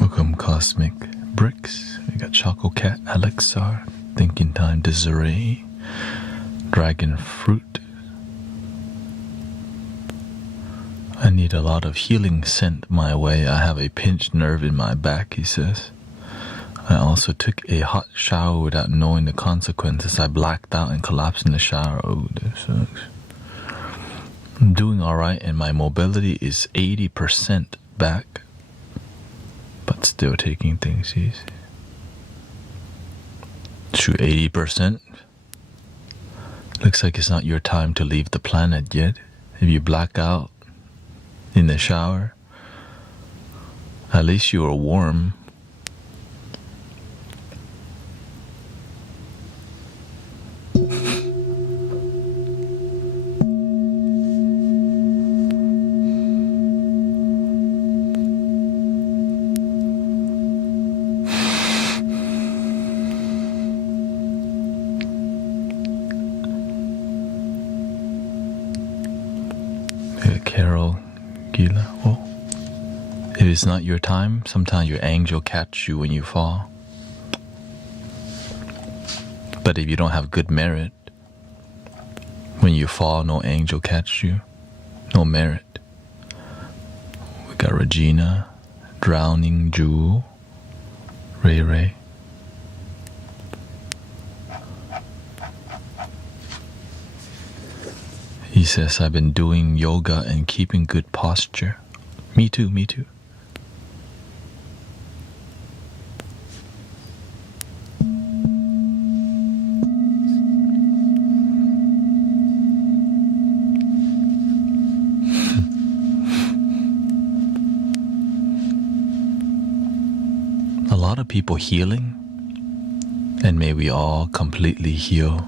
Welcome, Cosmic Bricks. We got Choco Cat, Alexar, Thinking Time, Desiree, Dragon Fruit. I need a lot of healing sent my way. I have a pinched nerve in my back, he says. I also took a hot shower without knowing the consequences. I blacked out and collapsed in the shower. Oh, that sucks. I'm doing alright and my mobility is 80% back, but still taking things easy. To 80%? Looks like it's not your time to leave the planet yet. If you black out in the shower, at least you are warm. Carol Gila. Oh. If it's not your time, sometimes your angel catch you when you fall. But if you don't have good merit, when you fall, no angel catch you. No merit. We got Regina, Drowning Jewel, Ray Ray. He says, I've been doing yoga and keeping good posture. Me too, me too. A lot of people healing, and may we all completely heal.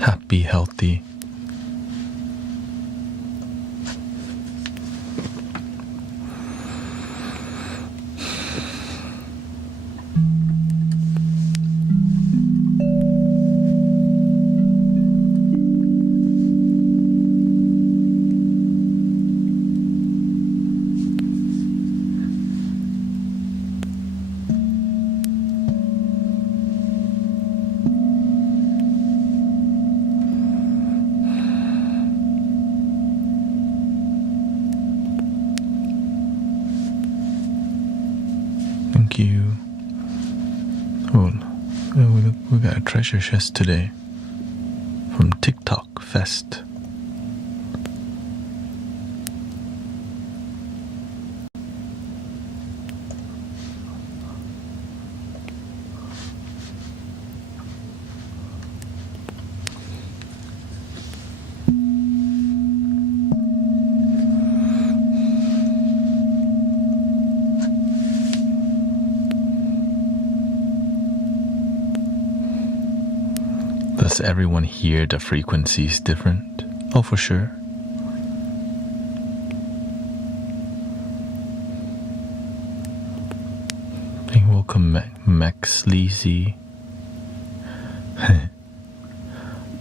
Happy, healthy. Thank you. Oh, we got a treasure chest today from TikTok Fest. Does everyone hear the frequencies different? Oh, for sure. Hey, welcome, Max Leezy.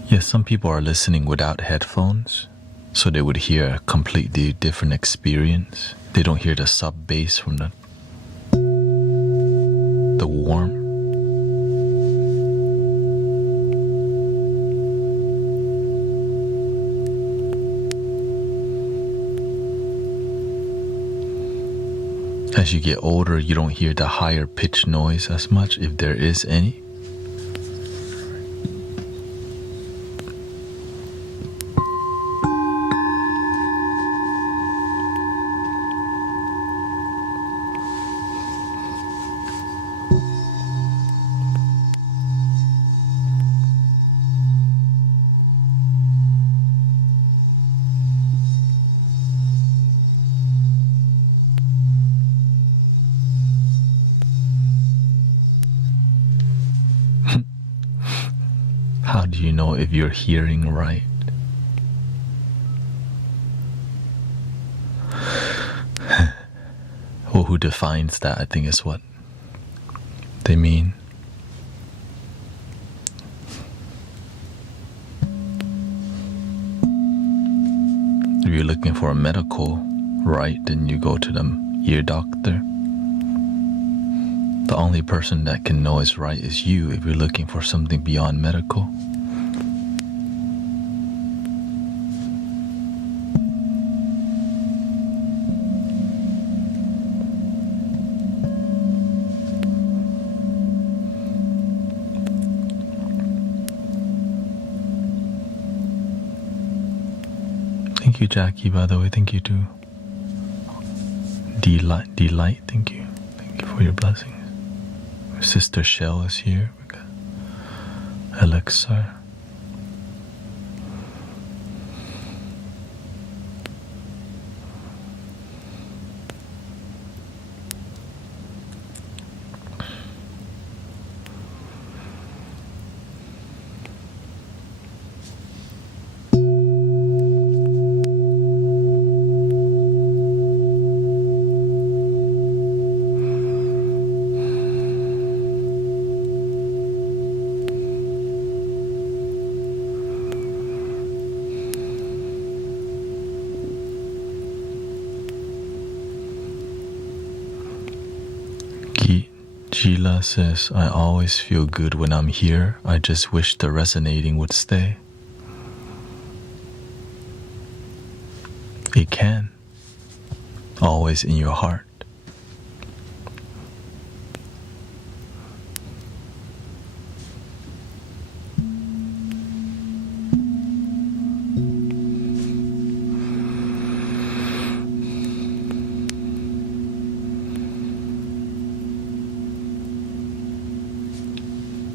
Yes, some people are listening without headphones, so they would hear a completely different experience. They don't hear the sub bass from the warmth. As you get older, you don't hear the higher pitch noise as much, if there is any. How do you know if you're hearing right? Well, who defines that, I think, is what they mean. If you're looking for a medical right, then you go to the ear doctor. The only person that can know is right is you if you're looking for something beyond medical. Thank you, Jackie, by the way. Thank you too. Delight, thank you. Thank you for your blessings. Sister Shell is here. We got Elixir. Gila says, I always feel good when I'm here. I just wish the resonating would stay. It can. Always in your heart.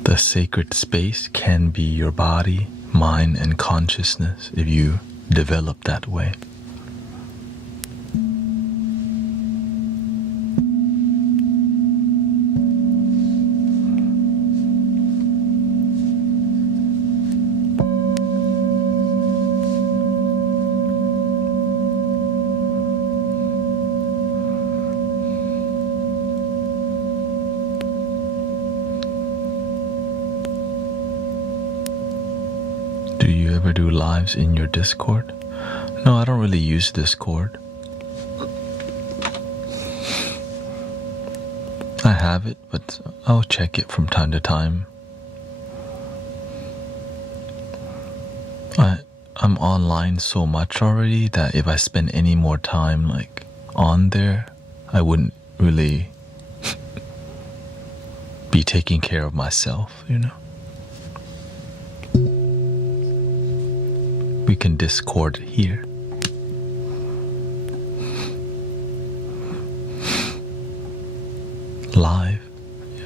The sacred space can be your body, mind, and consciousness if you develop that way. Do you ever do lives in your Discord? No, I don't really use Discord. I have it, but I'll check it from time to time. I'm online so much already that if I spend any more time like on there, I wouldn't really be taking care of myself, you know. We can Discord here. Live. Yeah.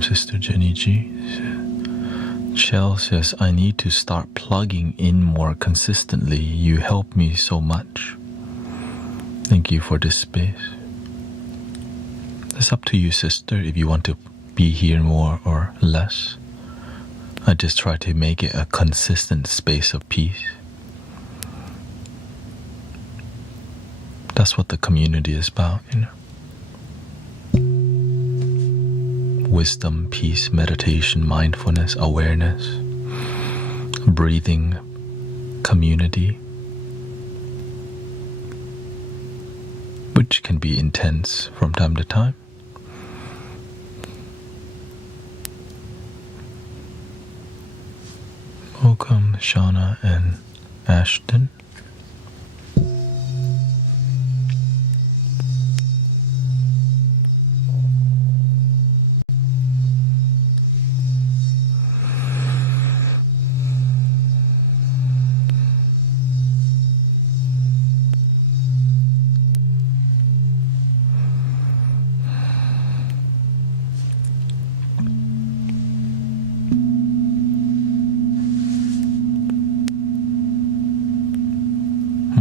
Sister Jenny G. Shell says, I need to start plugging in more consistently. You help me so much. Thank you for this space. It's up to you, sister, if you want to be here more or less. I just try to make it a consistent space of peace. That's what the community is about, you know. Wisdom, peace, meditation, mindfulness, awareness, breathing, community, which can be intense from time to time. Welcome, Shauna and Ashton.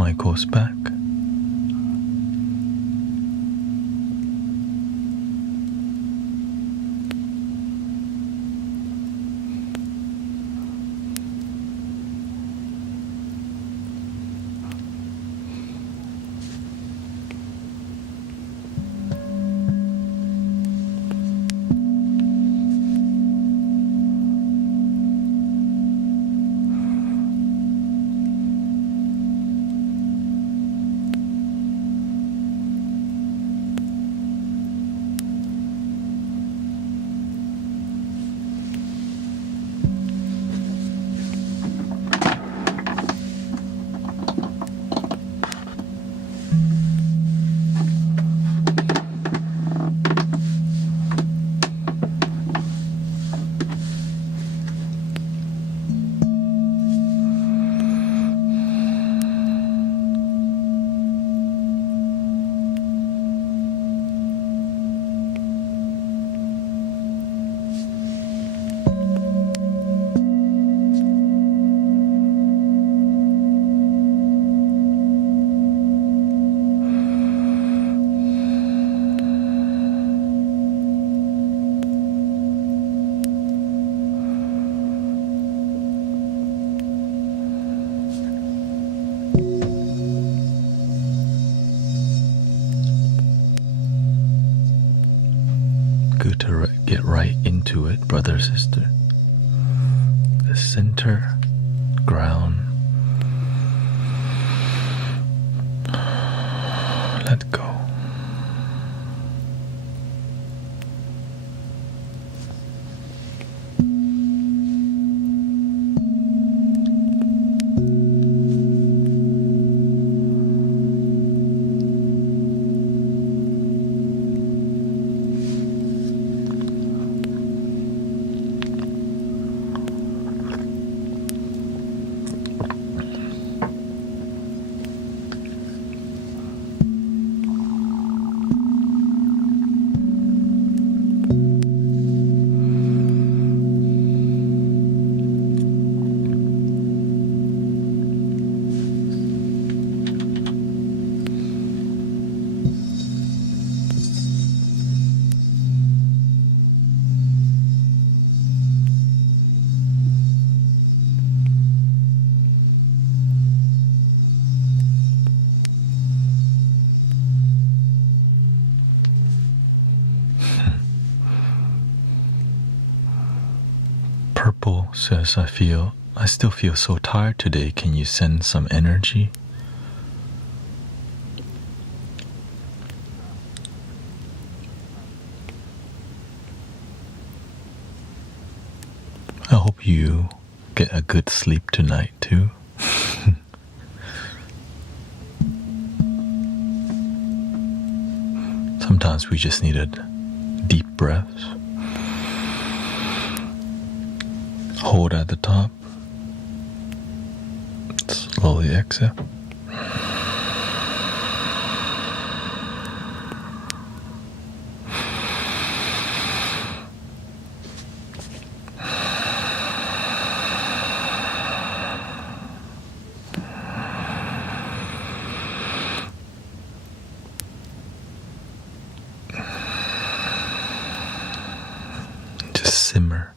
mic goes back. Good to get right into it, brother, sister. The center, ground. Let go. Purple says, I still feel so tired today. Can you send some energy? I hope you get a good sleep tonight too. Sometimes we just need a deep breath. Hold at the top. Slowly exhale. Just simmer.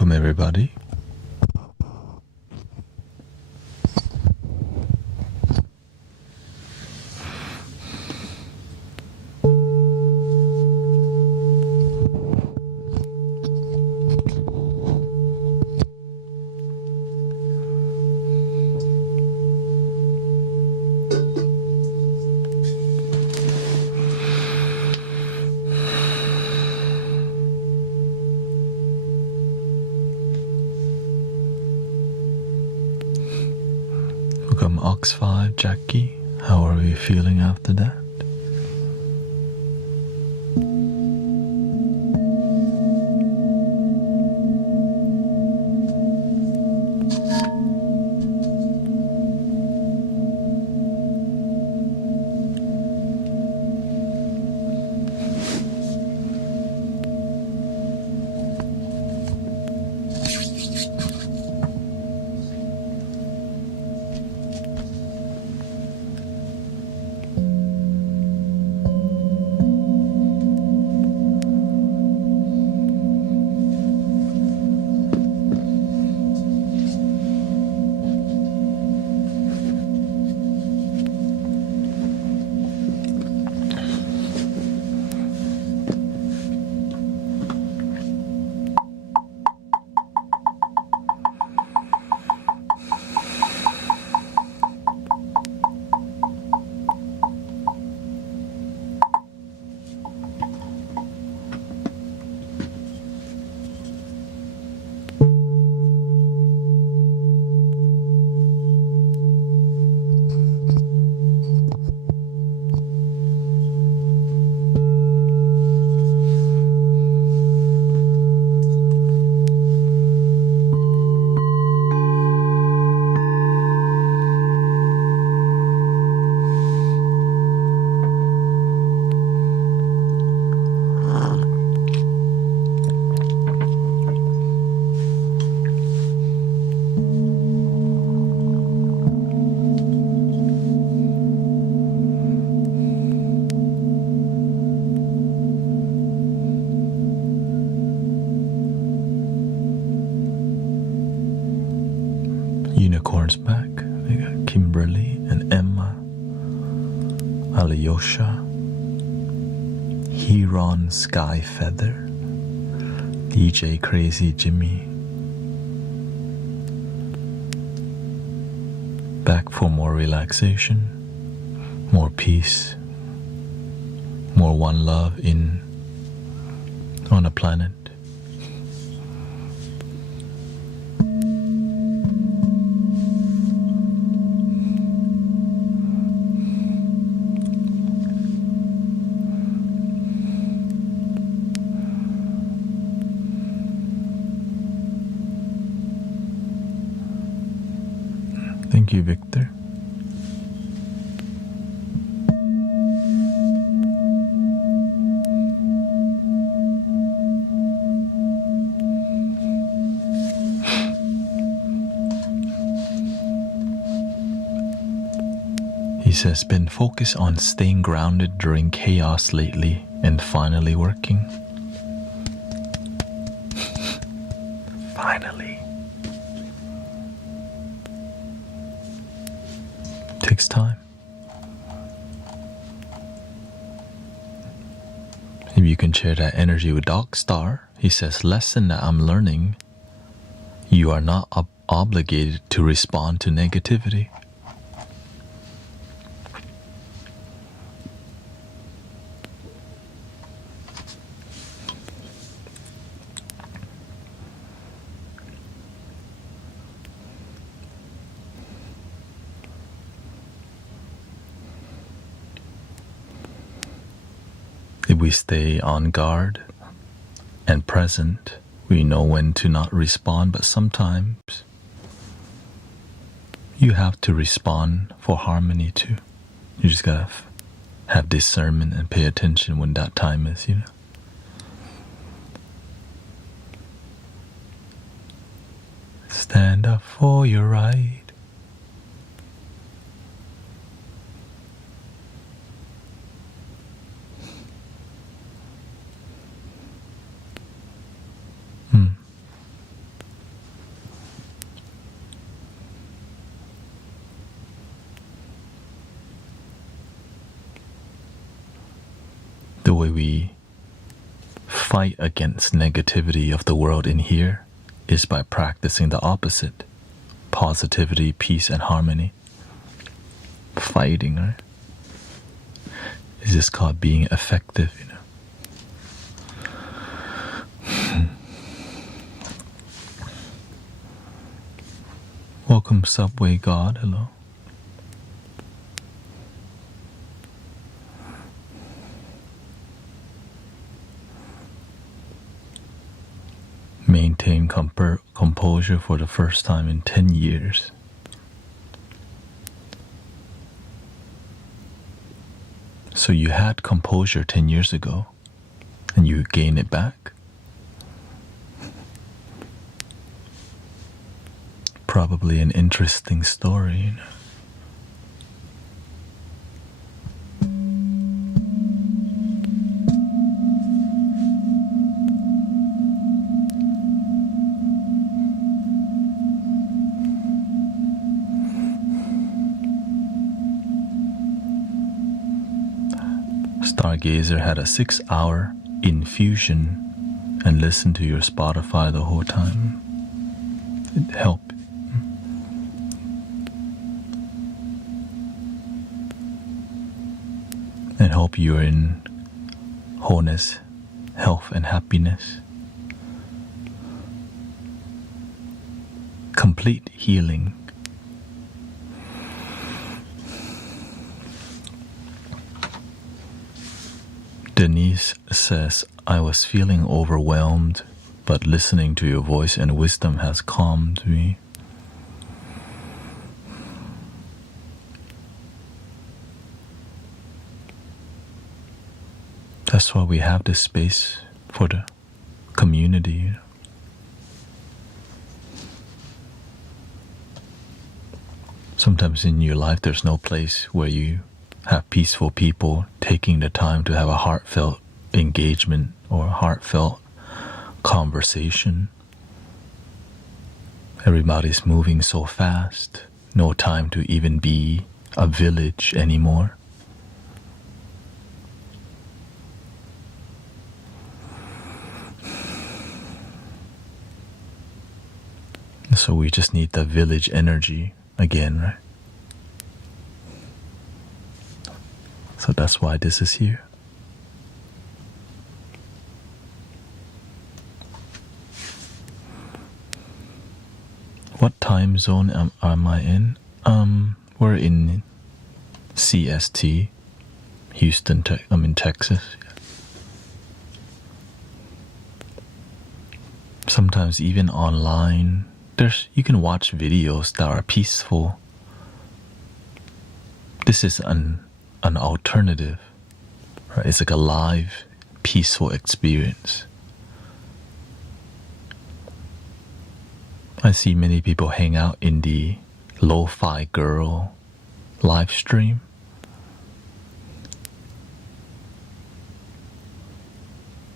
Welcome, everybody. Welcome, Ox5, Jackie. How are you feeling after that? Unicorns back. We got Kimberly and Emma, Alyosha, Huron Skyfeather, DJ Crazy Jimmy. Back for more relaxation, more peace, more one love on a planet. Thank you, Victor. He says, been focused on staying grounded during chaos lately and finally working. Finally. Takes time. Maybe you can share that energy with Dog Star. He says, lesson that I'm learning, you are not obligated to respond to negativity. If we stay on guard and present, we know when to not respond, but sometimes you have to respond for harmony too. You just gotta have discernment and pay attention when that time is, you know. Stand up for your right. The way we fight against negativity of the world in here is by practicing the opposite: positivity, peace, and harmony. Fighting, right? It's just called being effective, you know. Welcome, Subway God. Hello. Maintain composure for the first time in 10 years. So you had composure 10 years ago, and you gain it back? Probably an interesting story, you know. Stargazer had a 6-hour infusion and listened to your Spotify the whole time. It helped. And hope you're in wholeness, health, and happiness. Complete healing. Denise says, I was feeling overwhelmed, but listening to your voice and wisdom has calmed me. That's why we have this space for the community. Sometimes in your life there's no place where you have peaceful people taking the time to have a heartfelt engagement or a heartfelt conversation. Everybody's moving so fast, no time to even be a village anymore. So we just need the village energy again, right? So that's why this is here. What time zone am I in? We're in CST, Houston. I'm in Texas. Sometimes even online, you can watch videos that are peaceful. This is an alternative, right? It's like a live, peaceful experience. I see many people hang out in the Lo-Fi Girl live stream.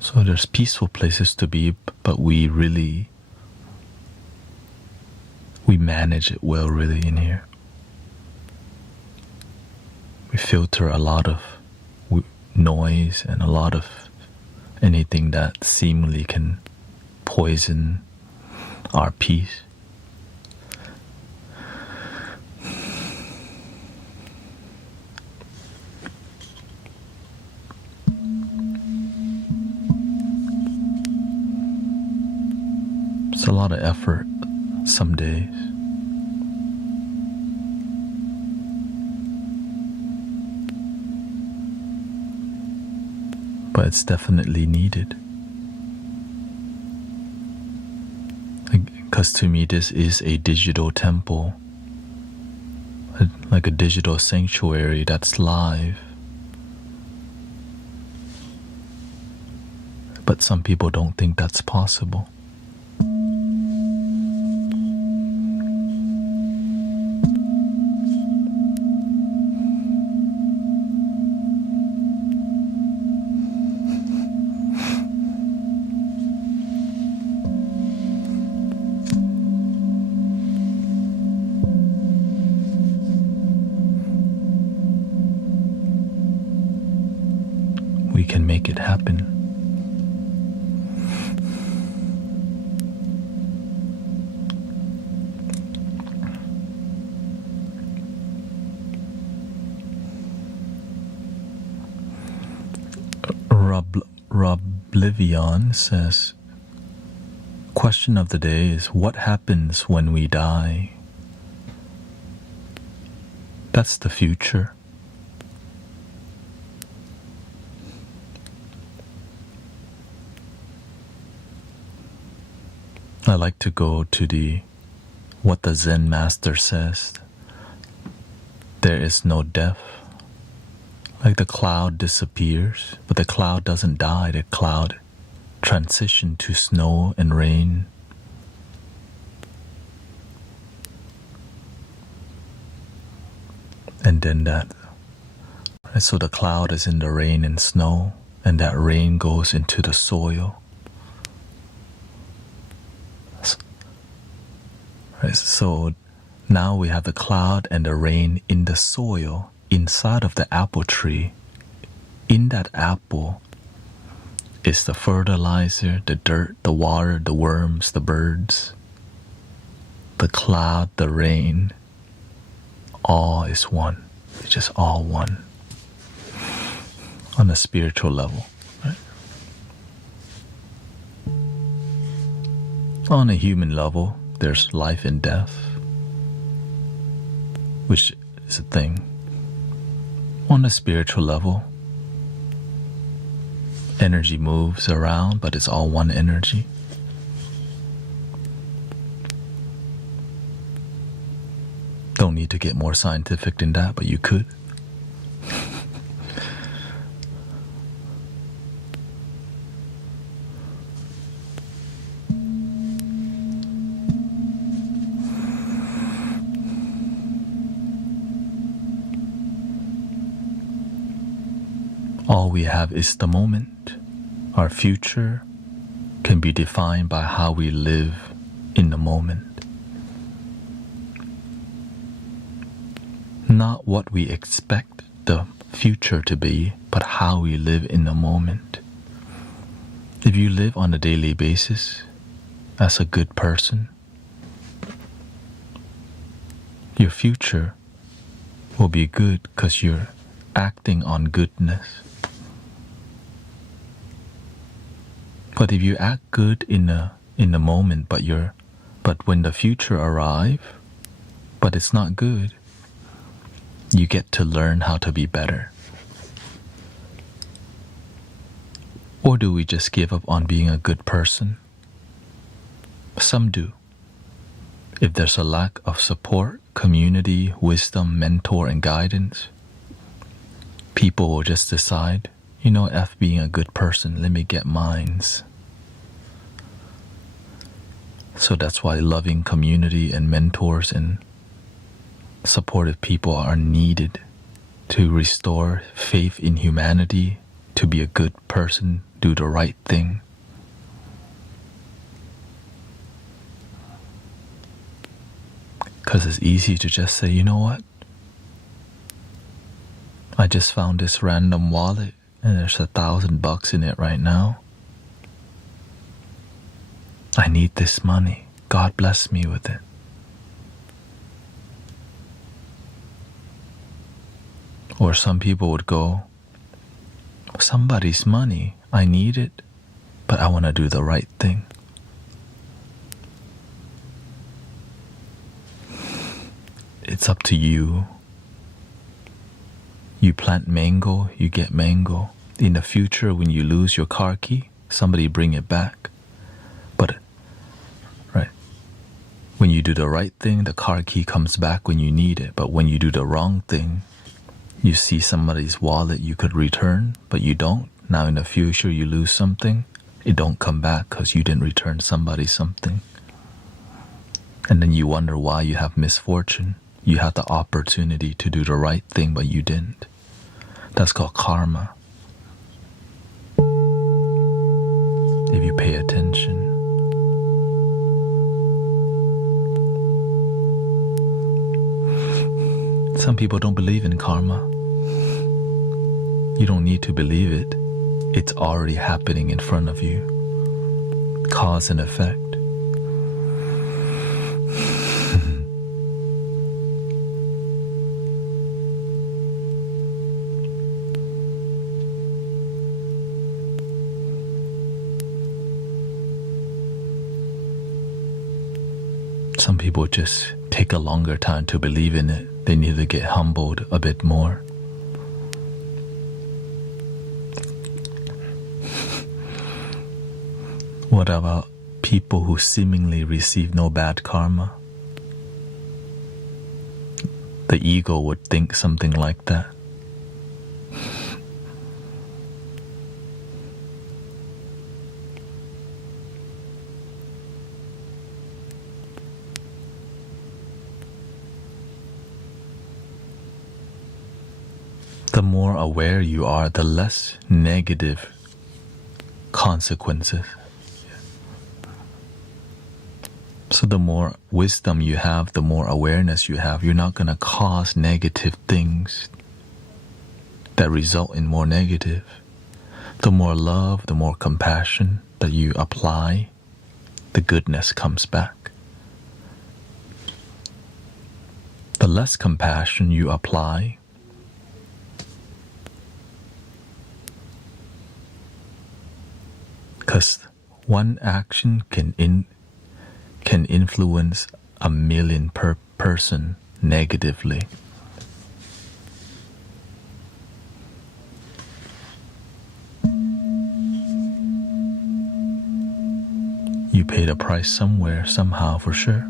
So there's peaceful places to be, but we manage it well really in here. We filter a lot of noise and a lot of anything that seemingly can poison our peace. It's a lot of effort some days. But it's definitely needed. Because to me this is a digital temple, like a digital sanctuary that's live. But some people don't think that's possible. We we can make it happen. Roblivion says, question of the day is, what happens when we die? That's the future. I like to go to what the Zen master says. There is no death. Like the cloud disappears, but the cloud doesn't die. The cloud transitions to snow and rain. And then so the cloud is in the rain and snow, and that rain goes into the soil. So now we have the cloud and the rain in the soil inside of the apple tree. In that apple is the fertilizer, the dirt, the water, the worms, the birds, the cloud, the rain. All is one. It's just all one. On a spiritual level. Right? On a human level, there's life and death, which is a thing. On a spiritual level, energy moves around, but it's all one energy. Don't need to get more scientific than that, but you could. All we have is the moment. Our future can be defined by how we live in the moment. Not what we expect the future to be, but how we live in the moment. If you live on a daily basis as a good person, your future will be good because you're acting on goodness. But if you act good in the moment, but when the future arrives, but it's not good, you get to learn how to be better. Or do we just give up on being a good person? Some do. If there's a lack of support, community, wisdom, mentor, and guidance, people will just decide, F being a good person, let me get mines. So that's why loving community and mentors and supportive people are needed to restore faith in humanity, to be a good person, do the right thing. Because it's easy to just say, you know what? I just found this random wallet and there's $1,000 in it right now. I need this money. God bless me with it. Or some people would go, somebody's money, I need it, but I want to do the right thing. It's up to you. You plant mango, you get mango. In the future, when you lose your car key, somebody bring it back. But, right, when you do the right thing, the car key comes back when you need it. But when you do the wrong thing, you see somebody's wallet you could return, but you don't. Now in the future, you lose something, it don't come back because you didn't return somebody something. And then you wonder why you have misfortune. You had the opportunity to do the right thing, but you didn't. That's called karma. If you pay attention. Some people don't believe in karma. You don't need to believe it. it's already happening in front of you. Cause and effect. Some people just take a longer time to believe in it. They need to get humbled a bit more. What about people who seemingly receive no bad karma? The ego would think something like that. The more aware you are, the less negative consequences. So the more wisdom you have, the more awareness you have, you're not going to cause negative things that result in more negative. The more love, the more compassion that you apply, the goodness comes back. The less compassion you apply, because one action can influence a million per person negatively. You paid a price somewhere, somehow, for sure.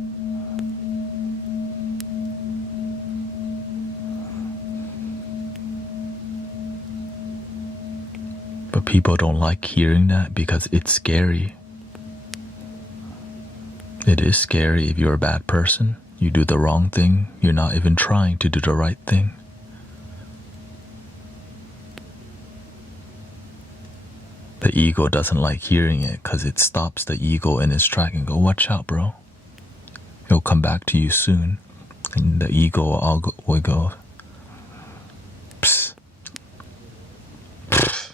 But people don't like hearing that because it's scary. It is scary if you're a bad person. You do the wrong thing. You're not even trying to do the right thing. The ego doesn't like hearing it because it stops the ego in its track and go, watch out, bro. It'll come back to you soon. And the ego will go, psst. Psst.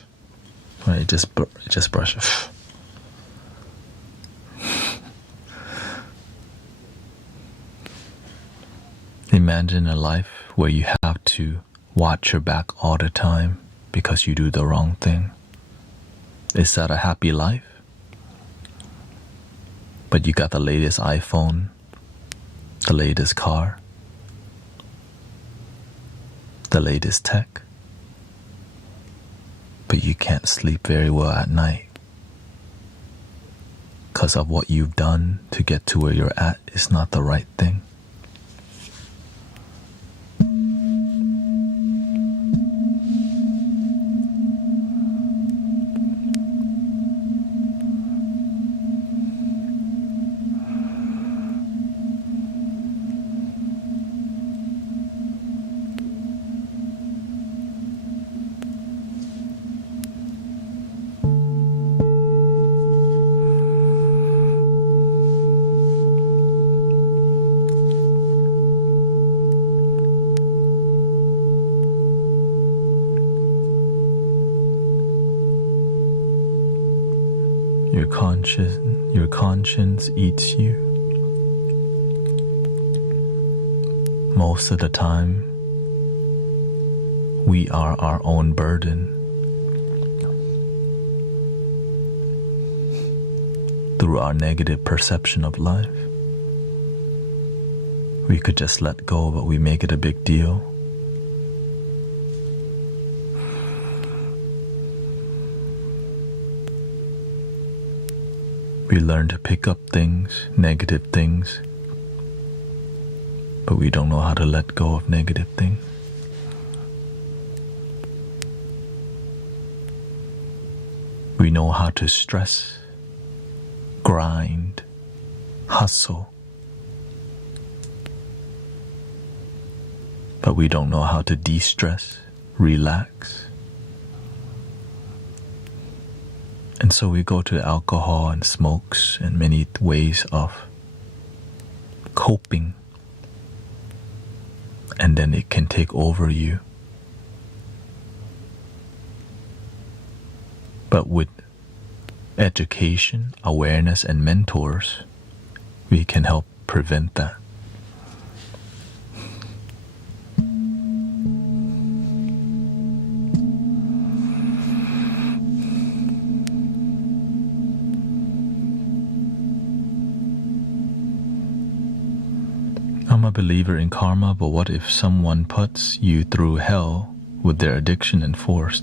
Right, just brush it. Imagine a life where you have to watch your back all the time because you do the wrong thing. Is that a happy life? But you got the latest iPhone, the latest car, the latest tech, but you can't sleep very well at night because of what you've done to get to where you're at is not the right thing. Your conscience eats you. Most of the time, we are our own burden. Through our negative perception of life, we could just let go, but we make it a big deal. We learn to pick up things, negative things, but we don't know how to let go of negative things. We know how to stress, grind, hustle, but we don't know how to de-stress, relax. And so we go to alcohol and smokes and many ways of coping, and then it can take over you. But with education, awareness, and mentors, we can help prevent that. I'm a believer in karma, but what if someone puts you through hell with their addiction and force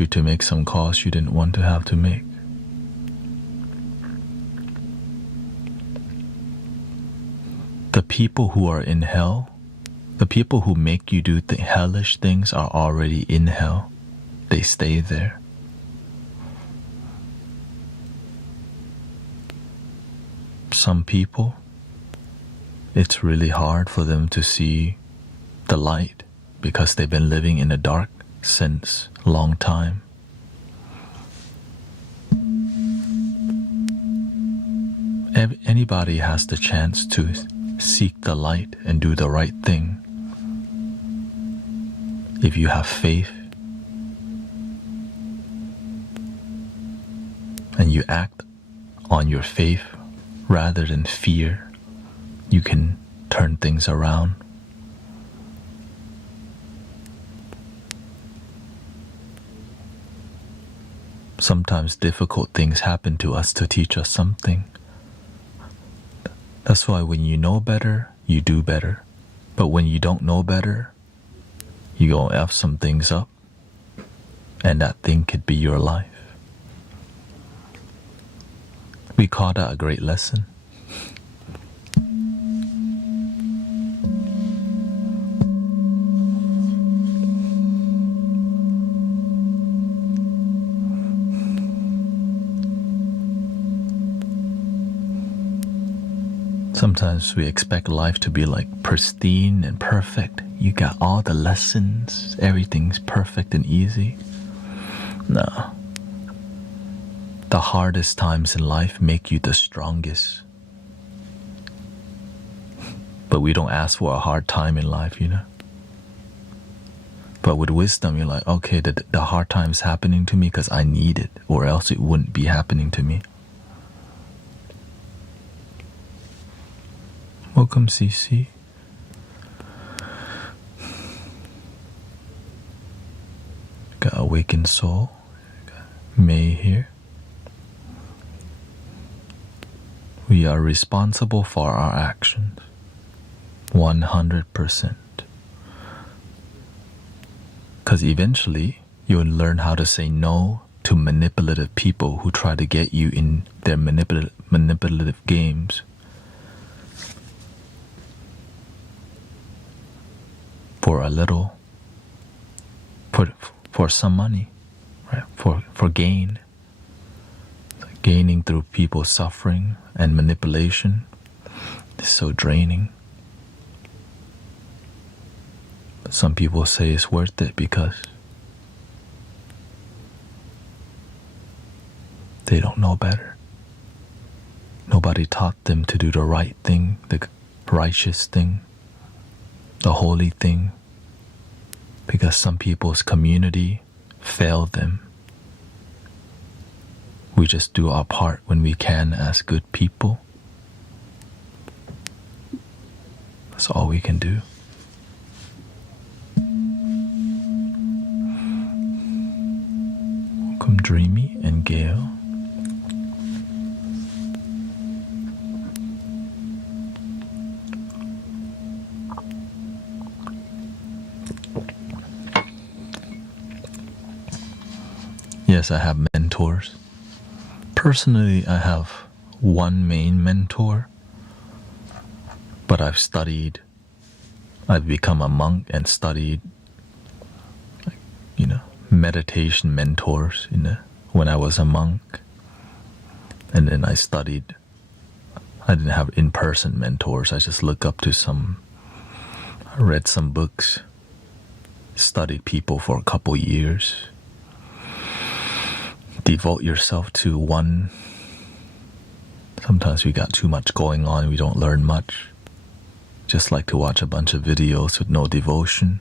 you to make some calls you didn't want to have to make? The people who are in hell, the people who make you do the hellish things are already in hell. They stay there. Some people, it's really hard for them to see the light because they've been living in the dark since a long time. Anybody has the chance to seek the light and do the right thing. If you have faith and you act on your faith rather than fear, you can turn things around. Sometimes difficult things happen to us to teach us something. That's why when you know better, you do better. But when you don't know better, you go F some things up, and that thing could be your life. We call that a great lesson. Sometimes we expect life to be like pristine and perfect. You got all the lessons, everything's perfect and easy. No. The hardest times in life make you the strongest. But we don't ask for a hard time in life, you know. But with wisdom, you're like, okay, the hard time's happening to me because I need it, or else it wouldn't be happening to me. Welcome, CC. Got Awakened Soul. Got May here. We are responsible for our actions. 100%. Because eventually, you'll learn how to say no to manipulative people who try to get you in their manipulative games. For a little, for some money, right? For gain, gaining through people's suffering and manipulation is so draining. But some people say it's worth it because they don't know better. Nobody taught them to do the right thing, the righteous thing, the holy thing, because some people's community failed them. We just do our part when we can as good people. That's all we can do. Welcome, Dreamy and Gail. Yes, I have mentors. Personally, I have one main mentor, but I've become a monk and studied, meditation mentors when I was a monk. And then I didn't have in-person mentors. I just look up to I read some books, studied people for a couple years. Devote yourself to one. Sometimes we got too much going on, we don't learn much. Just like to watch a bunch of videos with no devotion.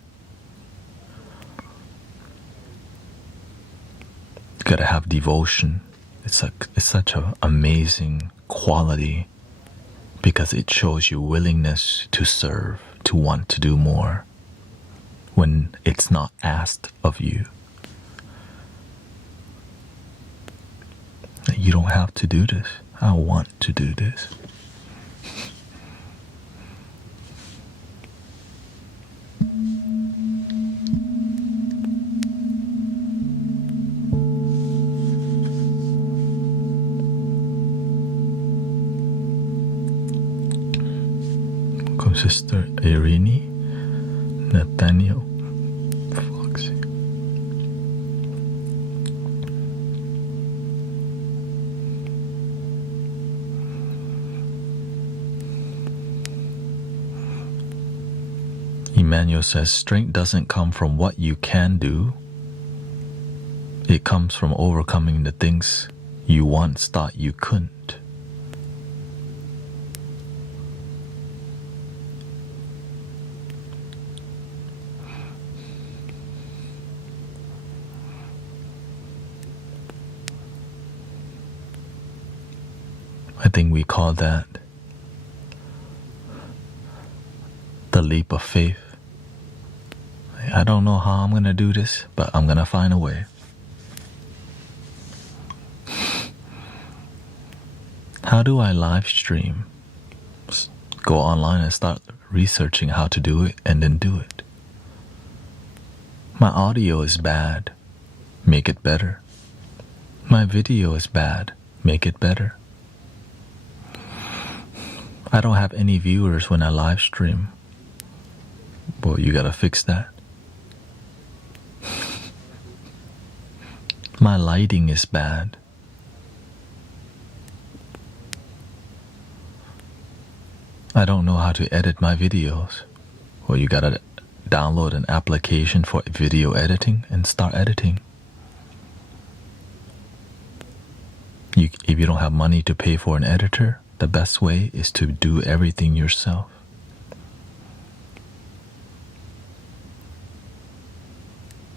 gotta have devotion. It's such an amazing quality because it shows your willingness to serve, to want to do more when it's not asked of you. You don't have to do this. I want to do this. Welcome, Sister Irini, Nathaniel, Foxy. Emmanuel says, strength doesn't come from what you can do. It comes from overcoming the things you once thought you couldn't. I think we call that the leap of faith. I don't know how I'm going to do this, but I'm going to find a way. How do I live stream? Go online and start researching how to do it and then do it. My audio is bad. Make it better. My video is bad. Make it better. I don't have any viewers when I live stream. Well, you gotta fix that. My lighting is bad. I don't know how to edit my videos. Well, you gotta download an application for video editing and start editing. If you don't have money to pay for an editor, the best way is to do everything yourself.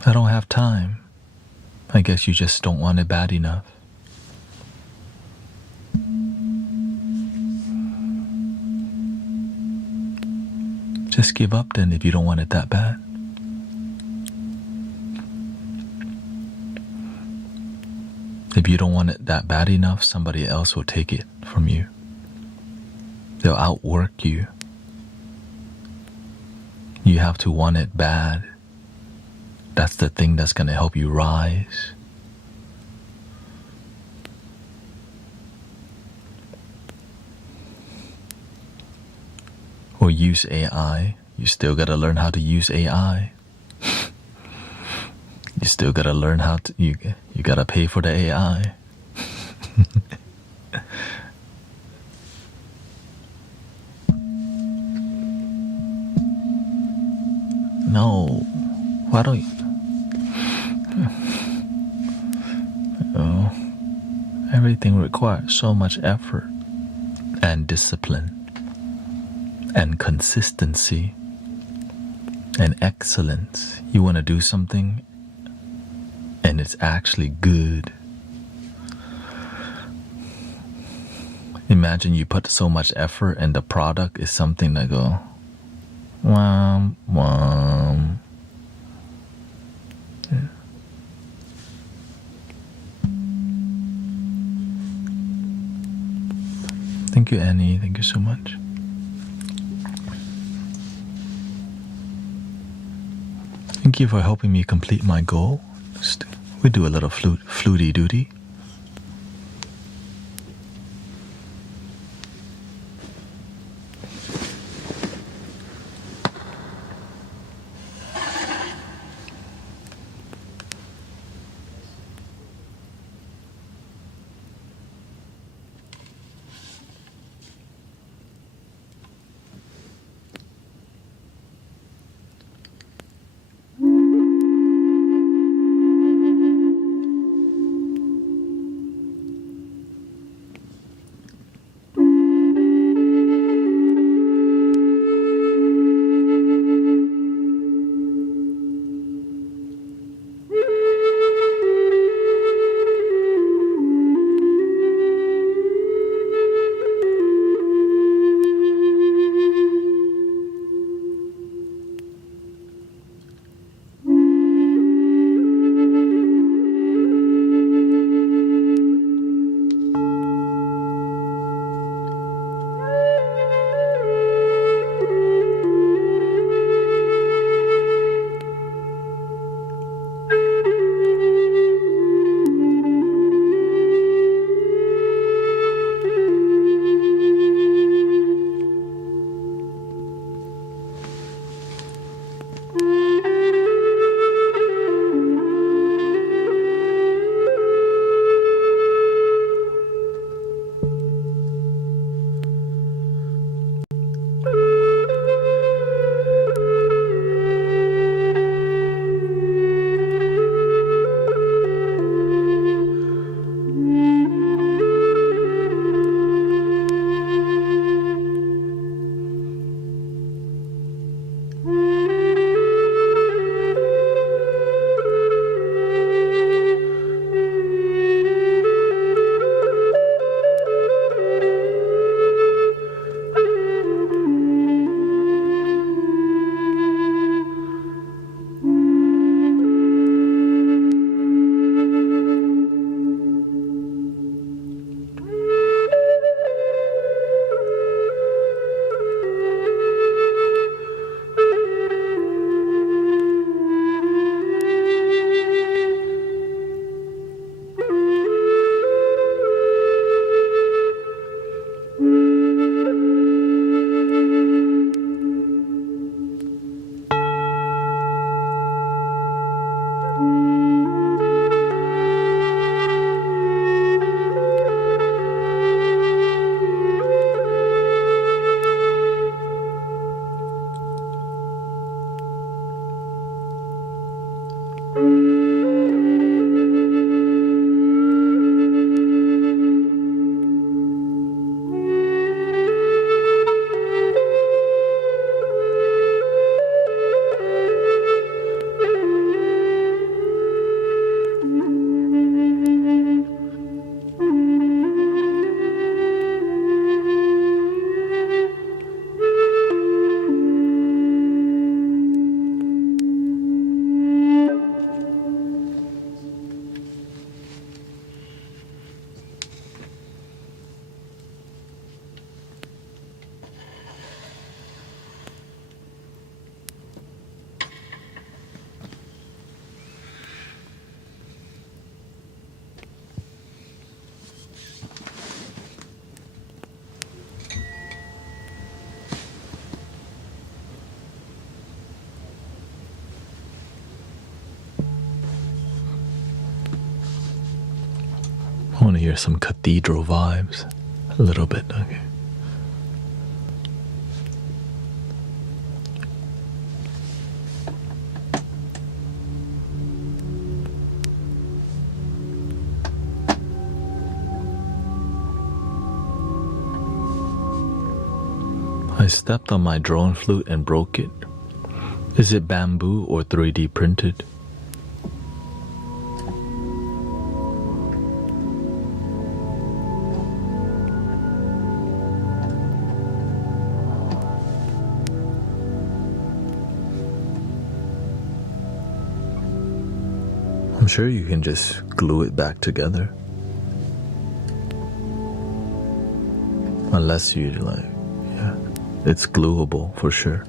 I don't have time. I guess you just don't want it bad enough. Just give up then if you don't want it that bad. If you don't want it that bad enough, somebody else will take it from you. They'll outwork you. You have to want it bad. That's the thing that's going to help you rise. Or use AI. You still got to learn how to use AI. You still got to learn how to, you got to pay for the AI. No, why don't you? Oh, everything requires so much effort and discipline and consistency and excellence. You want to do something and it's actually good. Imagine you put so much effort and the product is something that go wham, wham. Yeah. Thank you, Annie. Thank you so much. Thank you for helping me complete my goal. We do a little fluty duty. I want to hear some cathedral vibes. A little bit, okay. I stepped on my drone flute and broke it. Is it bamboo or 3D printed? I'm sure you can just glue it back together. Unless you like, yeah, it's gluable for sure.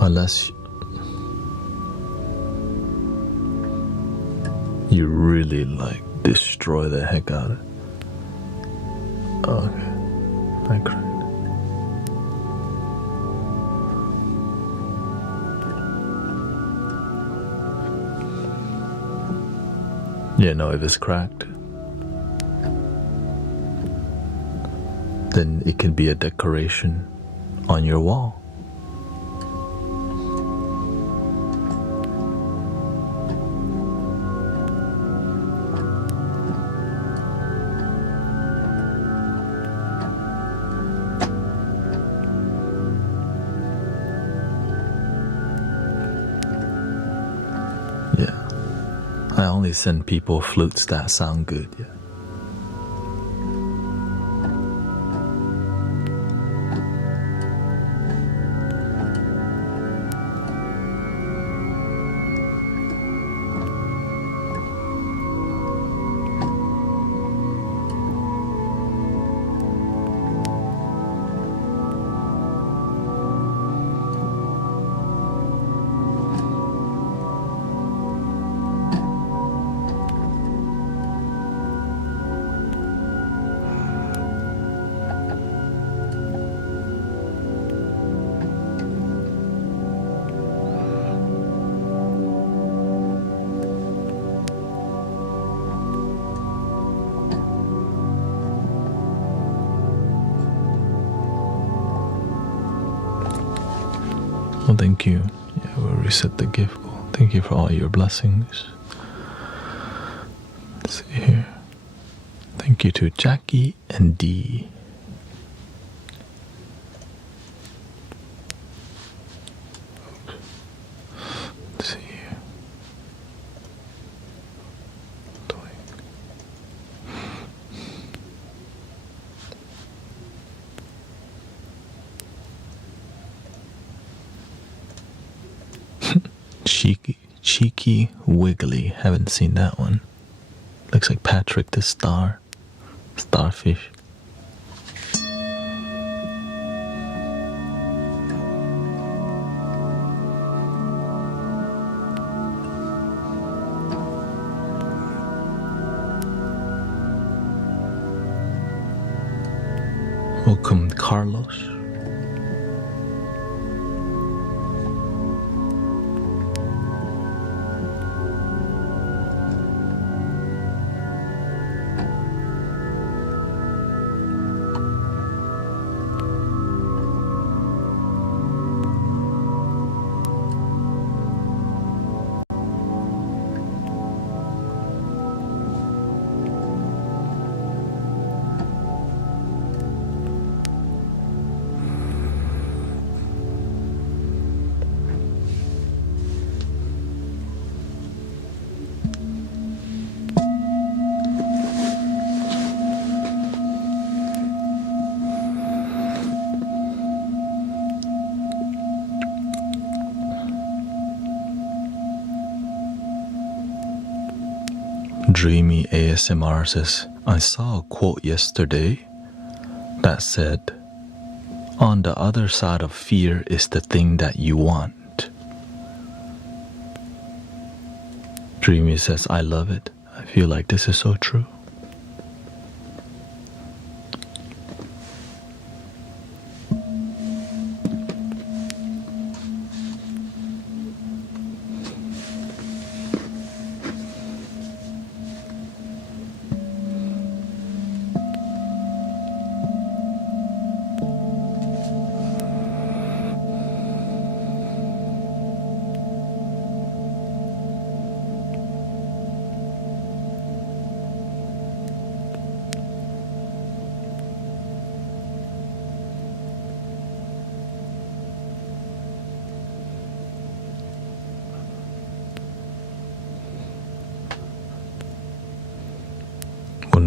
Unless you really like destroy the heck out of it. Okay, I cried. Yeah, no, if it's cracked, then it can be a decoration on your wall. I only send people flutes that sound good, yeah. Well, thank you. Yeah, we'll reset the gift. Thank you for all your blessings. Let's see here. Thank you to Jackie and Dee. Let's see here. Cheeky Wiggly. Haven't seen that one. Looks like Patrick the Starfish. Welcome, Carlos. Dreamy ASMR says, I saw a quote yesterday that said, on the other side of fear is the thing that you want. Dreamy says, I love it. I feel like this is so true.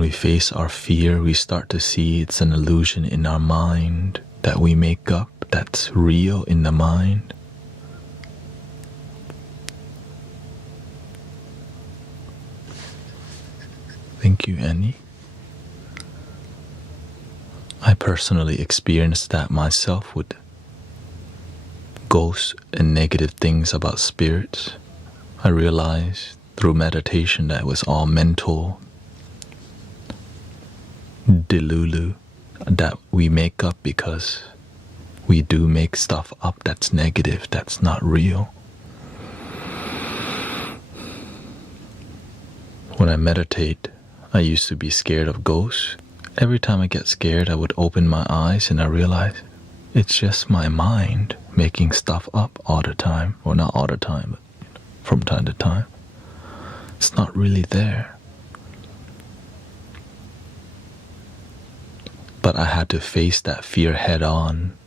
we face our fear, we start to see it's an illusion in our mind that we make up, that's real in the mind. Thank you, Annie. I personally experienced that myself with ghosts and negative things about spirits. I realized through meditation that it was all mental delulu that we make up because we do make stuff up that's negative, that's not real. When I meditate, I used to be scared of ghosts. Every time I get scared, I would open my eyes and I realize it's just my mind making stuff up all the time. Or not all the time, but from time to time. It's not really there. But I had to face that fear head on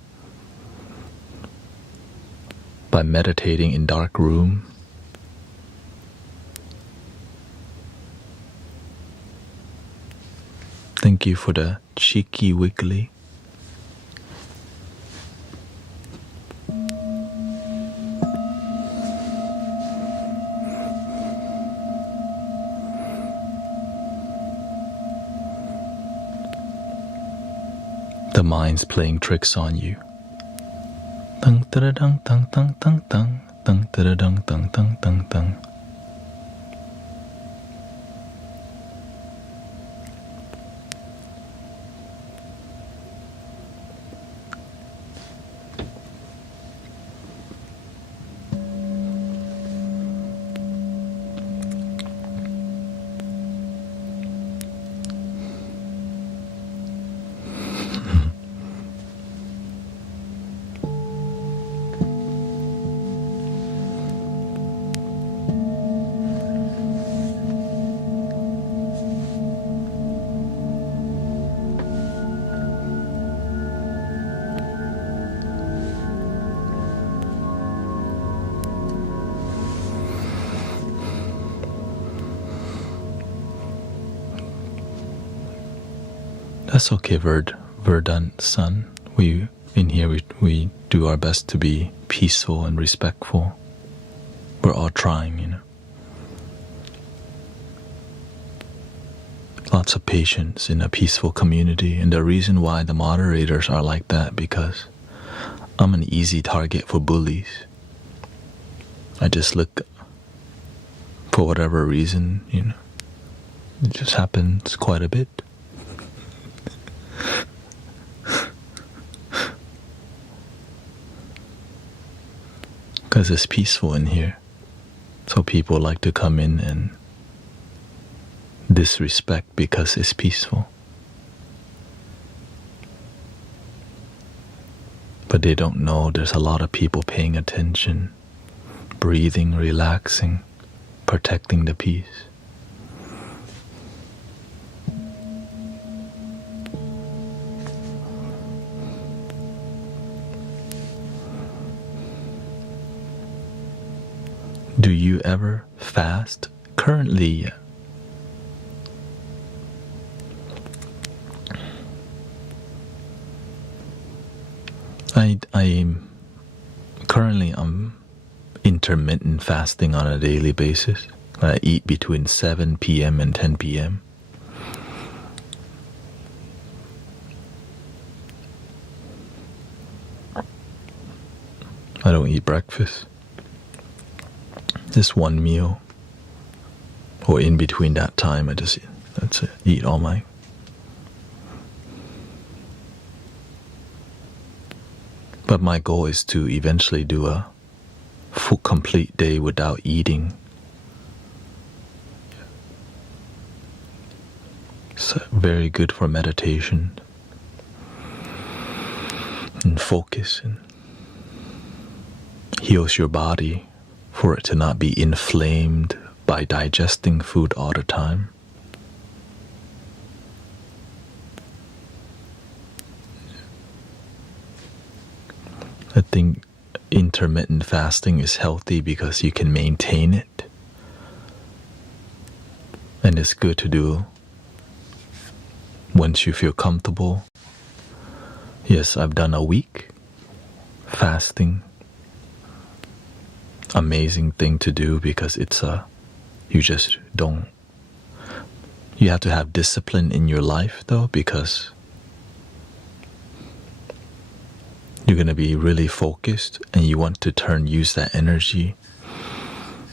by meditating in dark room. Thank you for the cheeky wiggly. The mind's playing tricks on you. Dang da dang dang dang dang dang dang da dang dang dang dang dang. That's okay, Verdant son. We do our best to be peaceful and respectful. We're all trying, you know. Lots of patience in a peaceful community, and the reason why the moderators are like that because I'm an easy target for bullies. I just look for whatever reason, you know. It just happens quite a bit. Because it's peaceful in here. So people like to come in and disrespect because it's peaceful. But they don't know there's a lot of people paying attention, breathing, relaxing, protecting the peace. Do you ever fast? Currently, I'm intermittent fasting on a daily basis. I eat between 7 p.m. and 10 p.m. I don't eat breakfast. Just one meal, or in between that time, that's it, eat all my. But my goal is to eventually do a full complete day without eating. It's very good for meditation and focus, and heals your body. For it to not be inflamed by digesting food all the time. I think intermittent fasting is healthy because you can maintain it. And it's good to do once you feel comfortable. Yes, I've done a week fasting. Amazing thing to do because it's you just don't. You have to have discipline in your life though, because you're going to be really focused and you want to use that energy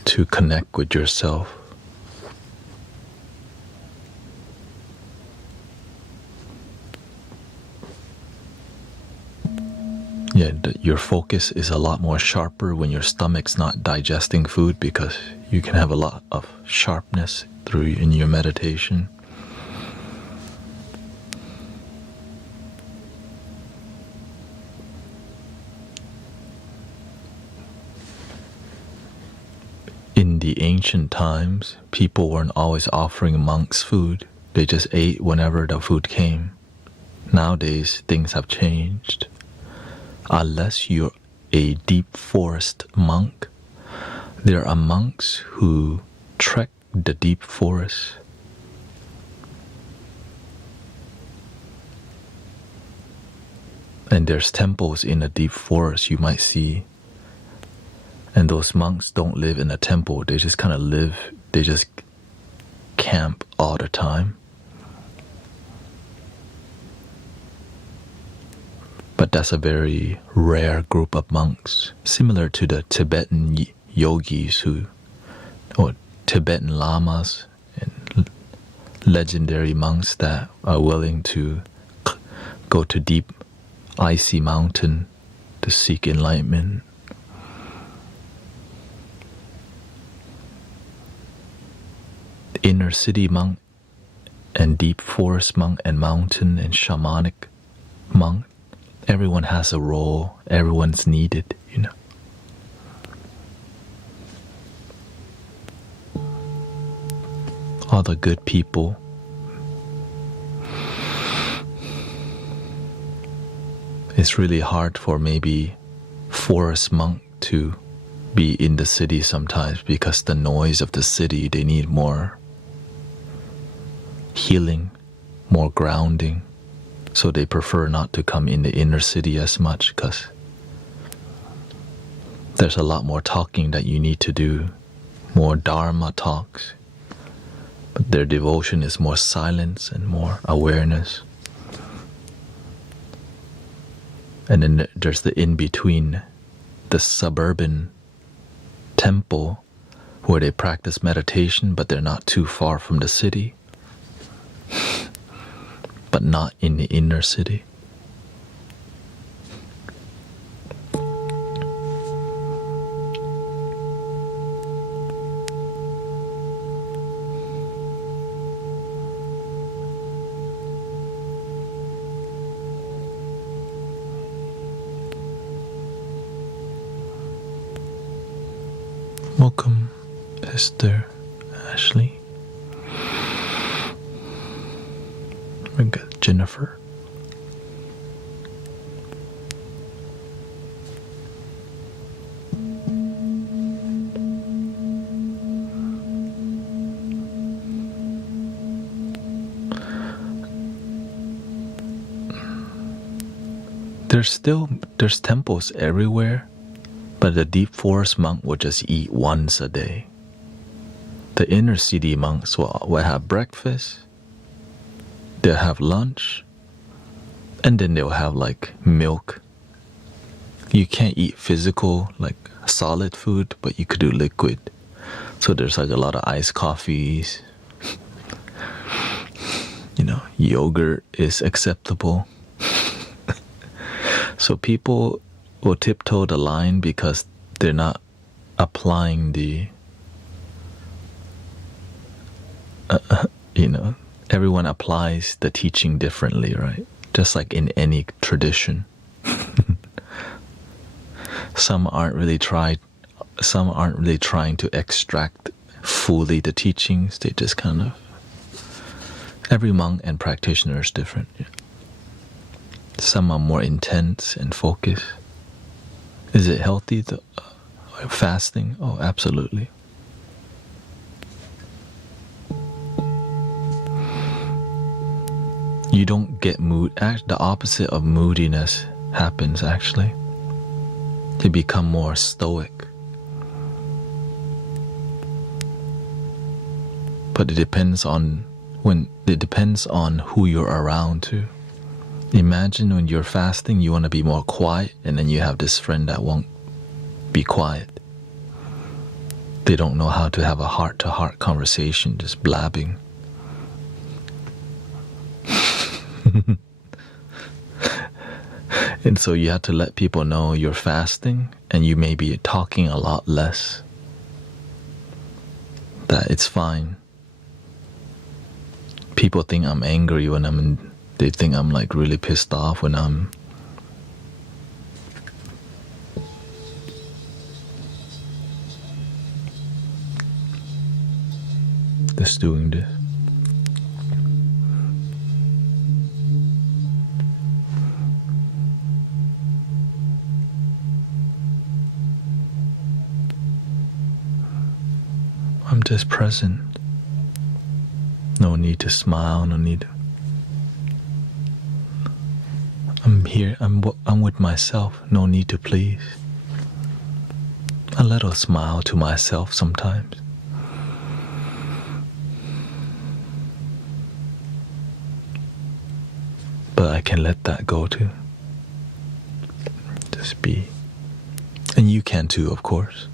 to connect with yourself. Yeah, your focus is a lot more sharper when your stomach's not digesting food, because you can have a lot of sharpness in your meditation. In the ancient times, people weren't always offering monks food. They just ate whenever the food came. Nowadays, things have changed. Unless you're a deep forest monk, there are monks who trek the deep forest. And there's temples in the deep forest you might see. And those monks don't live in a temple. They just kind of live, they just camp all the time. But that's a very rare group of monks, similar to the Tibetan yogis or Tibetan lamas and legendary monks that are willing to go to deep, icy mountain to seek enlightenment. Inner city monk and deep forest monk and mountain and shamanic monk. Everyone has a role. Everyone's needed, you know. All the good people. It's really hard for maybe forest monk to be in the city sometimes, because the noise of the city, they need more healing, more grounding. So they prefer not to come in the inner city as much, because there's a lot more talking that you need to do, more Dharma talks. But their devotion is more silence and more awareness. And then there's the in-between, the suburban temple where they practice meditation, but they're not too far from the city, but not in the inner city. Welcome, Esther, Ashley. We got Jennifer. There's temples everywhere, but the deep forest monk will just eat once a day. The inner city monks will have breakfast, they'll have lunch, and then they'll have like milk. You can't eat physical, like solid food, but you could do liquid. So there's like a lot of iced coffees. You know, yogurt is acceptable. So people will tiptoe the line because they're not applying the, everyone applies the teaching differently, right? Just like in any tradition. Some aren't really trying to extract fully the teachings. They just kind of, every monk and practitioner is different. Yeah. Some are more intense and focused. Is it healthy, fasting? Oh, absolutely. You don't get mood. The opposite of moodiness happens actually. You become more stoic. But it depends on who you're around too. Imagine when you're fasting, you want to be more quiet, and then you have this friend that won't be quiet. They don't know how to have a heart-to-heart conversation, just blabbing. And so you have to let people know you're fasting, and you may be talking a lot less. That it's fine. People think I'm angry when they think I'm like really pissed off when I'm just doing this. I'm just present. No need to smile, no need to... I'm here, I'm with myself, no need to please. A little smile to myself sometimes. But I can let that go too. Just be. And you can too, of course.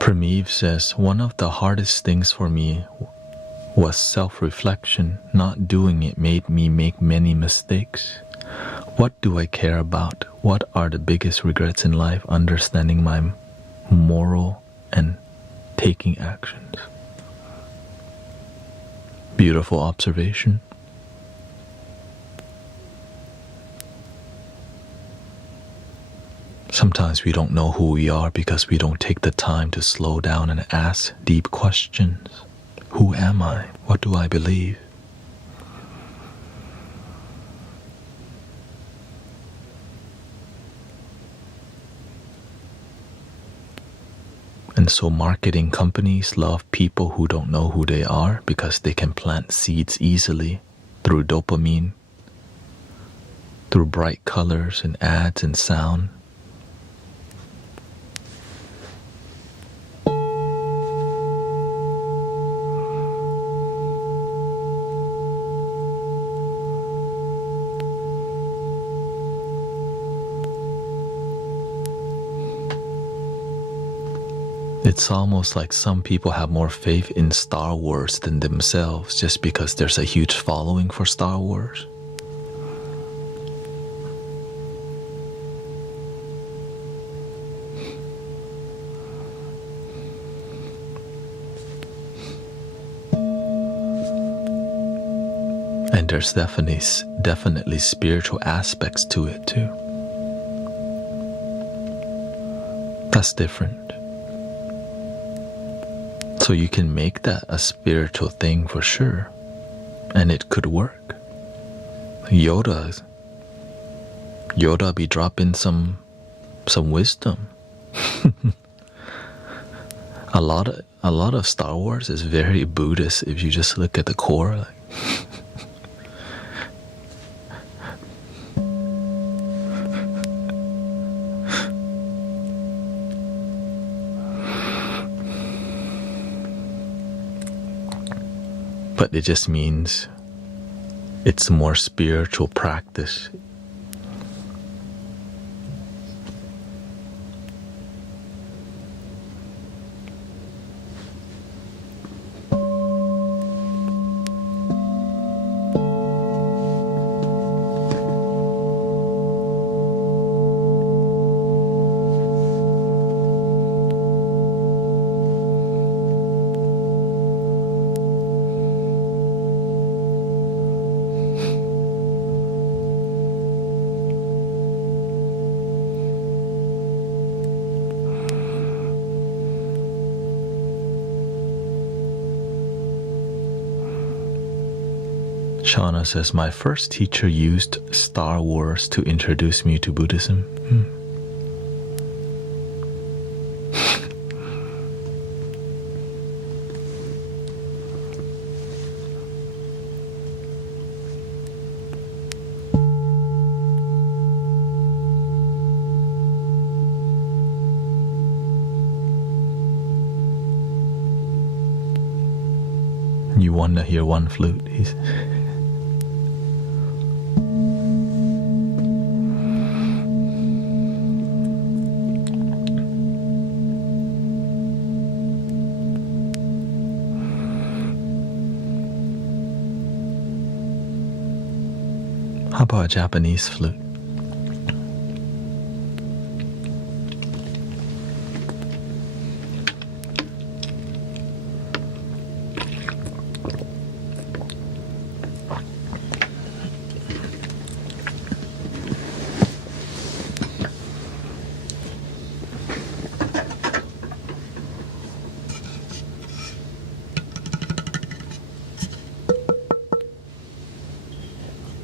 Pramiv says, one of the hardest things for me was self-reflection. Not doing it made me make many mistakes. What do I care about? What are the biggest regrets in life? Understanding my moral and taking actions. Beautiful observation. Sometimes we don't know who we are because we don't take the time to slow down and ask deep questions. Who am I? What do I believe? And so marketing companies love people who don't know who they are because they can plant seeds easily through dopamine, through bright colors and ads and sound. It's almost like some people have more faith in Star Wars than themselves just because there's a huge following for Star Wars. And there's definitely spiritual aspects to it too. That's different. So you can make that a spiritual thing for sure, and it could work. Yoda be dropping some wisdom. a lot of Star Wars is very Buddhist if you just look at the core. Like, but it just means it's a more spiritual practice. Shauna says, my first teacher used Star Wars to introduce me to Buddhism. You want to hear one flute? How about a Japanese flute?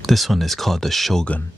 This one is called the Shogun.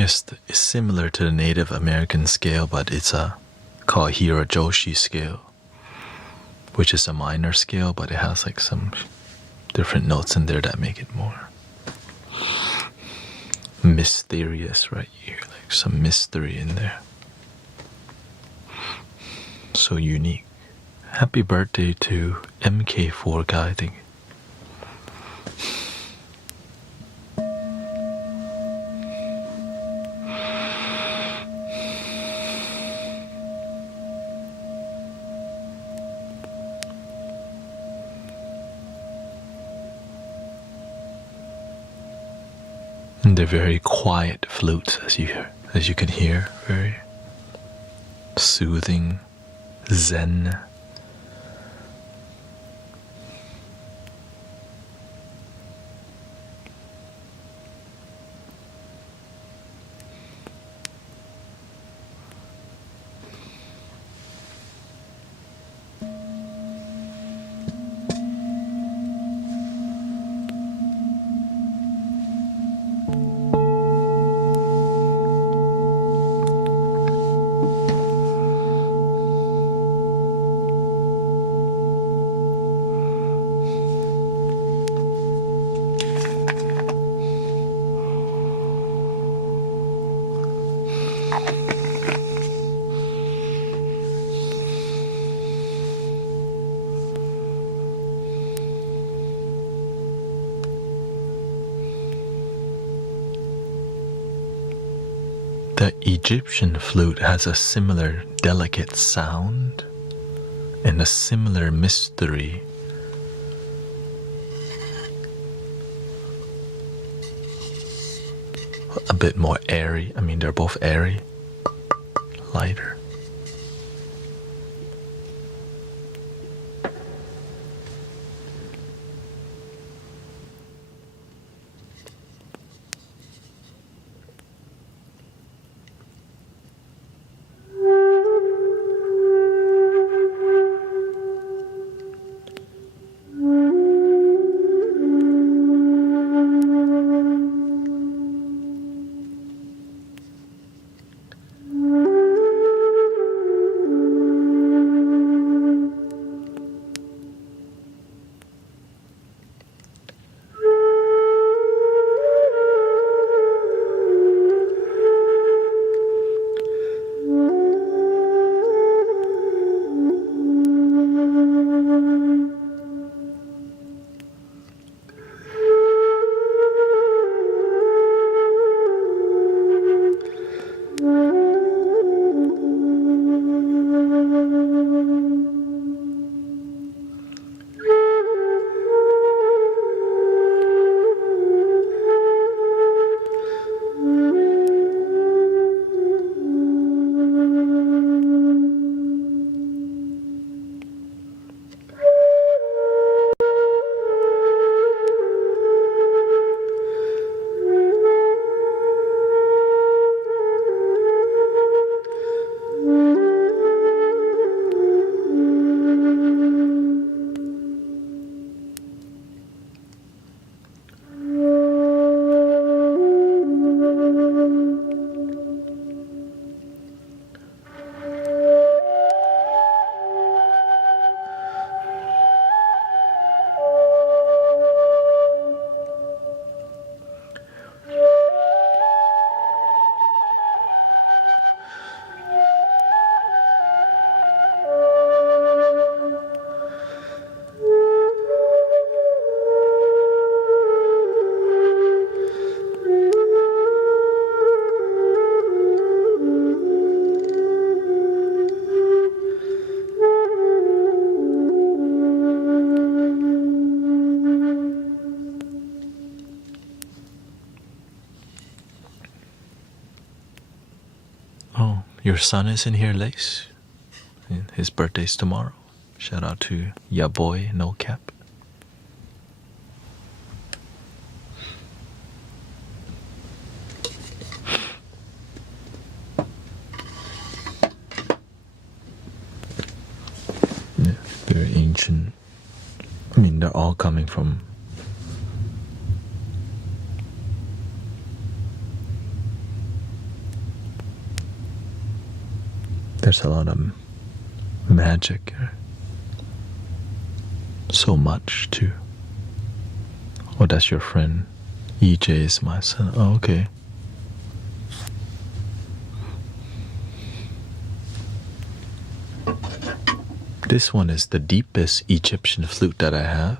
Yes, it's similar to the Native American scale, but it's called Hirajoshi scale, which is a minor scale, but it has like some different notes in there that make it more mysterious, right? Here, like some mystery in there. So unique. Happy birthday to MK4 guy, I think. And they're very quiet flutes, as you can hear, very soothing, zen. The Egyptian flute has a similar delicate sound and a similar mystery. A bit more airy. I mean, they're both airy, lighter. Oh, your son is in here, Lace. His birthday's tomorrow. Shout out to ya boy, no cap. Yeah, very ancient. I mean, they're all coming from There's a lot of magic, so much too. Oh, that's your friend. EJ is my son. Oh, okay. This one is the deepest Egyptian flute that I have.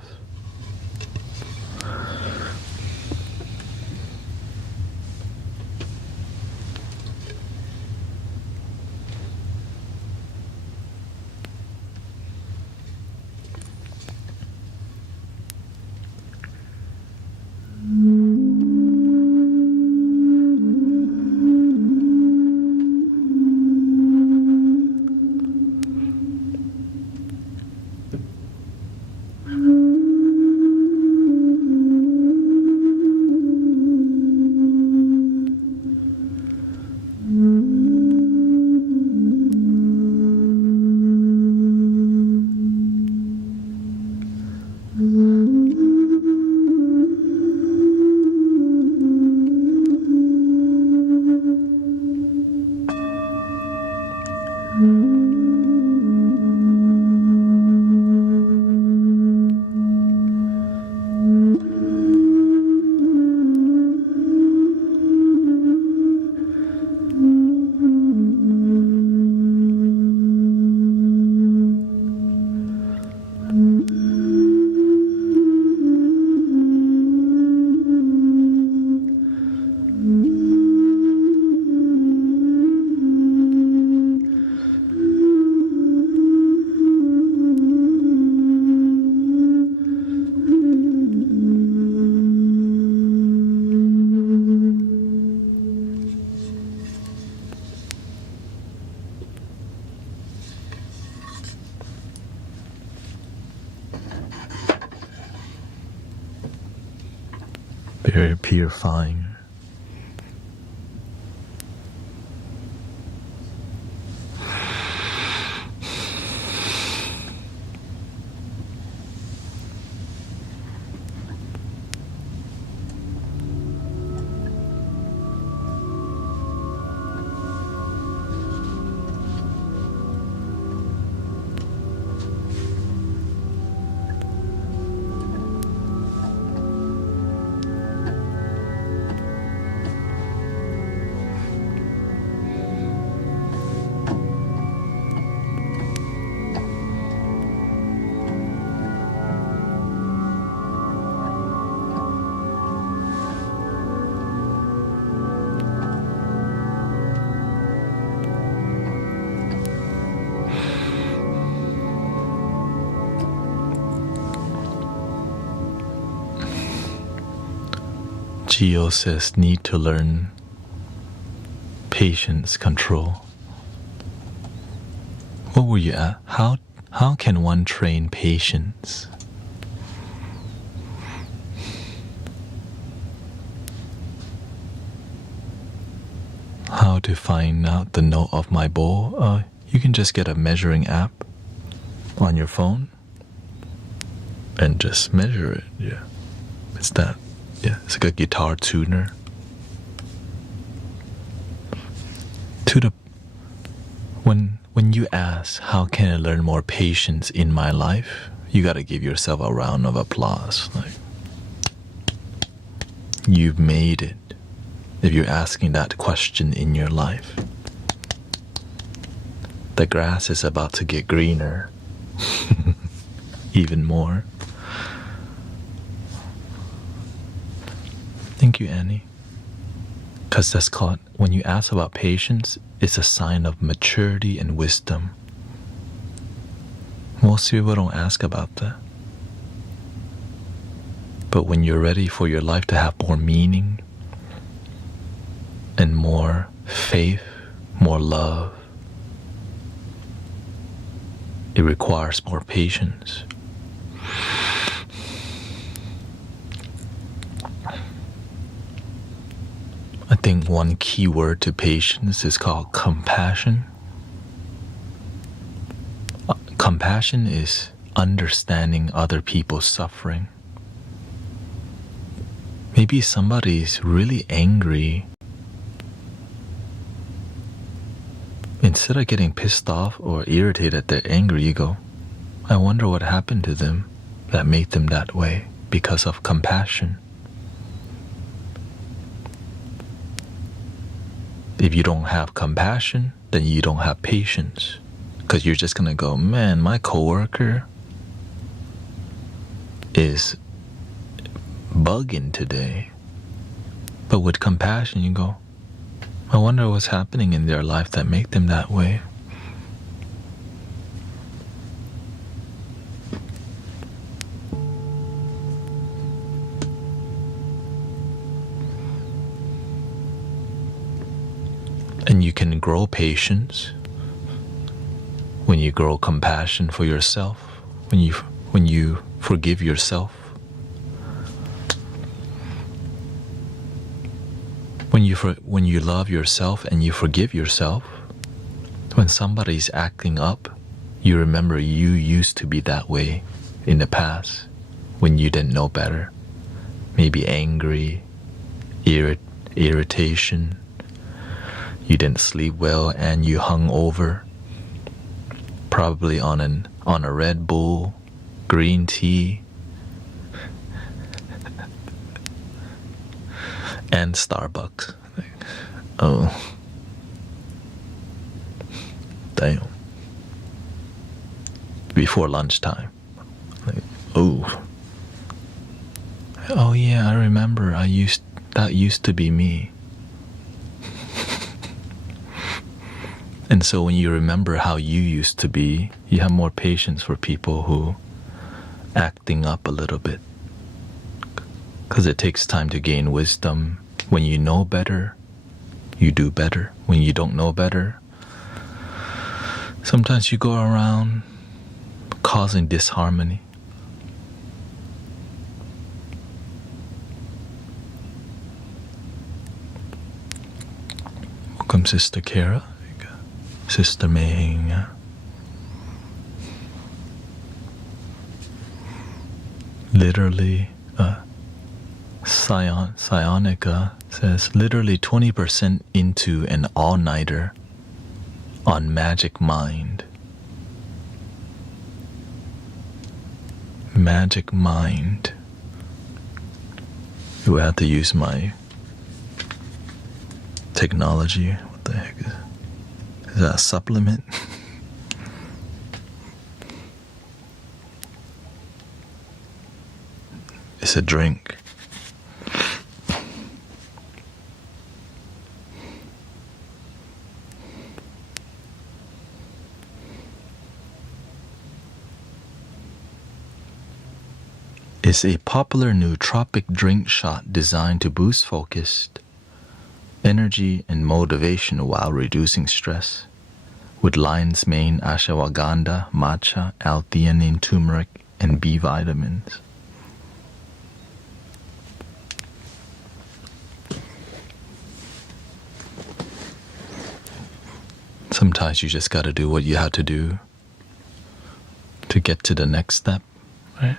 Very purifying. Gio says need to learn patience control. What were you at? How can one train patience? How to find out the note of my bowl? You can just get a measuring app on your phone and just measure it. Yeah, it's that. Yeah, it's like a guitar tuner. When you ask, how can I learn more patience in my life? You gotta give yourself a round of applause. Like, you've made it. If you're asking that question in your life, the grass is about to get greener, even more. Thank you, Annie. Because that's called, when you ask about patience, it's a sign of maturity and wisdom. Most people don't ask about that. But when you're ready for your life to have more meaning and more faith, more love, it requires more patience. I think one key word to patience is called compassion. Compassion is understanding other people's suffering. Maybe somebody's really angry instead of getting pissed off or irritated at their anger, you go, I wonder what happened to them that made them that way, because of compassion. If you don't have compassion, then you don't have patience, because you're just gonna go, man, my coworker is bugging today. But with compassion, you go, I wonder what's happening in their life that make them that way. And you can grow patience when you grow compassion for yourself, when you forgive yourself, when you love yourself and you forgive yourself. When somebody's acting up, you remember you used to be that way in the past when you didn't know better. Maybe angry, irritation, you didn't sleep well and you hung over, probably on a Red Bull, green tea, and Starbucks. Oh, damn. Before lunchtime. Oh yeah, I remember. That used to be me. And so when you remember how you used to be, you have more patience for people who acting up a little bit. Because it takes time to gain wisdom. When you know better, you do better. When you don't know better, sometimes you go around causing disharmony. Welcome, Sister Kara. Sister Ming. Literally, Psionica says, literally 20% into an all-nighter on Magic Mind. Magic Mind. Do I have to use my technology? What the heck is that a supplement? It's a drink. It's a popular nootropic drink shot designed to boost focus, energy, and motivation while reducing stress, with lion's mane, ashwagandha, matcha, L-theanine, turmeric, and B vitamins. Sometimes you just got to do what you have to do to get to the next step, right?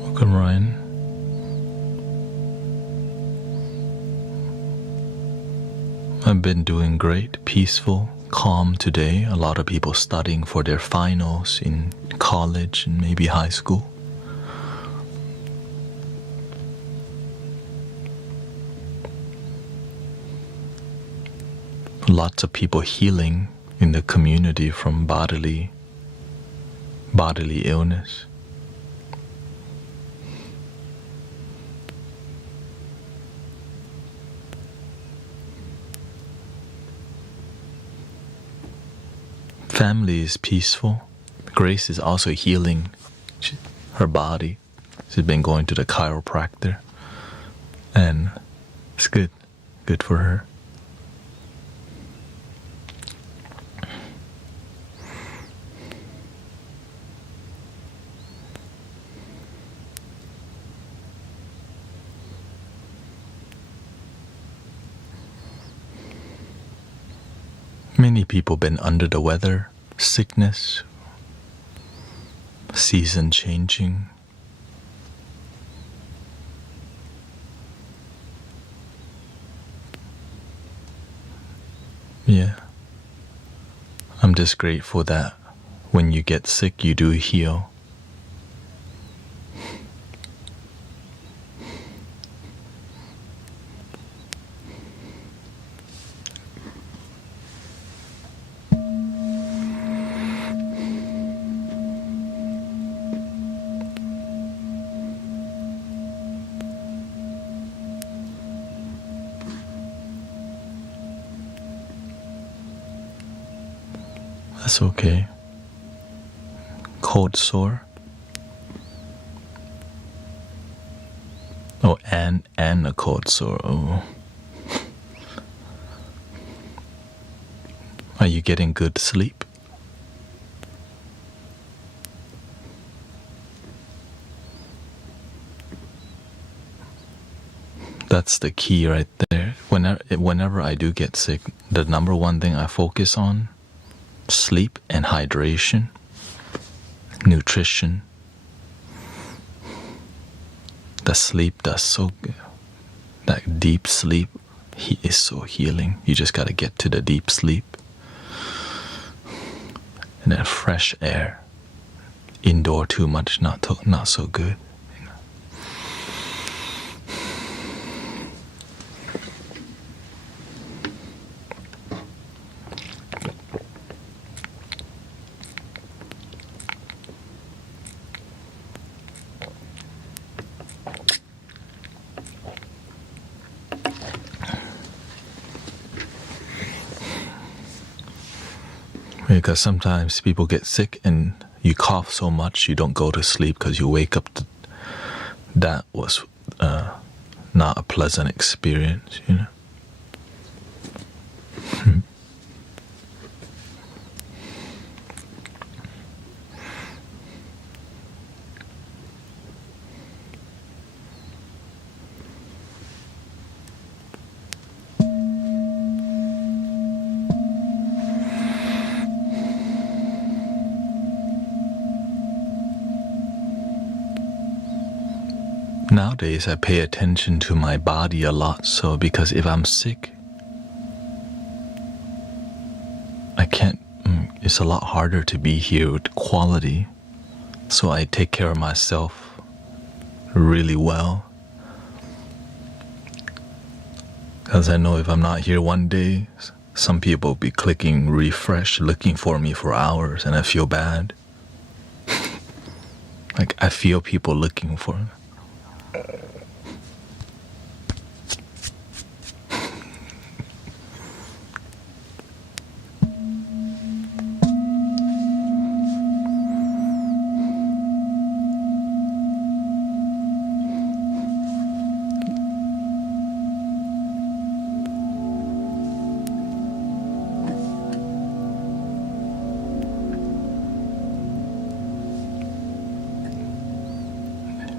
Welcome, Ryan. I've been doing great, peaceful, calm today. A lot of people studying for their finals in college and maybe high school. Lots of people healing in the community from bodily illness. Family is peaceful. Grace is also healing her body She's been going to the chiropractor, and it's good for her. Many people been under the weather, sickness, season changing. Yeah. I'm just grateful that when you get sick, you do heal. That's okay. Cold sore. Oh, and a cold sore. Oh. Are you getting good sleep? That's the key right there. Whenever I do get sick, the number one thing I focus on, sleep and hydration, nutrition. The sleep does so good. That deep sleep is so healing. You just gotta get to the deep sleep. And then fresh air. Indoor too much, not so good. Because sometimes people get sick and you cough so much you don't go to sleep because you wake up that was not a pleasant experience, you know. Nowadays, I pay attention to my body a lot, so because if I'm sick, I can't, it's a lot harder to be here with quality, so I take care of myself really well. Because I know if I'm not here one day, some people will be clicking refresh, looking for me for hours, and I feel bad. Like, I feel people looking for me.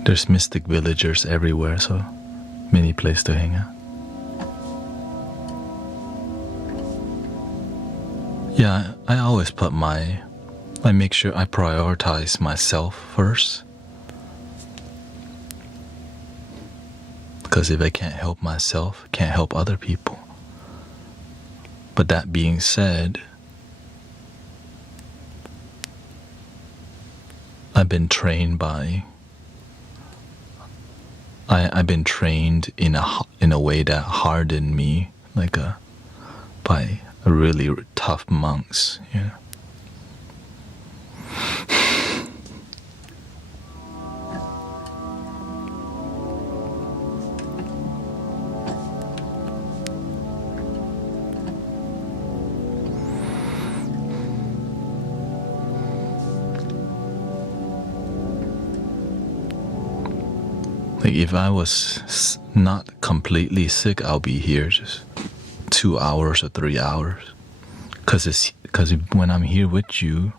There's mystic villagers everywhere, so many places to hang out. Yeah, I always I make sure I prioritize myself first. Because if I can't help myself, I can't help other people. But that being said, I've been trained in a way that hardened me, by really tough monks, you know. Like if I was not completely sick, I'll be here just 2 hours or 3 hours. Because when I'm here with you,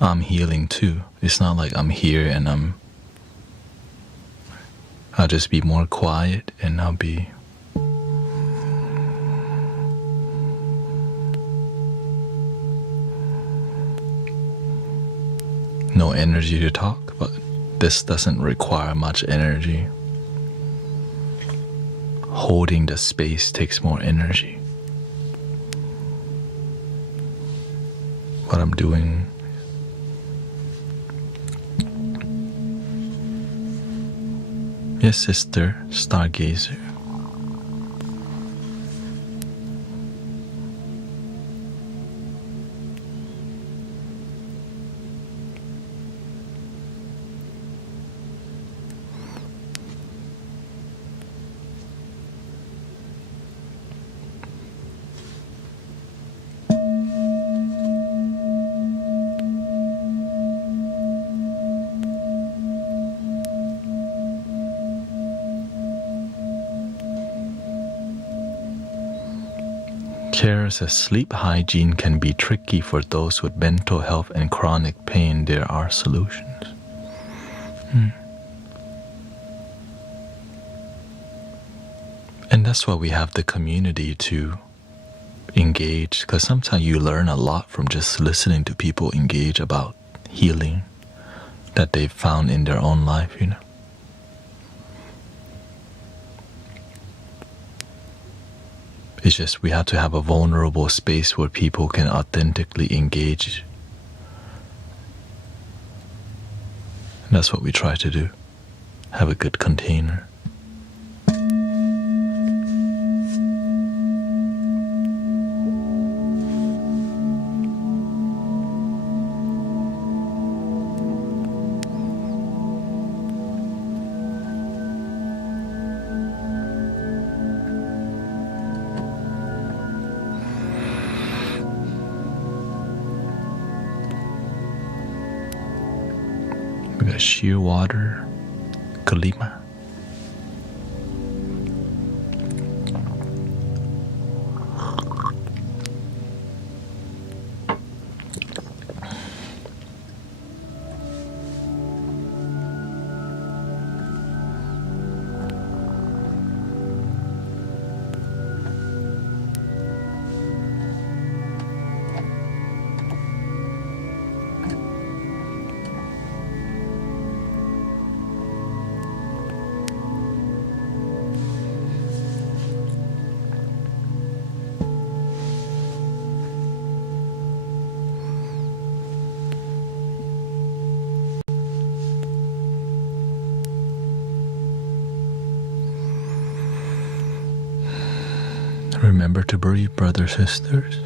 I'm healing too. It's not like I'm here and I'll just be more quiet and I'll be no energy to talk, but this doesn't require much energy. Holding the space takes more energy. What I'm doing, yes, sister, stargazer. Kara says sleep hygiene can be tricky for those with mental health and chronic pain. There are solutions. And that's why we have the community to engage, because sometimes you learn a lot from just listening to people engage about healing that they've found in their own life, you know. It's just we have to have a vulnerable space where people can authentically engage. And that's what we try to do. Have a good container. We got sheer water, Kalima. Remember to breathe, brothers, sisters.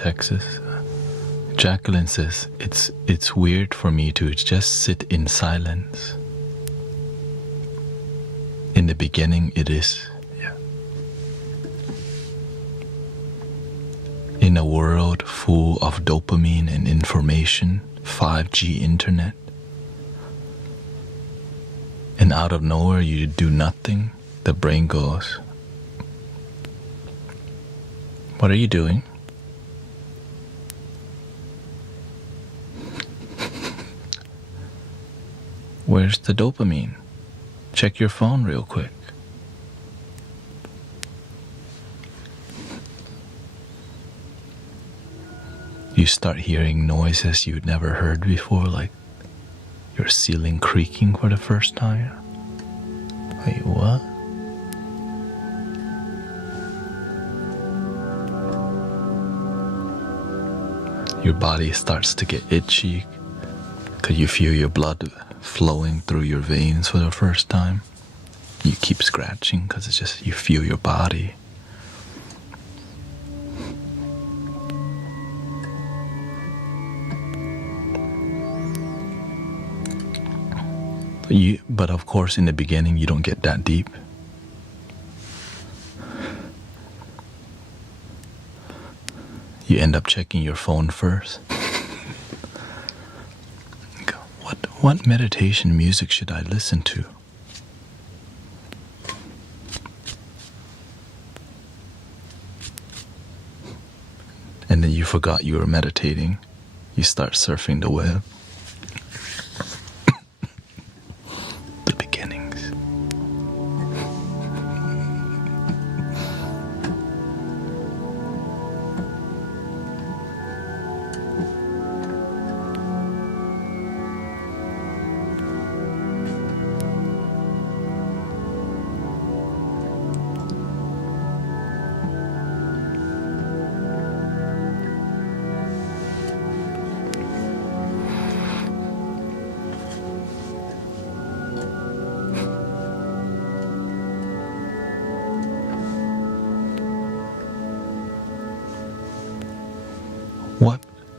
Texas. Jacqueline says, it's weird for me to just sit in silence. In the beginning, it is. Yeah. In a world full of dopamine and information, 5G internet, and out of nowhere you do nothing, the brain goes, what are you doing? Where's the dopamine? Check your phone real quick. You start hearing noises you'd never heard before, like your ceiling creaking for the first time. Wait, what? Your body starts to get itchy because you feel your blood flowing through your veins for the first time. You keep scratching because it's just you feel your body. But of course, in the beginning, you don't get that deep. You end up checking your phone first. What meditation music should I listen to? And then you forgot you were meditating. You start surfing the web. The beginnings.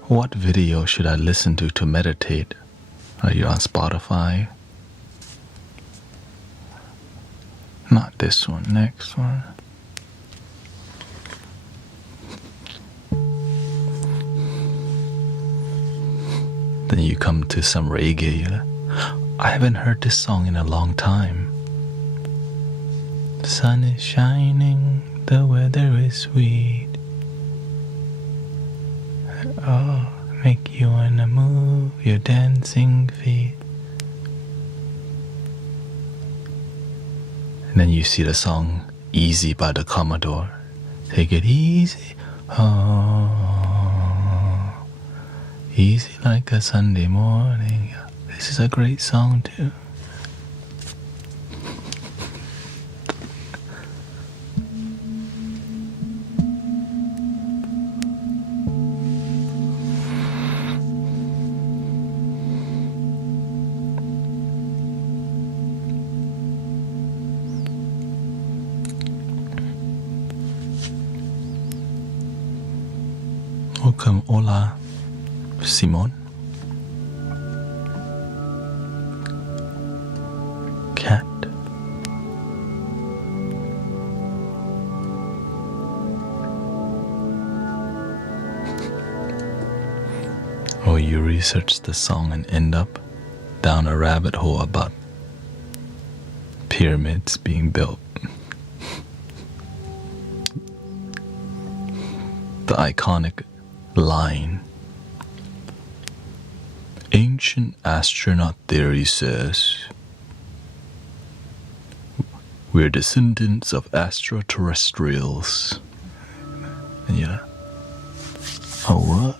What video should I listen to meditate? Are you on Spotify? Not this one, next one. Then you come to some reggae. I haven't heard this song in a long time. The sun is shining, the weather is sweet. Oh, make you wanna move your dancing feet. And then you see the song Easy by the Commodore. Take it easy, oh, easy like a Sunday morning. This is a great song too. Welcome, hola, Simon. Cat. Or you research the song and end up down a rabbit hole about pyramids being built. The iconic line. Ancient astronaut theory says we're descendants of extraterrestrials. And you're like, oh, what?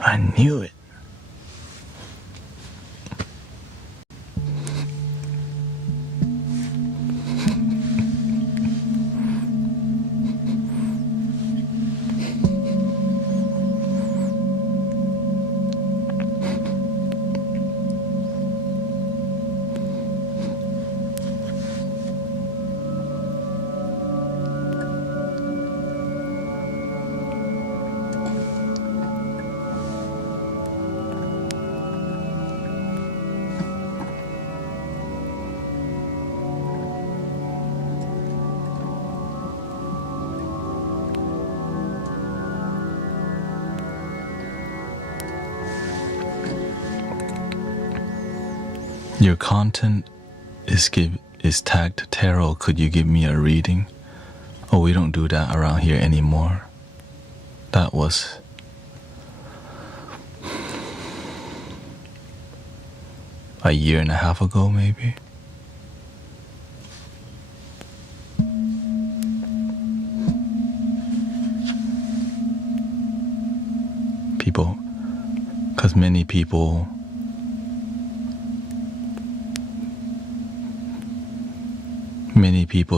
I knew it. Your content is tagged tarot. Could you give me a reading? Oh, we don't do that around here anymore. That was a year and a half ago, maybe. Because many people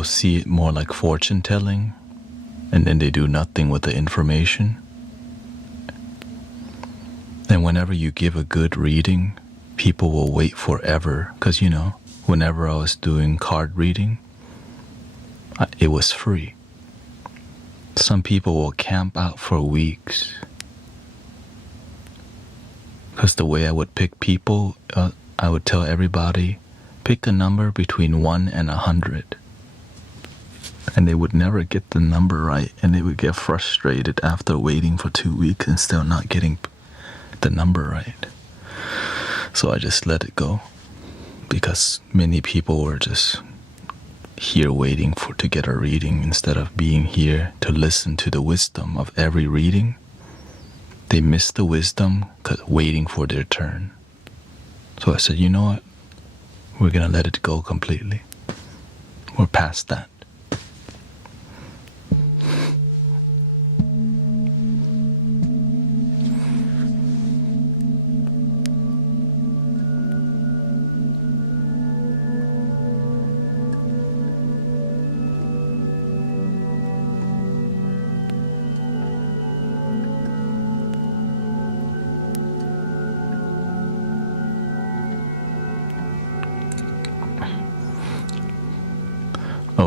see it more like fortune telling, and then they do nothing with the information. And whenever you give a good reading, people will wait forever. Because, whenever I was doing card reading, it was free. Some people will camp out for weeks. Because the way I would pick people, I would tell everybody, pick a number between 1 and 100. And they would never get the number right, and they would get frustrated after waiting for 2 weeks and still not getting the number right. So I just let it go, because many people were just here waiting to get a reading instead of being here to listen to the wisdom of every reading. They missed the wisdom waiting for their turn. So I said, you know what? We're going to let it go completely. We're past that.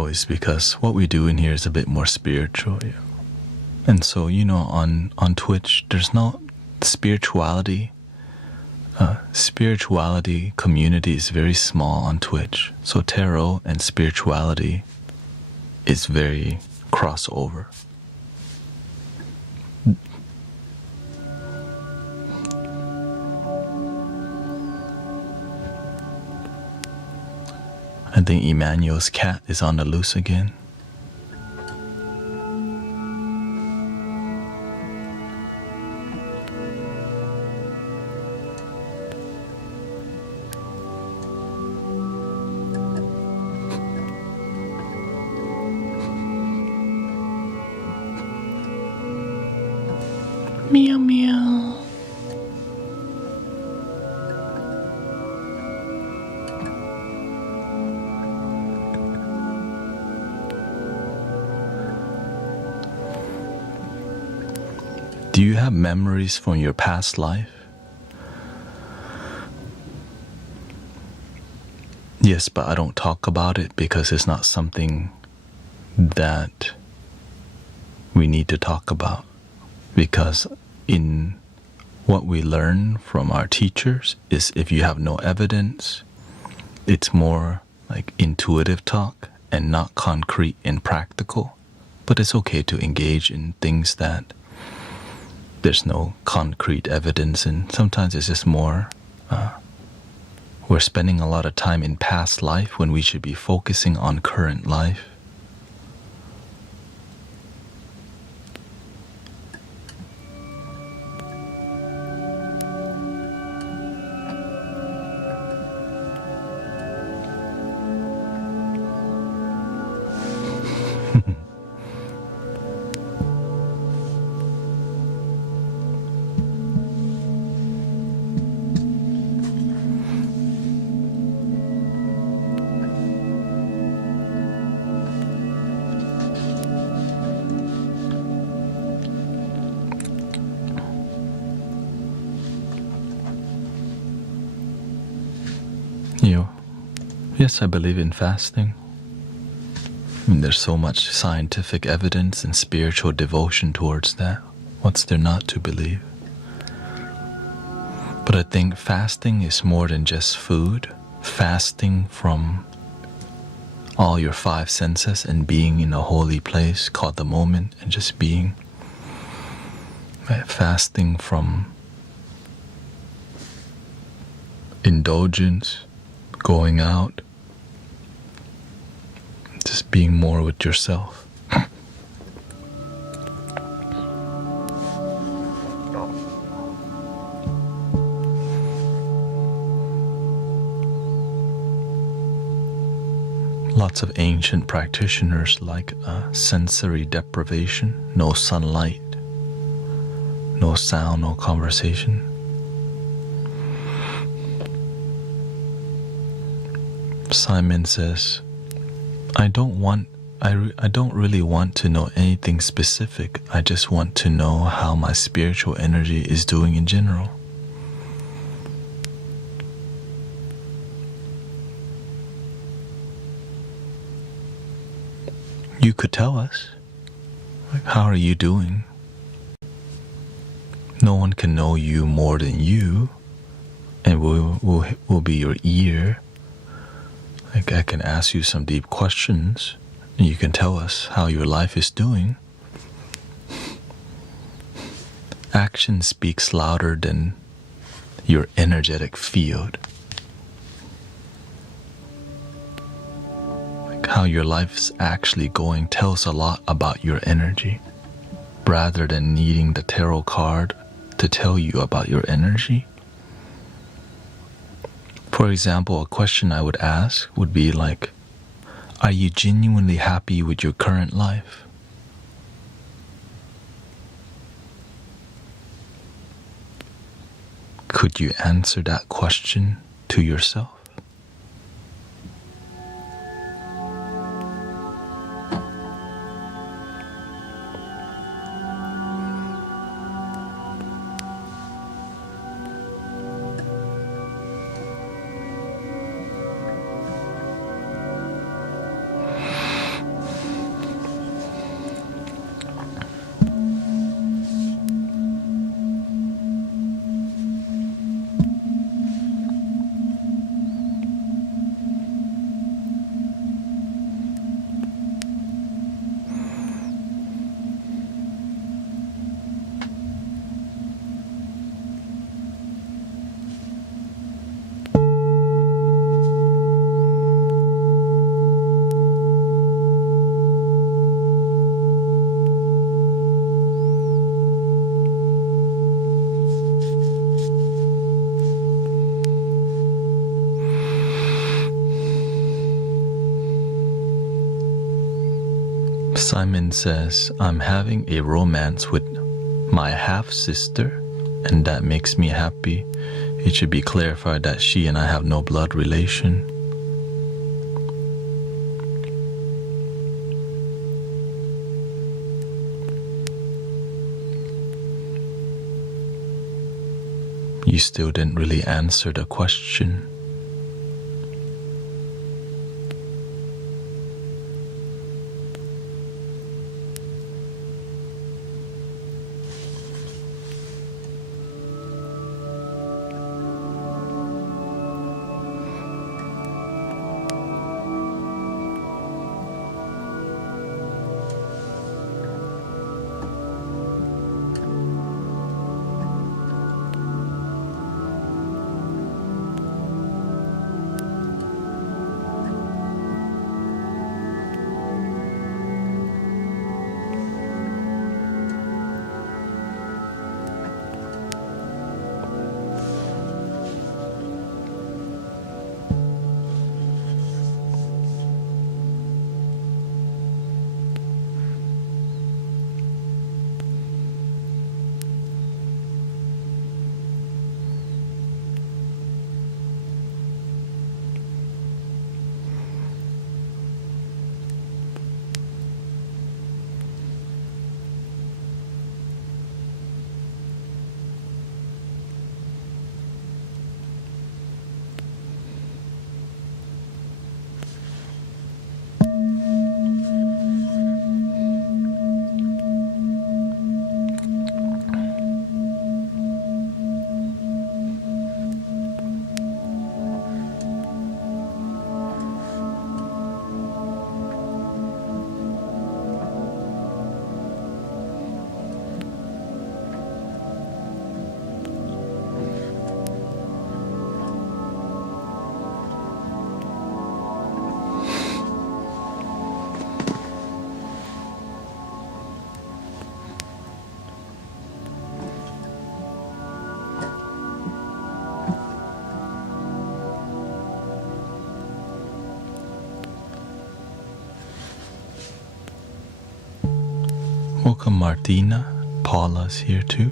It's because what we do in here is a bit more spiritual. Yeah. And so, on Twitch, there's no spirituality. Spirituality community is very small on Twitch. So tarot and spirituality is very crossover. I think Emmanuel's cat is on the loose again. Meow meow. Do you have memories from your past life? Yes, but I don't talk about it because it's not something that we need to talk about. Because in what we learn from our teachers is if you have no evidence, it's more like intuitive talk and not concrete and practical. But it's okay to engage in things that there's no concrete evidence, and sometimes it's just more we're spending a lot of time in past life when we should be focusing on current life. Yes, I believe in fasting. There's so much scientific evidence and spiritual devotion towards that. What's there not to believe? But I think fasting is more than just food. Fasting from all your 5 senses and being in a holy place called the moment and just being. Fasting from indulgence, going out, just being more with yourself. Lots of ancient practitioners like sensory deprivation, no sunlight, no sound, no conversation. Simon says, I don't really want to know anything specific. I just want to know how my spiritual energy is doing in general. You could tell us, like, how are you doing? No one can know you more than you, and we'll be your ear. Like, I can ask you some deep questions, and you can tell us how your life is doing. Action speaks louder than your energetic field. How your life's actually going tells a lot about your energy, rather than needing the tarot card to tell you about your energy. For example, a question I would ask would be like, are you genuinely happy with your current life? Could you answer that question to yourself? Simon says, I'm having a romance with my half-sister, and that makes me happy. It should be clarified that she and I have no blood relation. You still didn't really answer the question. Martina. Paula's here too.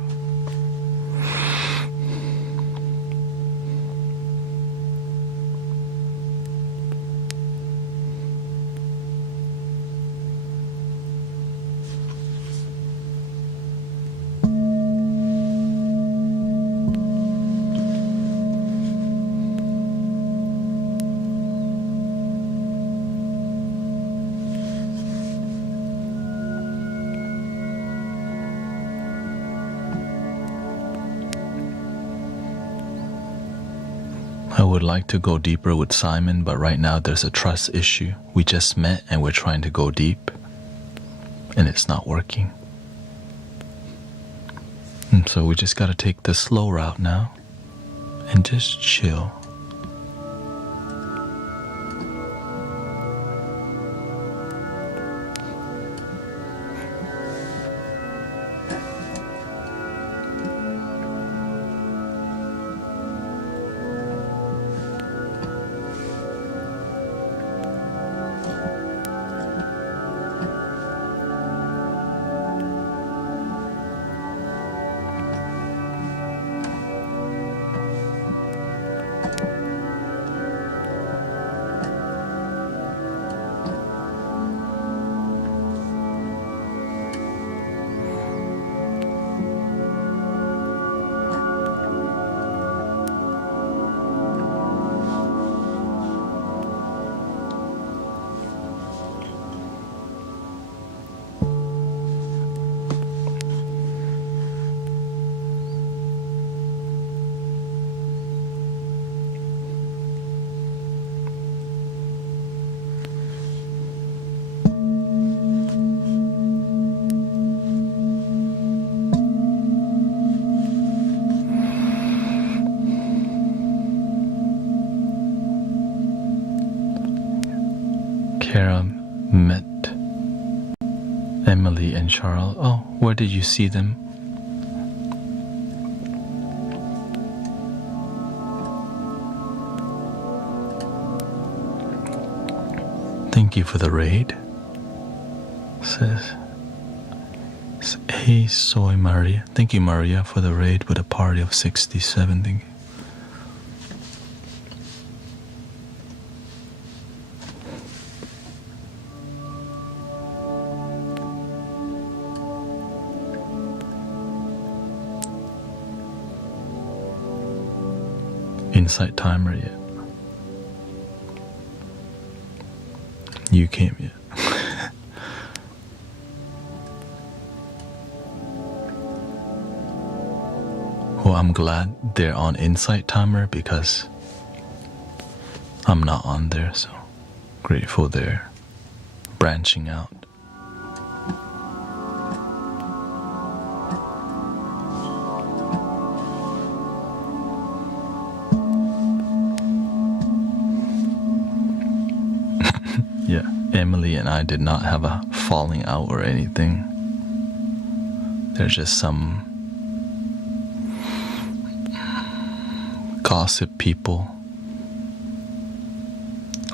I would like to go deeper with Simon, but right now there's a trust issue. We just met and we're trying to go deep, and it's not working. And so we just gotta take the slow route now and just chill. Kara met Emily and Charles. Oh, where did you see them? Thank you for the raid. Says, hey, soy Maria. Thank you, Maria, for the raid with a party of 67. Thank you. Insight timer yet? You came yet? Well, I'm glad they're on Insight timer because I'm not on there, so grateful they're branching out. Yeah, Emily and I did not have a falling out or anything. There's just some gossip people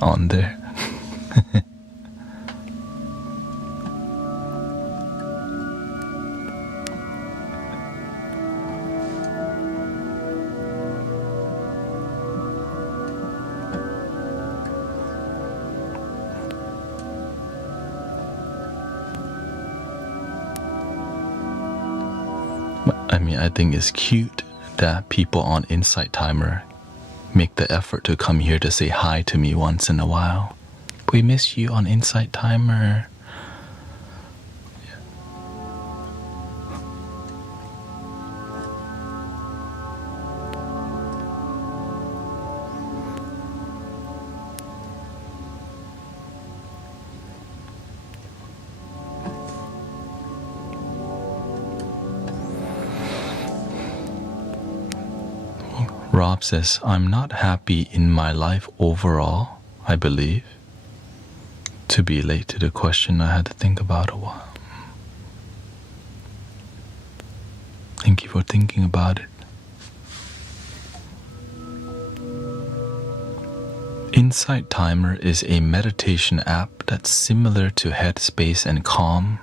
on there. I mean, I think it's cute that people on Insight Timer make the effort to come here to say hi to me once in a while. We miss you on Insight Timer. Rob says, I'm not happy in my life overall, I believe. To be late to the question, I had to think about a while. Thank you for thinking about it. Insight Timer is a meditation app that's similar to Headspace and Calm.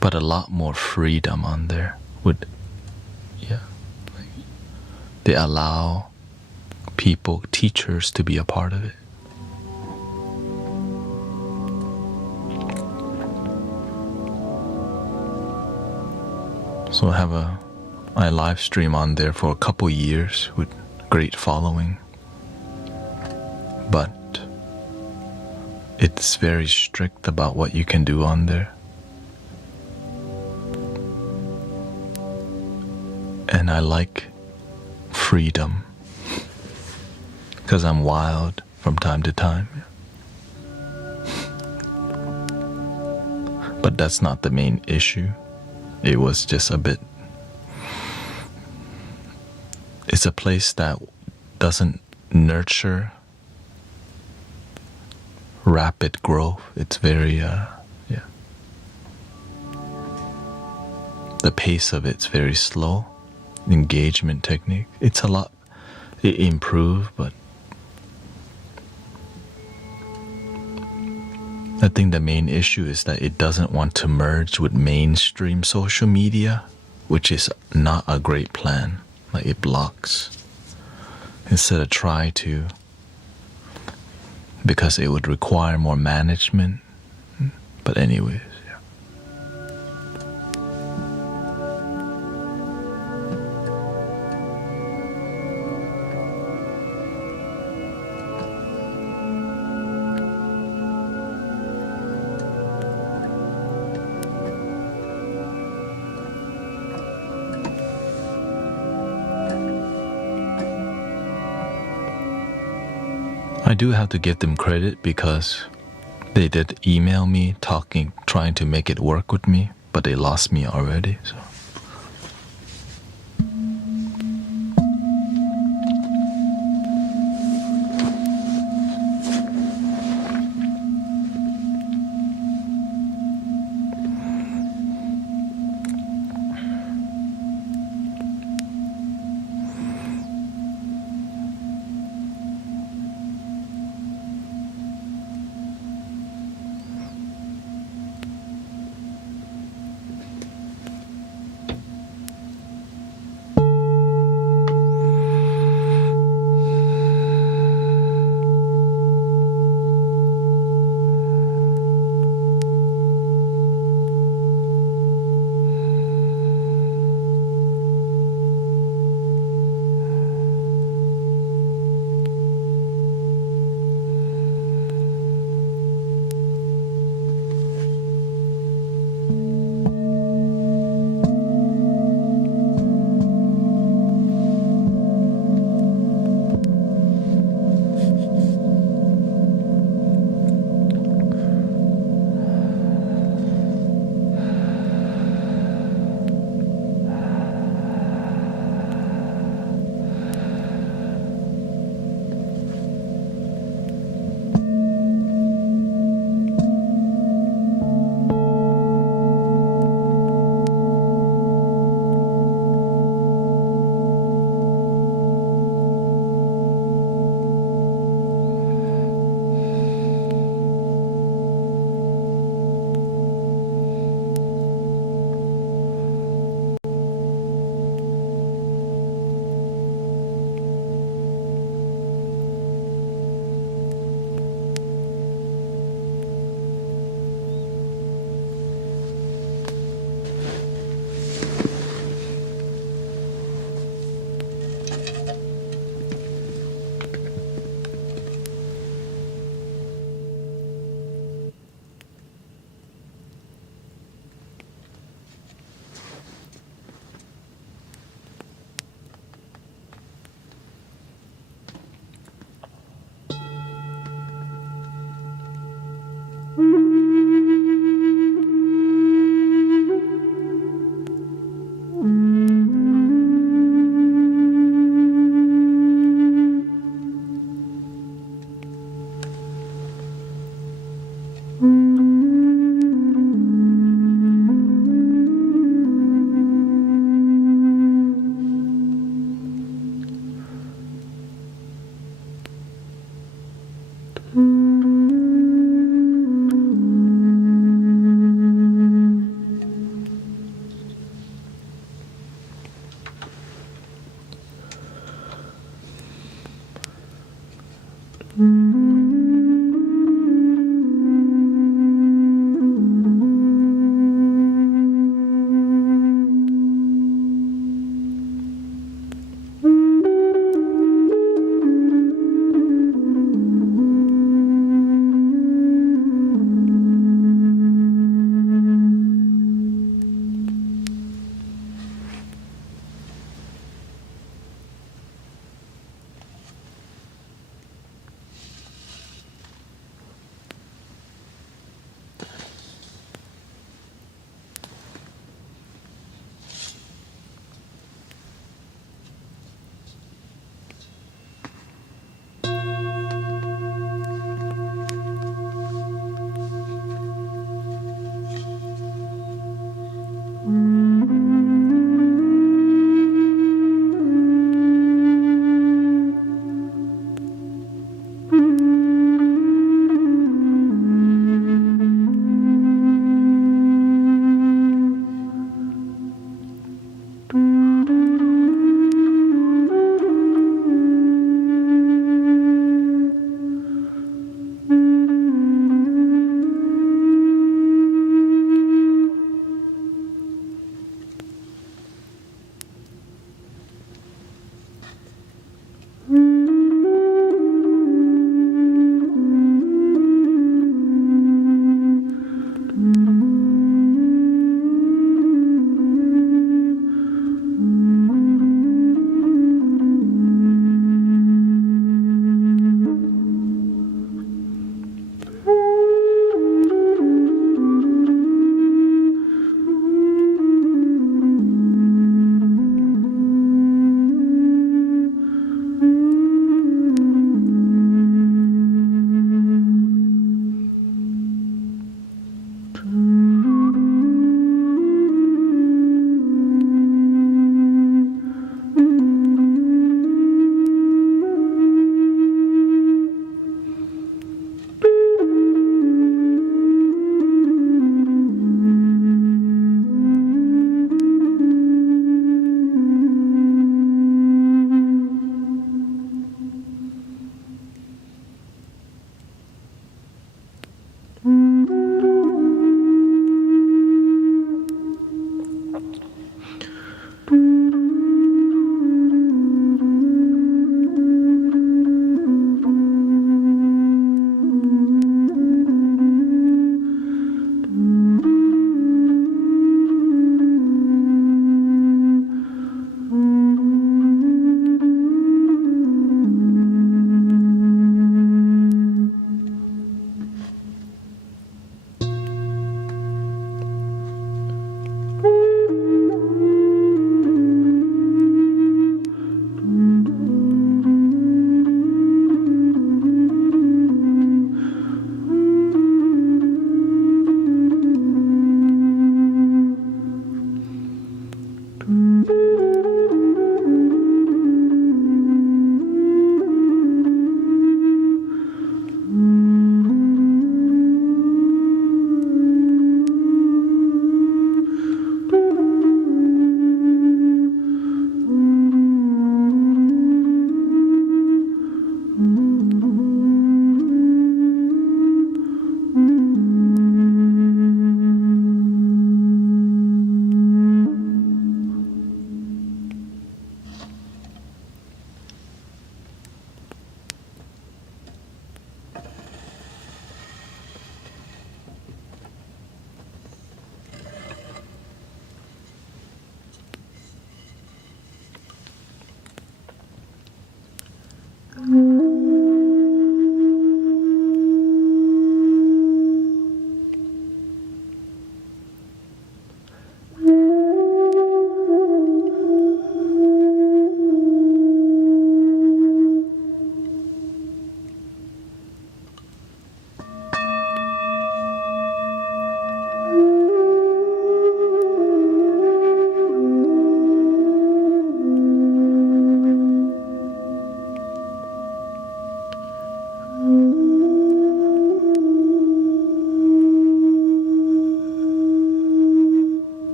but a lot more freedom on there. They allow people, teachers, to be a part of it. So I live stream on there for a couple years with great following, but it's very strict about what you can do on there. And I like freedom because I'm wild from time to time. But that's not the main issue. It was just a bit. It's a place that doesn't nurture rapid growth. It's very, the pace of it's very slow. Engagement technique. It's a lot. It improved, but I think the main issue is that it doesn't want to merge with mainstream social media, which is not a great plan. Like it blocks. Instead of try to, because it would require more management. But anyways, yeah. I do have to give them credit because they did email me trying to make it work with me, but they lost me already. So.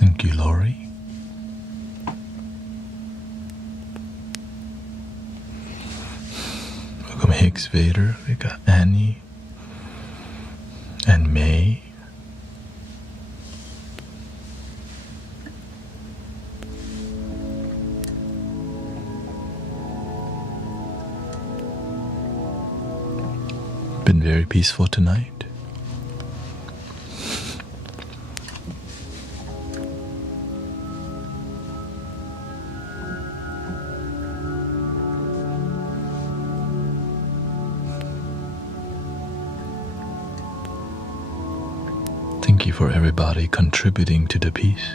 Thank you, Laurie. Welcome, Higgs Vader. We got Annie and May. Been very peaceful tonight. Thank you for everybody contributing to the peace.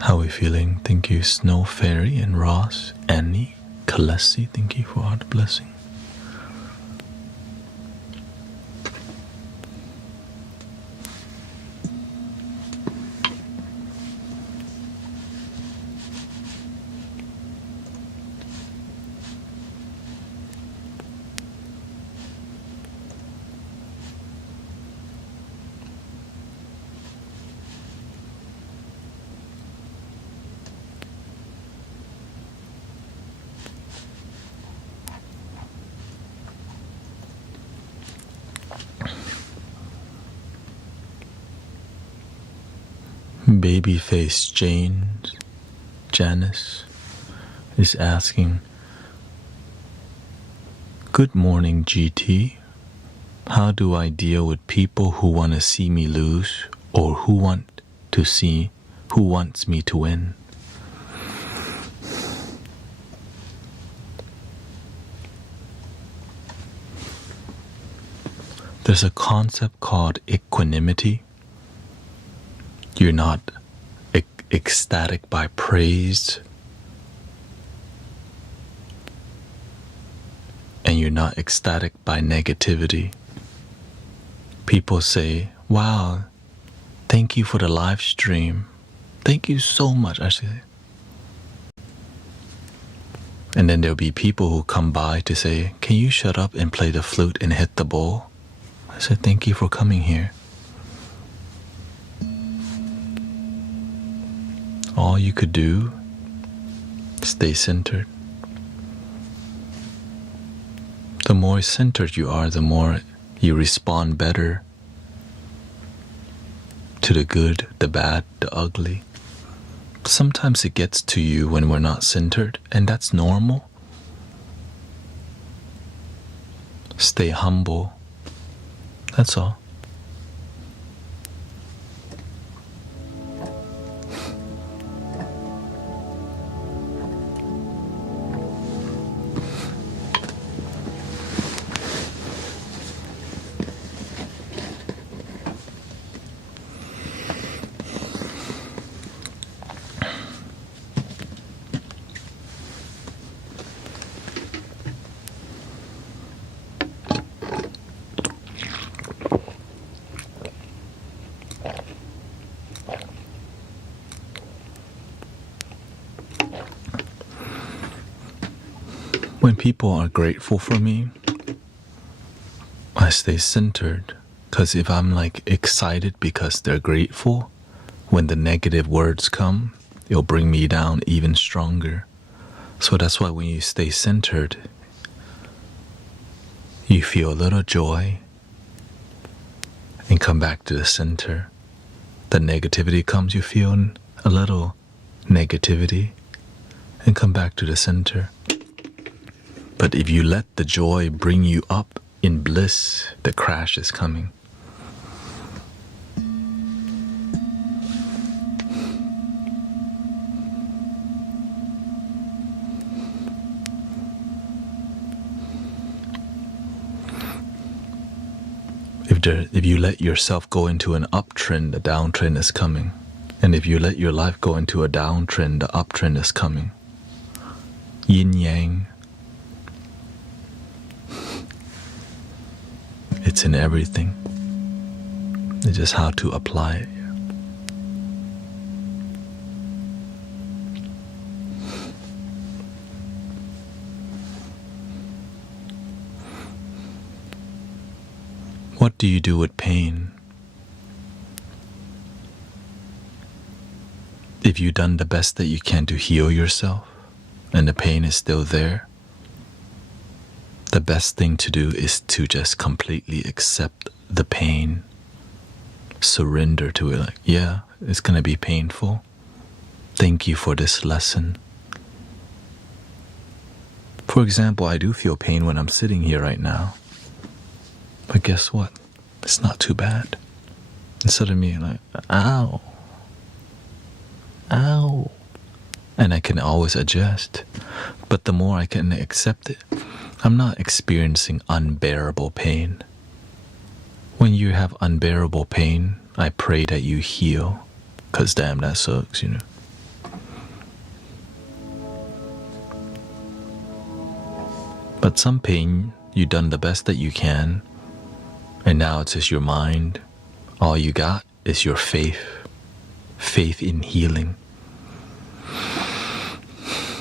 How are we feeling? Thank you, Snow Fairy and Ross, Annie, Kalesi. Thank you for all the blessing. Babyface Janice is asking, good morning, GT. How do I deal with people who want to see me lose or who wants me to win? There's a concept called equanimity. You're not ecstatic by praise, and you're not ecstatic by negativity. People say, wow, thank you for the live stream. Thank you so much, actually. And then there'll be people who come by to say, can you shut up and play the flute and hit the bowl? I said, thank you for coming here. All you could do, stay centered. The more centered you are, the more you respond better to the good, the bad, the ugly. Sometimes it gets to you when we're not centered, and that's normal. Stay humble. That's all. When people are grateful for me, I stay centered. Because if I'm like excited because they're grateful, when the negative words come, it'll bring me down even stronger. So that's why when you stay centered, you feel a little joy and come back to the center. The negativity comes, you feel a little negativity and come back to the center. But if you let the joy bring you up in bliss, the crash is coming. If you let yourself go into an uptrend, the downtrend is coming. And if you let your life go into a downtrend, the uptrend is coming. Yin yang. It's in everything. It's just how to apply it. What do you do with pain? If you've done the best that you can to heal yourself and the pain is still there, the best thing to do is to just completely accept the pain, surrender to it. Like, yeah, it's going to be painful. Thank you for this lesson. For example, I do feel pain when I'm sitting here right now. But guess what? It's not too bad. Instead of me like, ow, ow. And I can always adjust. But the more I can accept it, I'm not experiencing unbearable pain. When you have unbearable pain, I pray that you heal. 'Cause damn, that sucks, you know. But some pain, you've done the best that you can, and now it's just your mind. All you got is your faith in healing.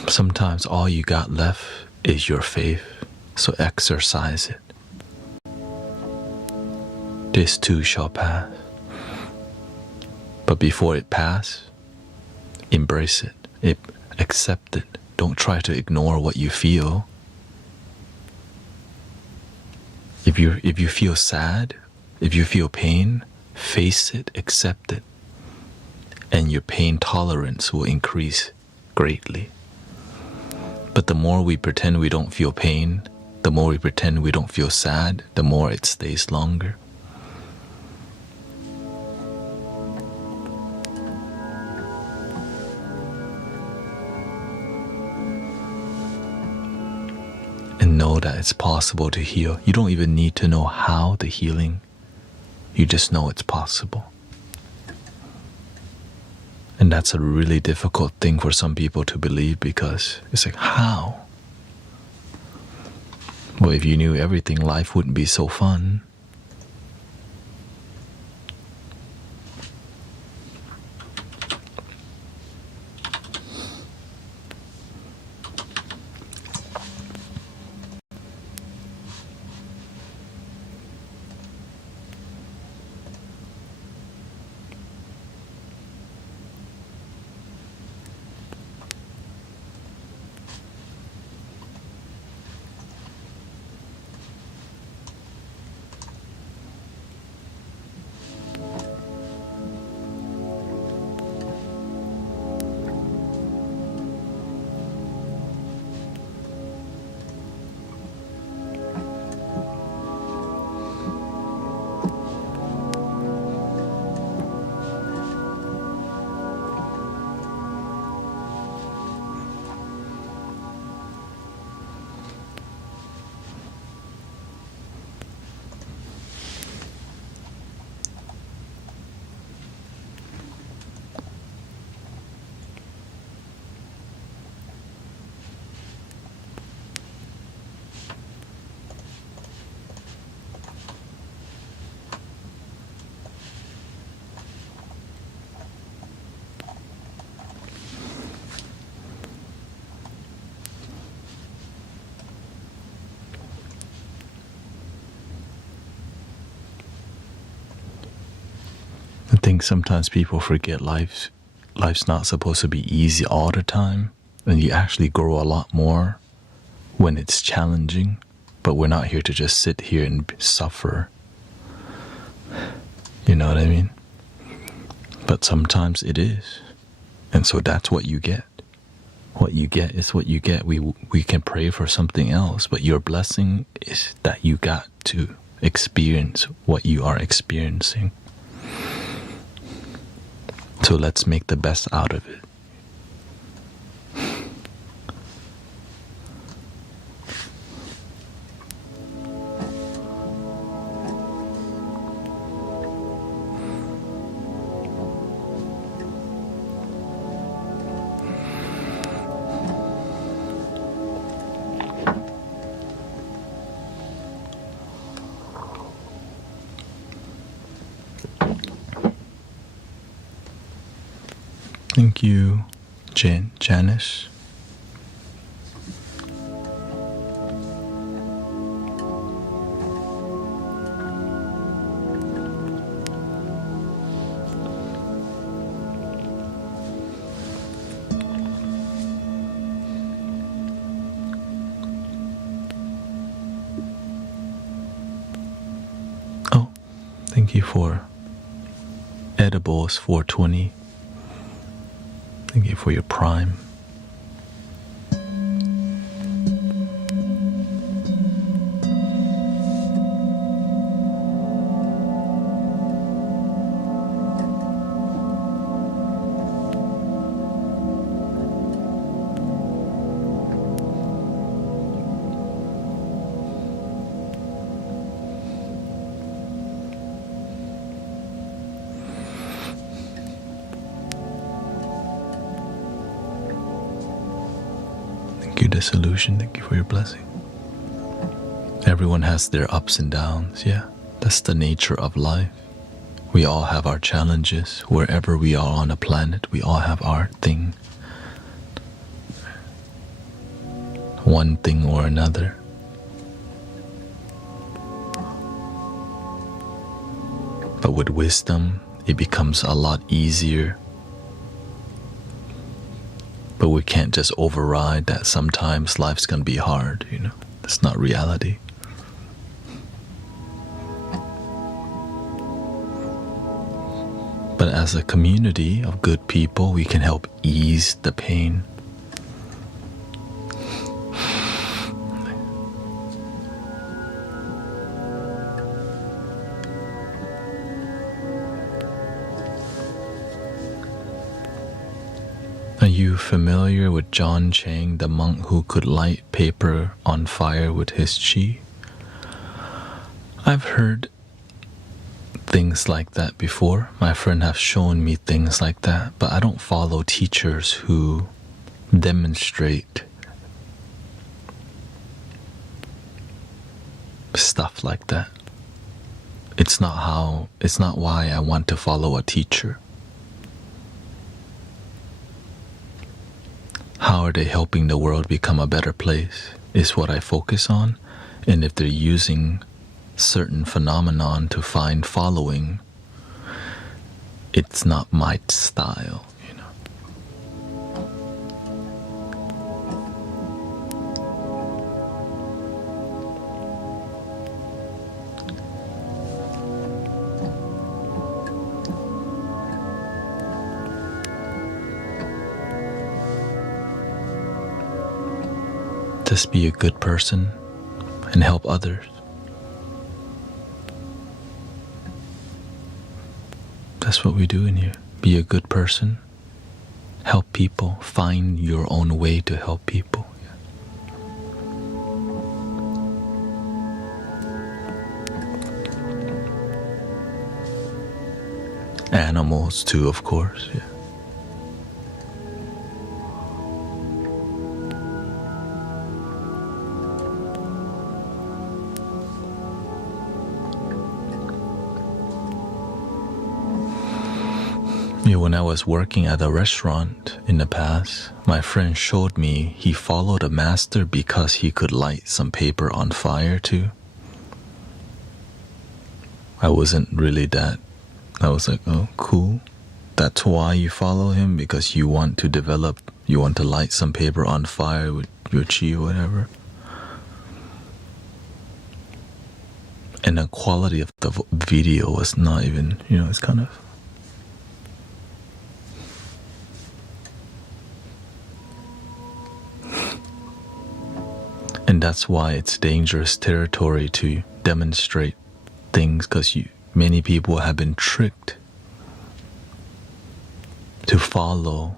Sometimes all you got left is your faith, so exercise it. This too shall pass. But before it passes, embrace it, accept it. Don't try to ignore what you feel. If you feel sad, if you feel pain, face it, accept it, and your pain tolerance will increase greatly. But the more we pretend we don't feel pain, the more we pretend we don't feel sad, the more it stays longer. And know that it's possible to heal. You don't even need to know how the healing, you just know it's possible. And that's a really difficult thing for some people to believe, because it's like, how? Well, if you knew everything, life wouldn't be so fun. I think sometimes people forget life's not supposed to be easy all the time, and you actually grow a lot more when it's challenging. But we're not here to just sit here and suffer. You know what I mean? But sometimes it is. And so that's what you get. What you get is what you get. We can pray for something else, but your blessing is that you got to experience what you are experiencing. So let's make the best out of it. Thank you, Janice. Oh, thank you for edibles 420. Thank you for your prime. Thank you, Dissolution. Thank you for your blessing. Everyone has their ups and downs, yeah. That's the nature of life. We all have our challenges. Wherever we are on the planet, we all have our thing. One thing or another. But with wisdom, it becomes a lot easier. But we can't just override that sometimes life's gonna be hard, you know. That's not reality. But as a community of good people, we can help ease the pain. Are you familiar with John Chang, the monk who could light paper on fire with his chi? I've heard things like that before. My friend have shown me things like that, but I don't follow teachers who demonstrate stuff like that. It's not why I want to follow a teacher. How are they helping the world become a better place is what I focus on. And if they're using certain phenomenon to find following, it's not my style, you know. Just be a good person and help others. That's what we do in here. Be a good person, help people, find your own way to help people. Animals too, of course, yeah. When I was working at a restaurant in the past, my friend showed me he followed a master because he could light some paper on fire too. I wasn't really that. I was like, oh, cool. That's why you follow him, because you want to light some paper on fire with your chi or whatever. And the quality of the video was not even, it's kind of... And that's why it's dangerous territory to demonstrate things, because many people have been tricked to follow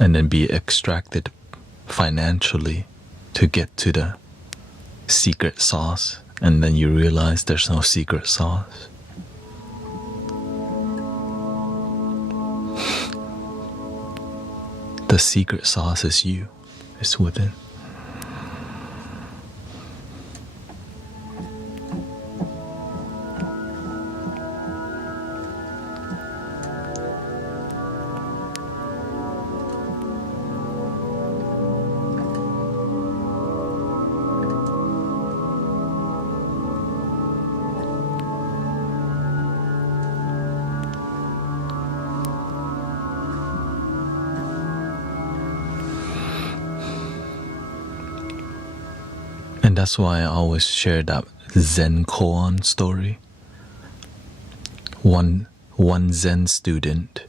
and then be extracted financially to get to the secret sauce, and then you realize there's no secret sauce. The secret sauce is you. It's within. And that's why I always share that Zen koan story. One Zen student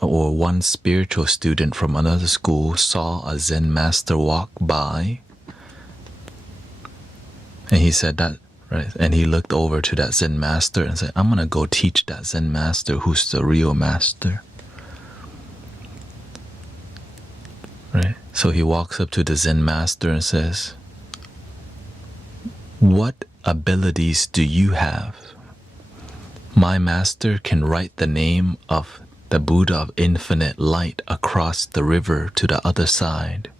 one spiritual student from another school saw a Zen master walk by, and he said that, right? And he looked over to that Zen master and said, I'm gonna go teach that Zen master who's the real master. Right? So he walks up to the Zen master and says, what abilities do you have? My master can write the name of the Buddha of infinite light across the river to the other side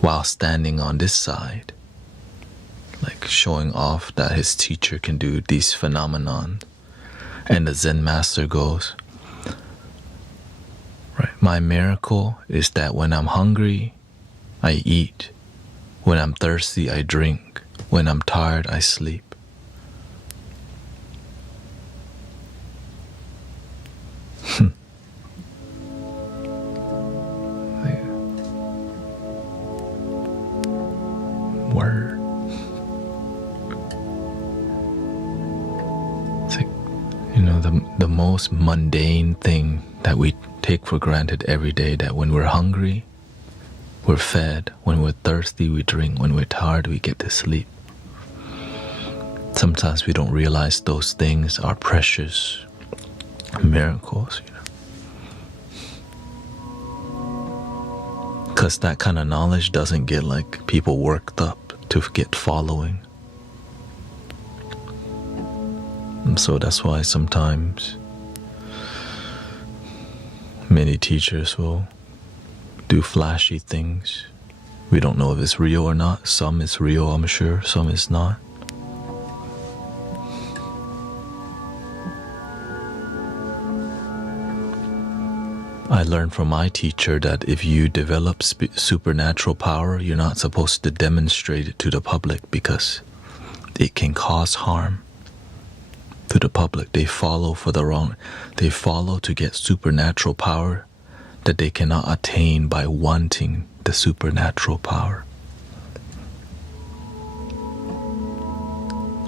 while standing on this side. like showing off that his teacher can do these phenomenon. And the Zen master goes, right, my miracle is that when I'm hungry, I eat. When I'm thirsty, I drink. When I'm tired, I sleep. Word. It's like, the most mundane thing that we take for granted every day, that when we're hungry, we're fed. When we're thirsty, we drink. When we're tired, we get to sleep. Sometimes we don't realize those things are precious miracles, because that kind of knowledge doesn't get like people worked up to get following. And so that's why sometimes many teachers will do flashy things. We don't know if it's real or not. Some is real, I'm sure. Some is not. I learned from my teacher that if you develop supernatural power, you're not supposed to demonstrate it to the public because it can cause harm to the public. They follow to get supernatural power that they cannot attain by wanting the supernatural power.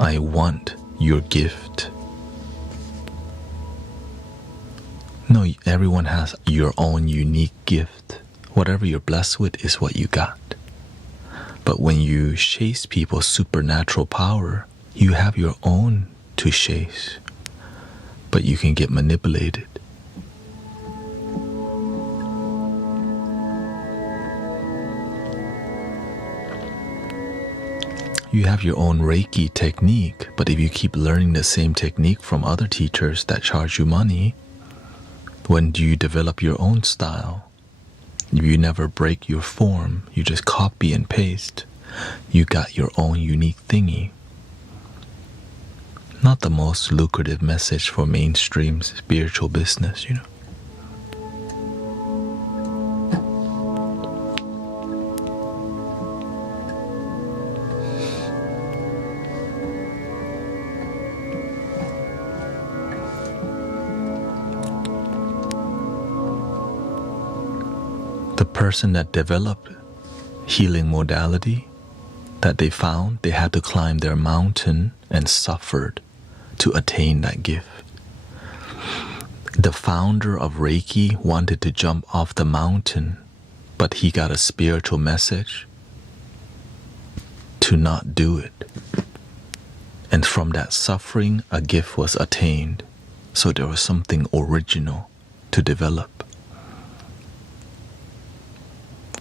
I want your gift. No, everyone has your own unique gift. Whatever you're blessed with is what you got. But when you chase people's supernatural power, you have your own to chase. But you can get manipulated. You have your own Reiki technique, but if you keep learning the same technique from other teachers that charge you money, when do you develop your own style? If you never break your form, you just copy and paste, you got your own unique thingy. Not the most lucrative message for mainstream spiritual business, The person that developed healing modality that they found, they had to climb their mountain and suffered to attain that gift. The founder of Reiki wanted to jump off the mountain, but he got a spiritual message to not do it. And from that suffering, a gift was attained. So there was something original to develop.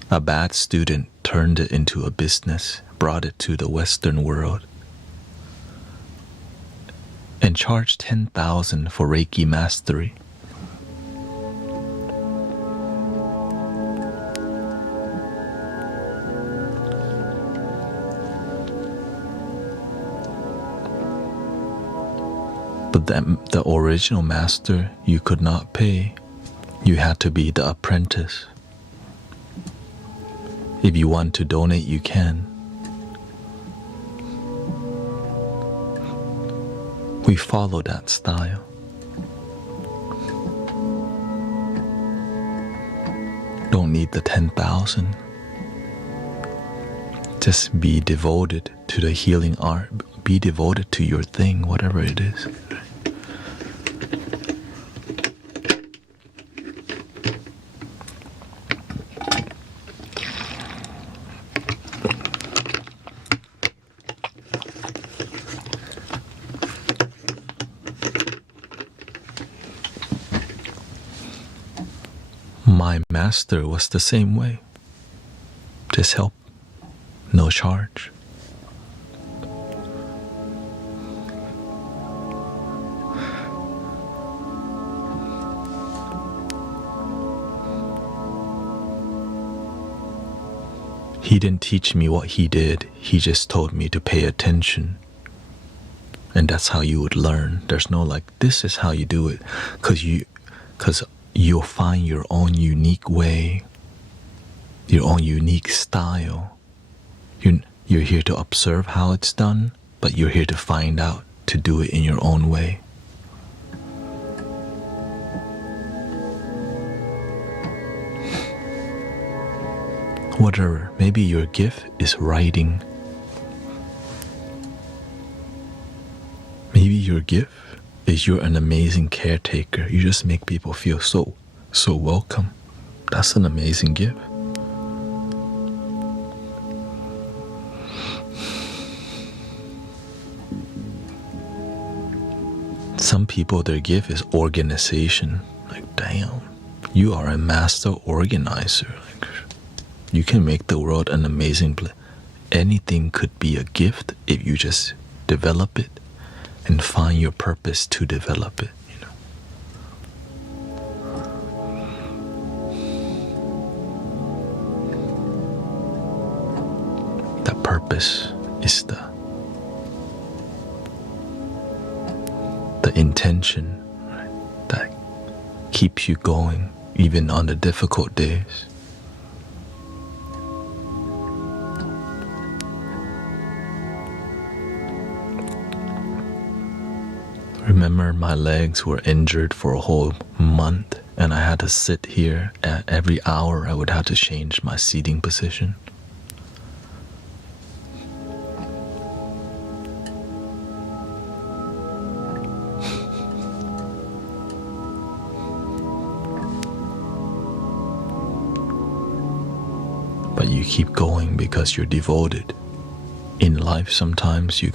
A bad student turned it into a business, brought it to the Western world, and charged $10,000 for Reiki mastery. But the original master you could not pay. You had to be the apprentice. If you want to donate, you can. We follow that style. Don't need the 10,000. Just be devoted to the healing art. Be devoted to your thing, whatever it is. My master was the same way. Just help, no charge. He didn't teach me what he did. He just told me to pay attention. And that's how you would learn. There's no like, this is how you do it. Because you'll find your own unique way, your own unique style. You're here to observe how it's done, but you're here to find out, to do it in your own way. Whatever, maybe your gift is writing. Maybe your gift is you're an amazing caretaker. You just make people feel so welcome. That's an amazing gift. Some people, their gift is organization. Like, damn, you are a master organizer. Like, you can make the world an amazing place. Anything could be a gift if you just develop it and find your purpose to develop it, you know. That purpose is the intention, right, that keeps you going even on the difficult days. Remember, my legs were injured for a whole month, and I had to sit here at every hour. I would have to change my seating position. But you keep going because you're devoted. In life, sometimes your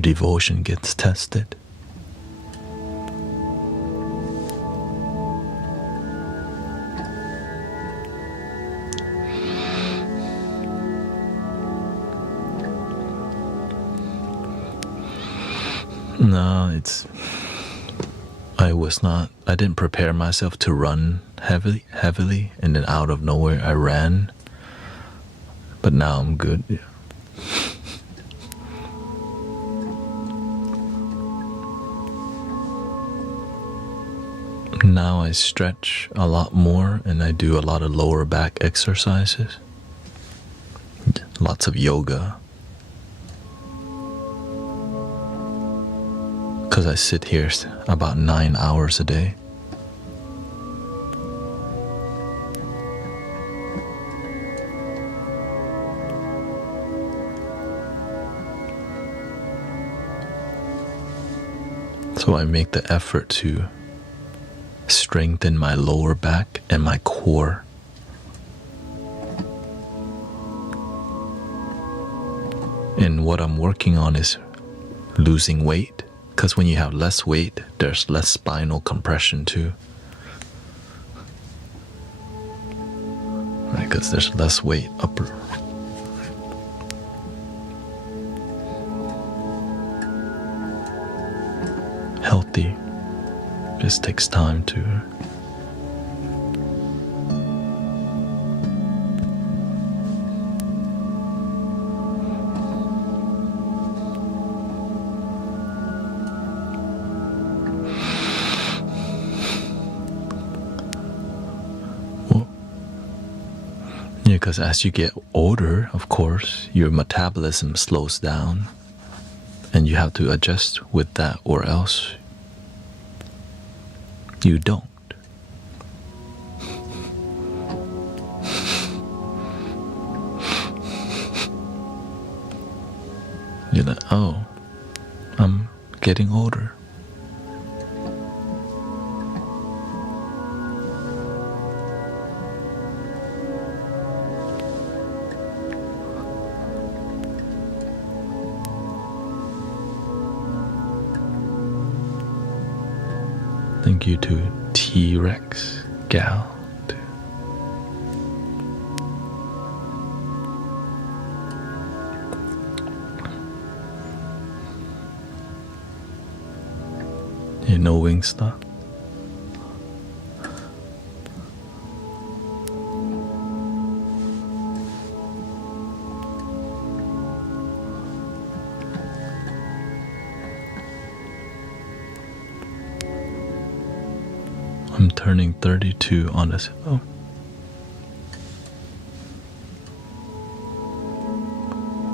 devotion gets tested. No, I didn't prepare myself to run heavily, and then out of nowhere I ran. But now I'm good. Yeah. Now I stretch a lot more, and I do a lot of lower back exercises. Lots of yoga. Because I sit here about 9 hours a day. So I make the effort to strengthen my lower back and my core. And what I'm working on is losing weight. Because when you have less weight, there's less spinal compression too. Right, because there's less weight upper. Healthy. Just takes time to. Because as you get older, of course, your metabolism slows down, and you have to adjust with that, or else you don't. You're like, oh, I'm getting older. Thank you to T-Rex Gal. Yeah, no Wingstop. I'm turning 32 on this. Oh.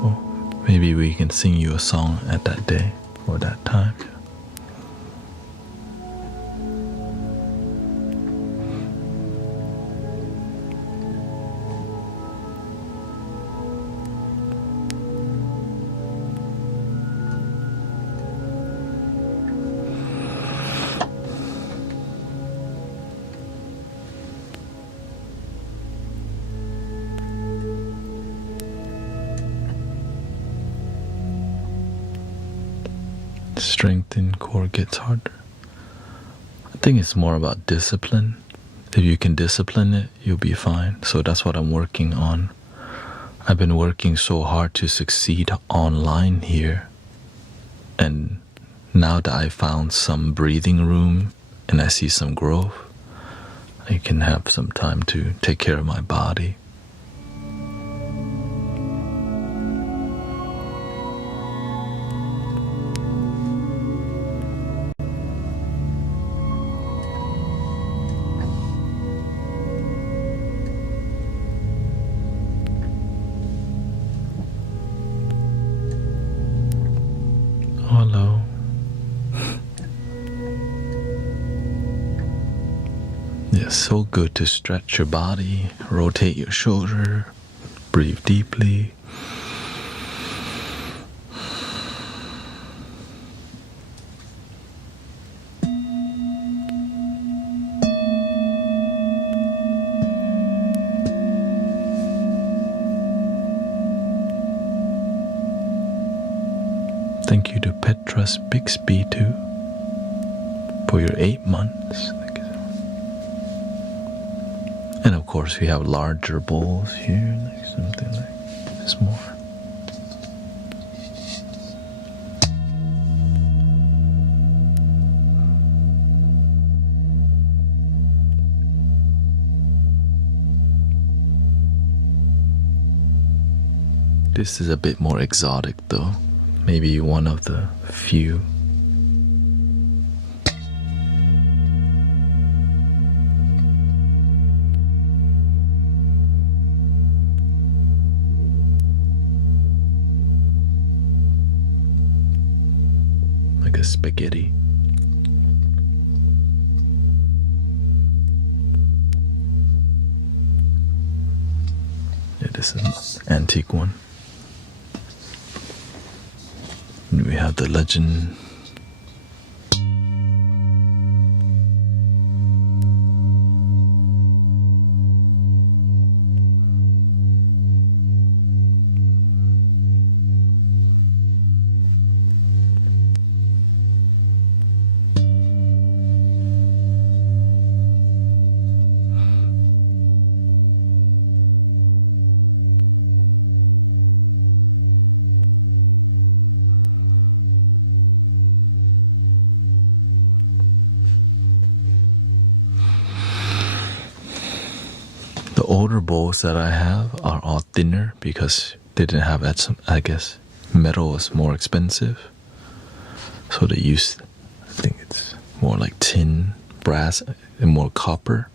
Well, maybe we can sing you a song at that day or that time. Strengthen core gets harder. I think it's more about discipline. If you can discipline it, you'll be fine. So that's what I'm working on. I've been working so hard to succeed online here. And now that I found some breathing room and I see some growth, I can have some time to take care of my body. Hello. It's so good to stretch your body, rotate your shoulder, breathe deeply. Thank you to Petras Bixby too for your 8 months. And of course we have larger bowls here, like something like this more. This is a bit more exotic though. Maybe one of the few. Like a spaghetti. Yeah, this is an antique one. And we have the legend. The older bowls that I have are all thinner because they didn't have that. I guess metal was more expensive, so they used, I think it's more like tin, brass, and more copper,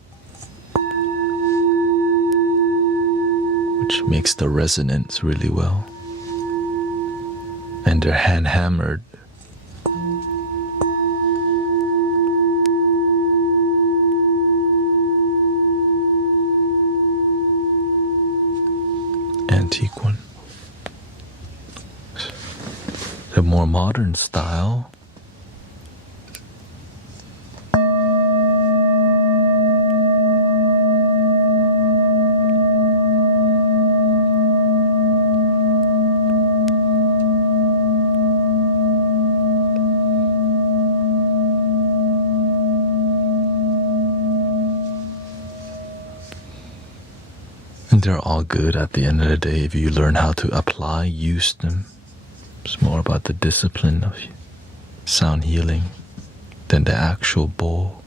which makes the resonance really well. And they're hand hammered. Antique one. The more modern style. And they're all good at the end of the day if you learn how to apply, use them. It's more about the discipline of sound healing than the actual bowl.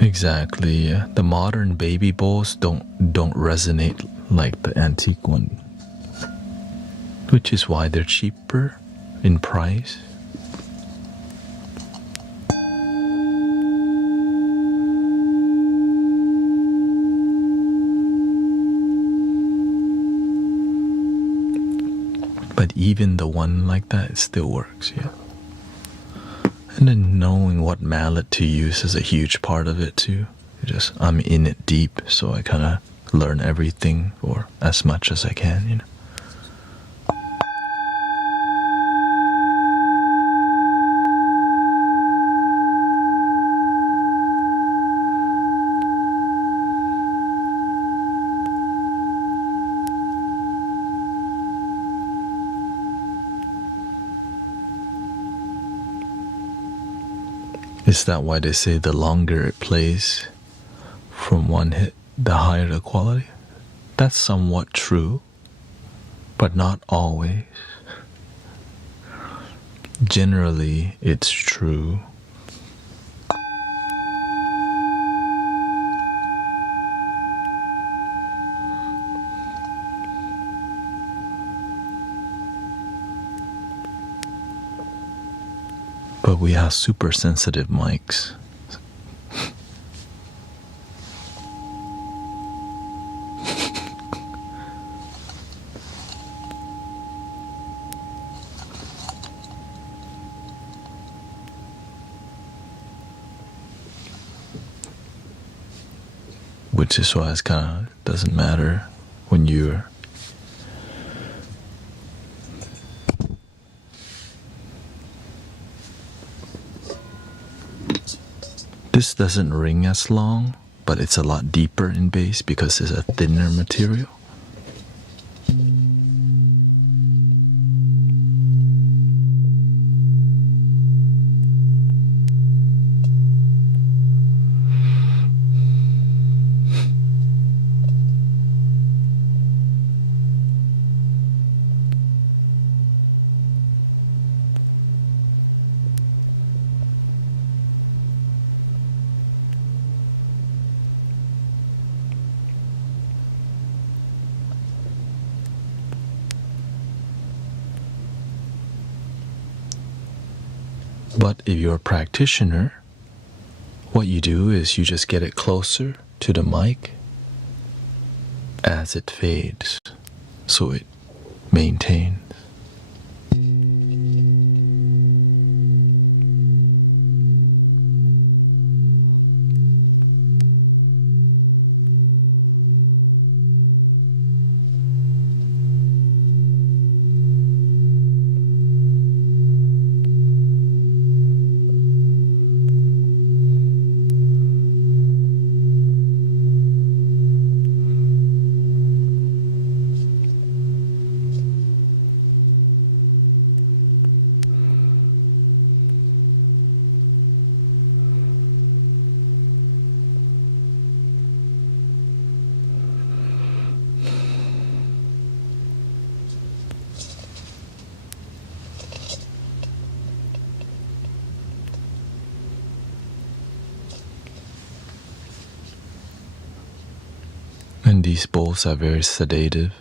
Exactly. Yeah. The modern baby bowls don't resonate like the antique one, which is why they're cheaper in price. But even the one like that, it still works, yeah. And then knowing what mallet to use is a huge part of it too. I'm in it deep, so I kind of learn everything, or as much as I can, you know. Is that why they say the longer it plays from one hit, the higher the quality? That's somewhat true, but not always. Generally, it's true. But we have super sensitive mics. Which is why it kind of doesn't matter when you're this doesn't ring as long, but it's a lot deeper in bass because it's a thinner material. But if you're a practitioner, what you do is you just get it closer to the mic as it fades, so it maintains. And these bowls are very sedative.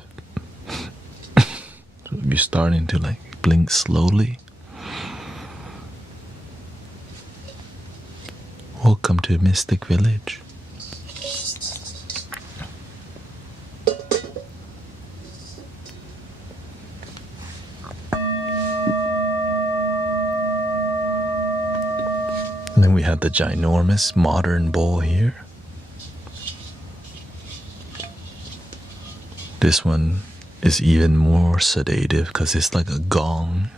So if you're starting to like blink slowly, welcome to Mystic Village. And then we have the ginormous modern bowl here. This one is even more sedative because it's like a gong.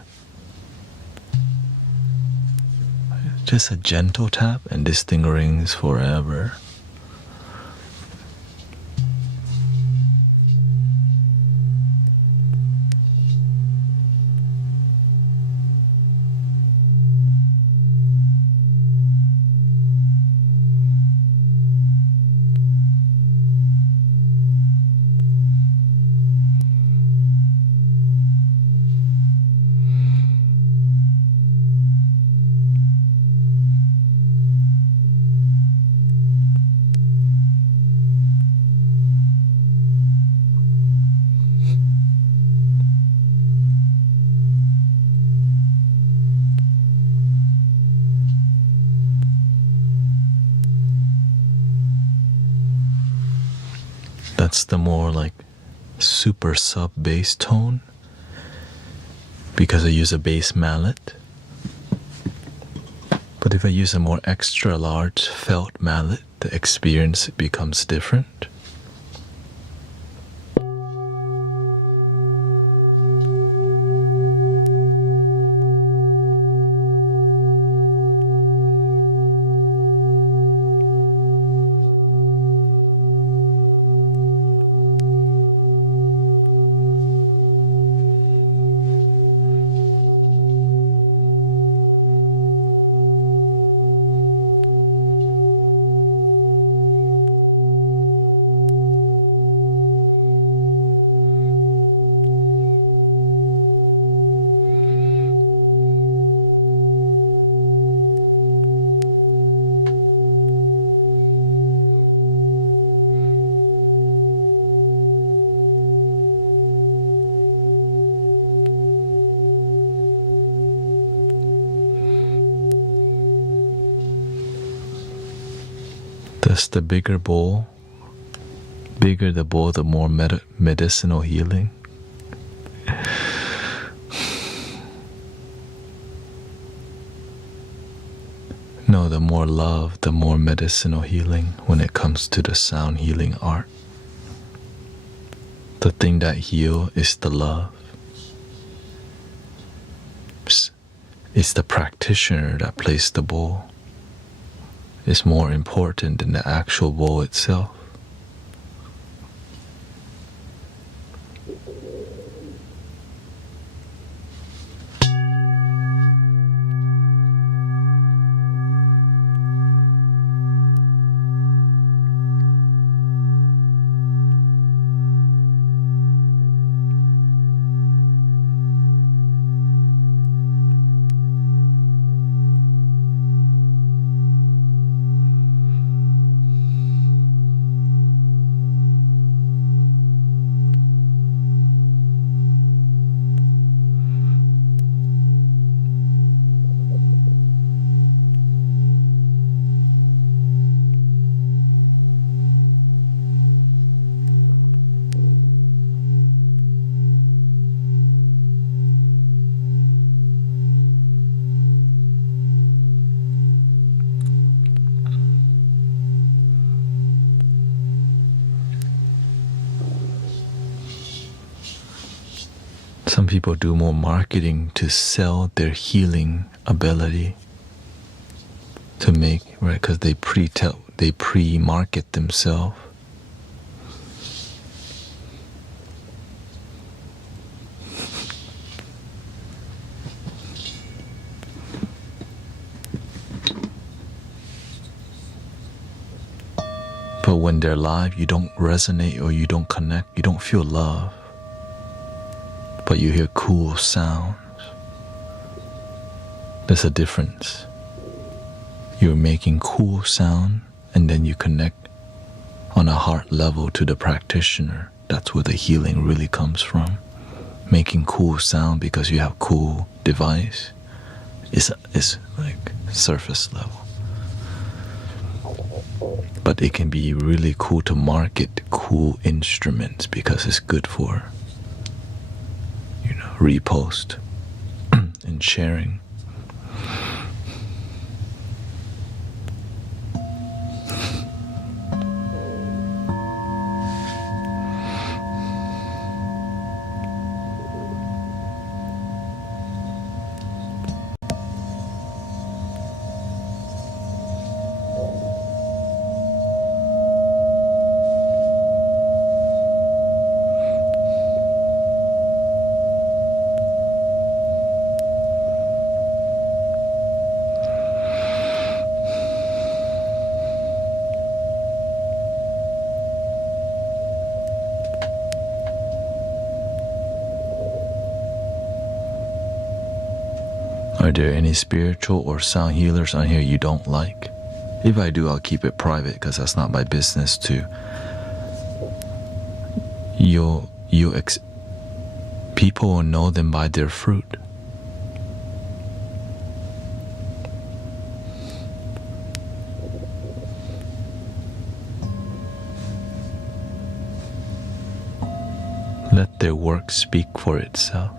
Just a gentle tap and this thing rings forever. That's the more like super sub bass tone, because I use a bass mallet. But if I use a more extra large felt mallet, the experience becomes different. Thus, the bigger the bowl, the more medicinal healing. No, the more love, the more medicinal healing when it comes to the sound healing art. The thing that heals is the love. It's the practitioner that plays the bowl. It's more important than the actual bowl itself. Some people do more marketing to sell their healing ability, to make, right? Because they pre-market themselves. But when they're live, you don't resonate or you don't connect, you don't feel love. But you hear cool sounds. There's a difference. You're making cool sound and then you connect on a heart level to the practitioner. That's where the healing really comes from. Making cool sound because you have cool device is like surface level. But it can be really cool to market cool instruments because it's good for repost and sharing. Are there any spiritual or sound healers on here you don't like? If I do, I'll keep it private because that's not my business too. People will know them by their fruit. Let their work speak for itself.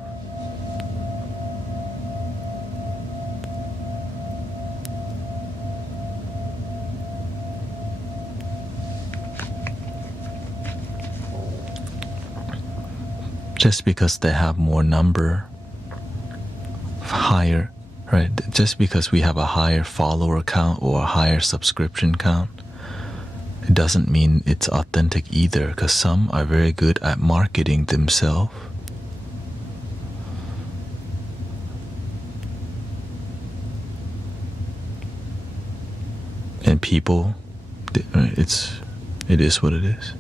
Just because they have more number, higher, right? Just because we have a higher follower count or a higher subscription count, it doesn't mean it's authentic either, because some are very good at marketing themselves. And people, it is what it is.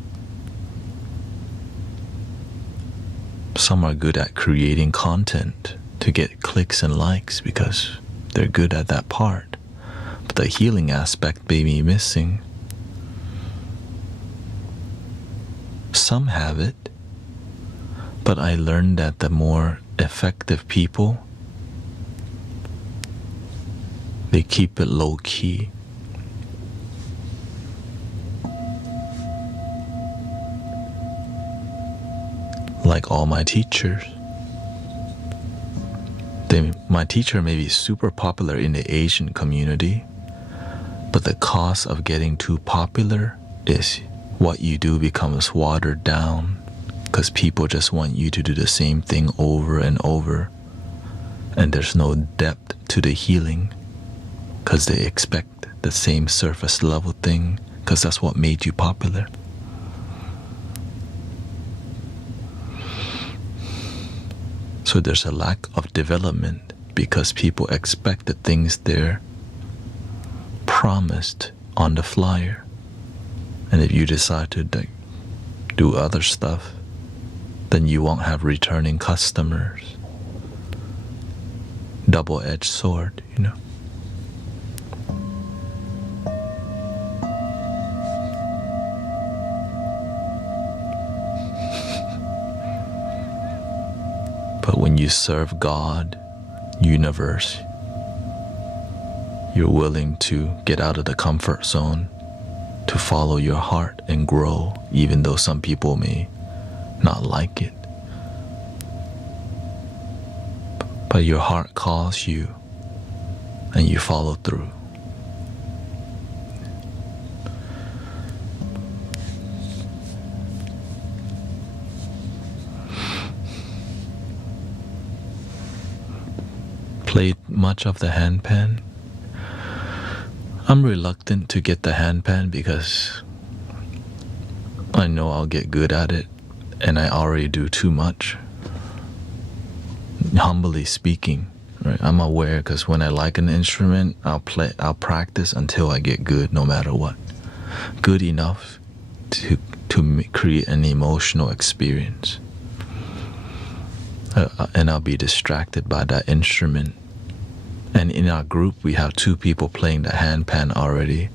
Some are good at creating content to get clicks and likes because they're good at that part. But the healing aspect may be missing. Some have it, but I learned that the more effective people, they keep it low key. Like all my teachers. My teacher may be super popular in the Asian community, but the cost of getting too popular is what you do becomes watered down because people just want you to do the same thing over and over, and there's no depth to the healing because they expect the same surface level thing because that's what made you popular. So there's a lack of development because people expect the things they're promised on the flyer. And if you decide to do other stuff, then you won't have returning customers. Double-edged sword, you know. But when you serve God, universe, you're willing to get out of the comfort zone, to follow your heart and grow, even though some people may not like it. But your heart calls you, and you follow through. Played much of the handpan. I'm reluctant to get the handpan because I know I'll get good at it, and I already do too much. Humbly speaking, right? I'm aware because when I like an instrument, I'll practice until I get good, no matter what. Good enough to create an emotional experience. And I'll be distracted by that instrument. And in our group, we have 2 people playing the handpan already.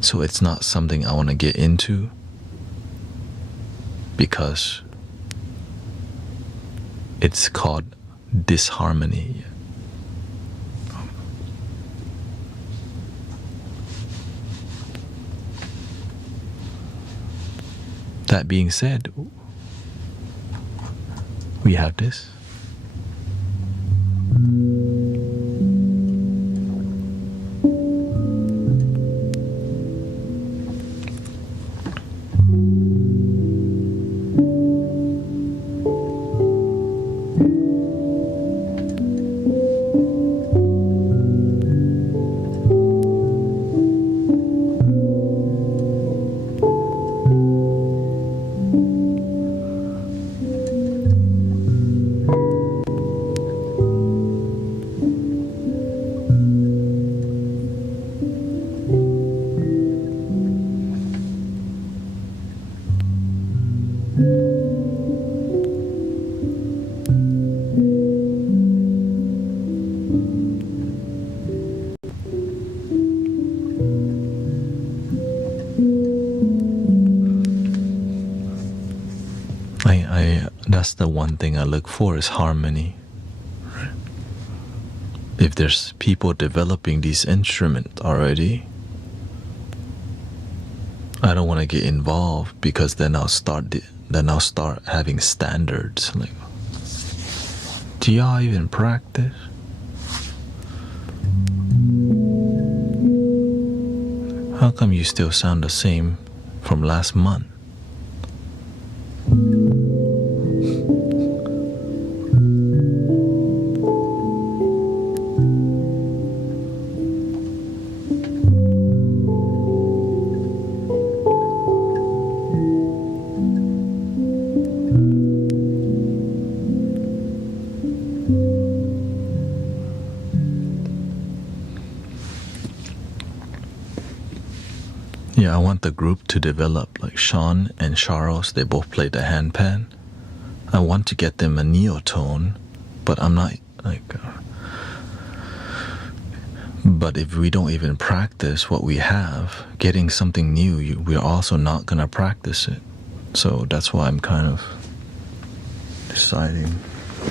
So it's not something I want to get into because it's called disharmony. That being said, we have this. That's the one thing I look for is harmony. Right? If there's people developing these instruments already, I don't want to get involved because then I'll start then I'll start having standards. Like, do y'all even practice? How come you still sound the same from last month? Yeah, I want the group to develop, like Sean and Charles, they both play the handpan. I want to get them a neotone, but I'm not like... but if we don't even practice what we have, getting something new, we're also not going to practice it. So that's why I'm kind of deciding.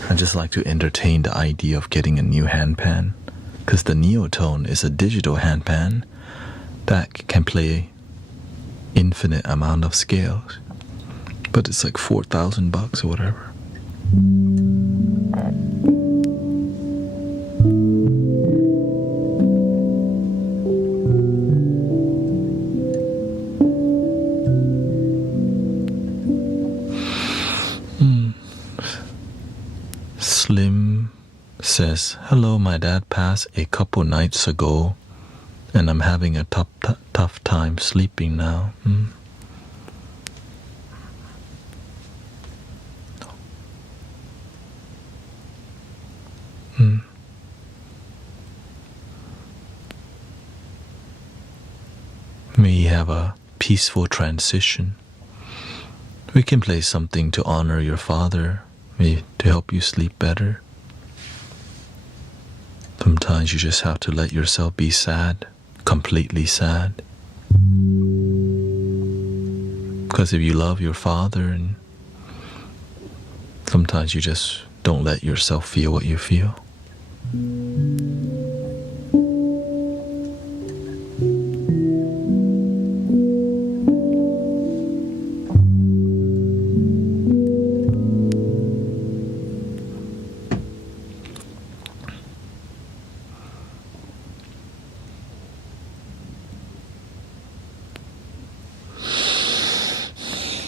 I just like to entertain the idea of getting a new handpan, because the neotone is a digital handpan that can play infinite amount of scales, but it's like $4,000 or whatever. Slim says, hello, my dad passed a couple nights ago and I'm having a tough time sleeping now. May you have a peaceful transition. We can play something to honor your father, maybe to help you sleep better. Sometimes you just have to let yourself be sad, completely sad. Because if you love your father, and sometimes you just don't let yourself feel what you feel.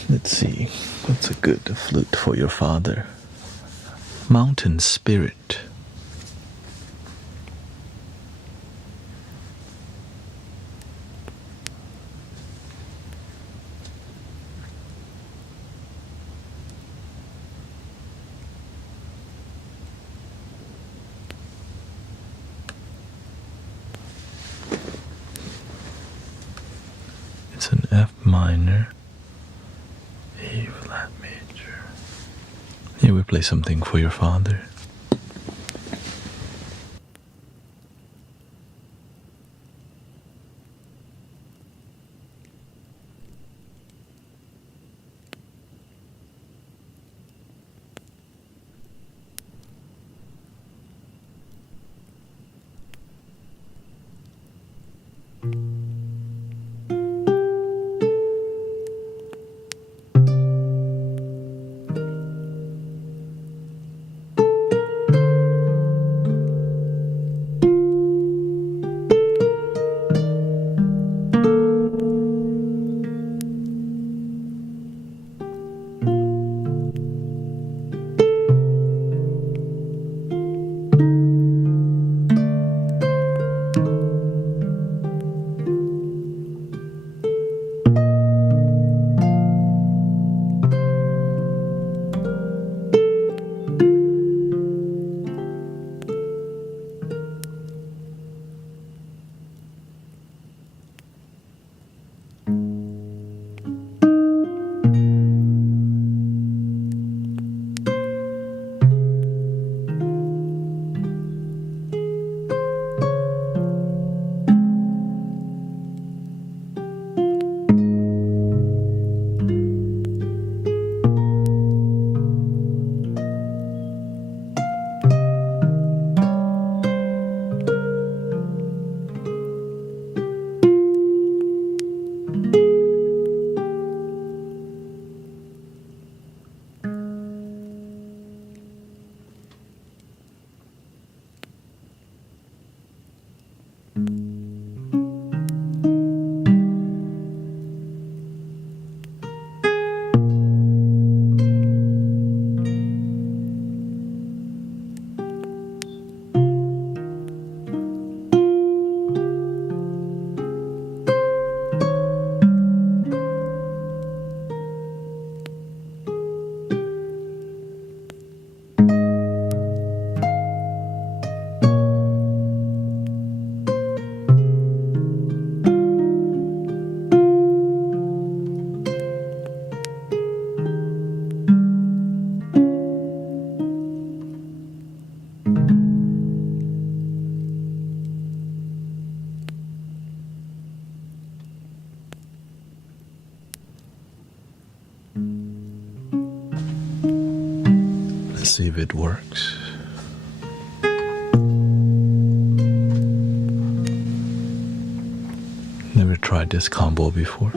Let's see, what's a good flute for your father? Mountain Spirit. It's an F minor. A flat major. Here we play something for your father. see if it works. Never tried this combo before.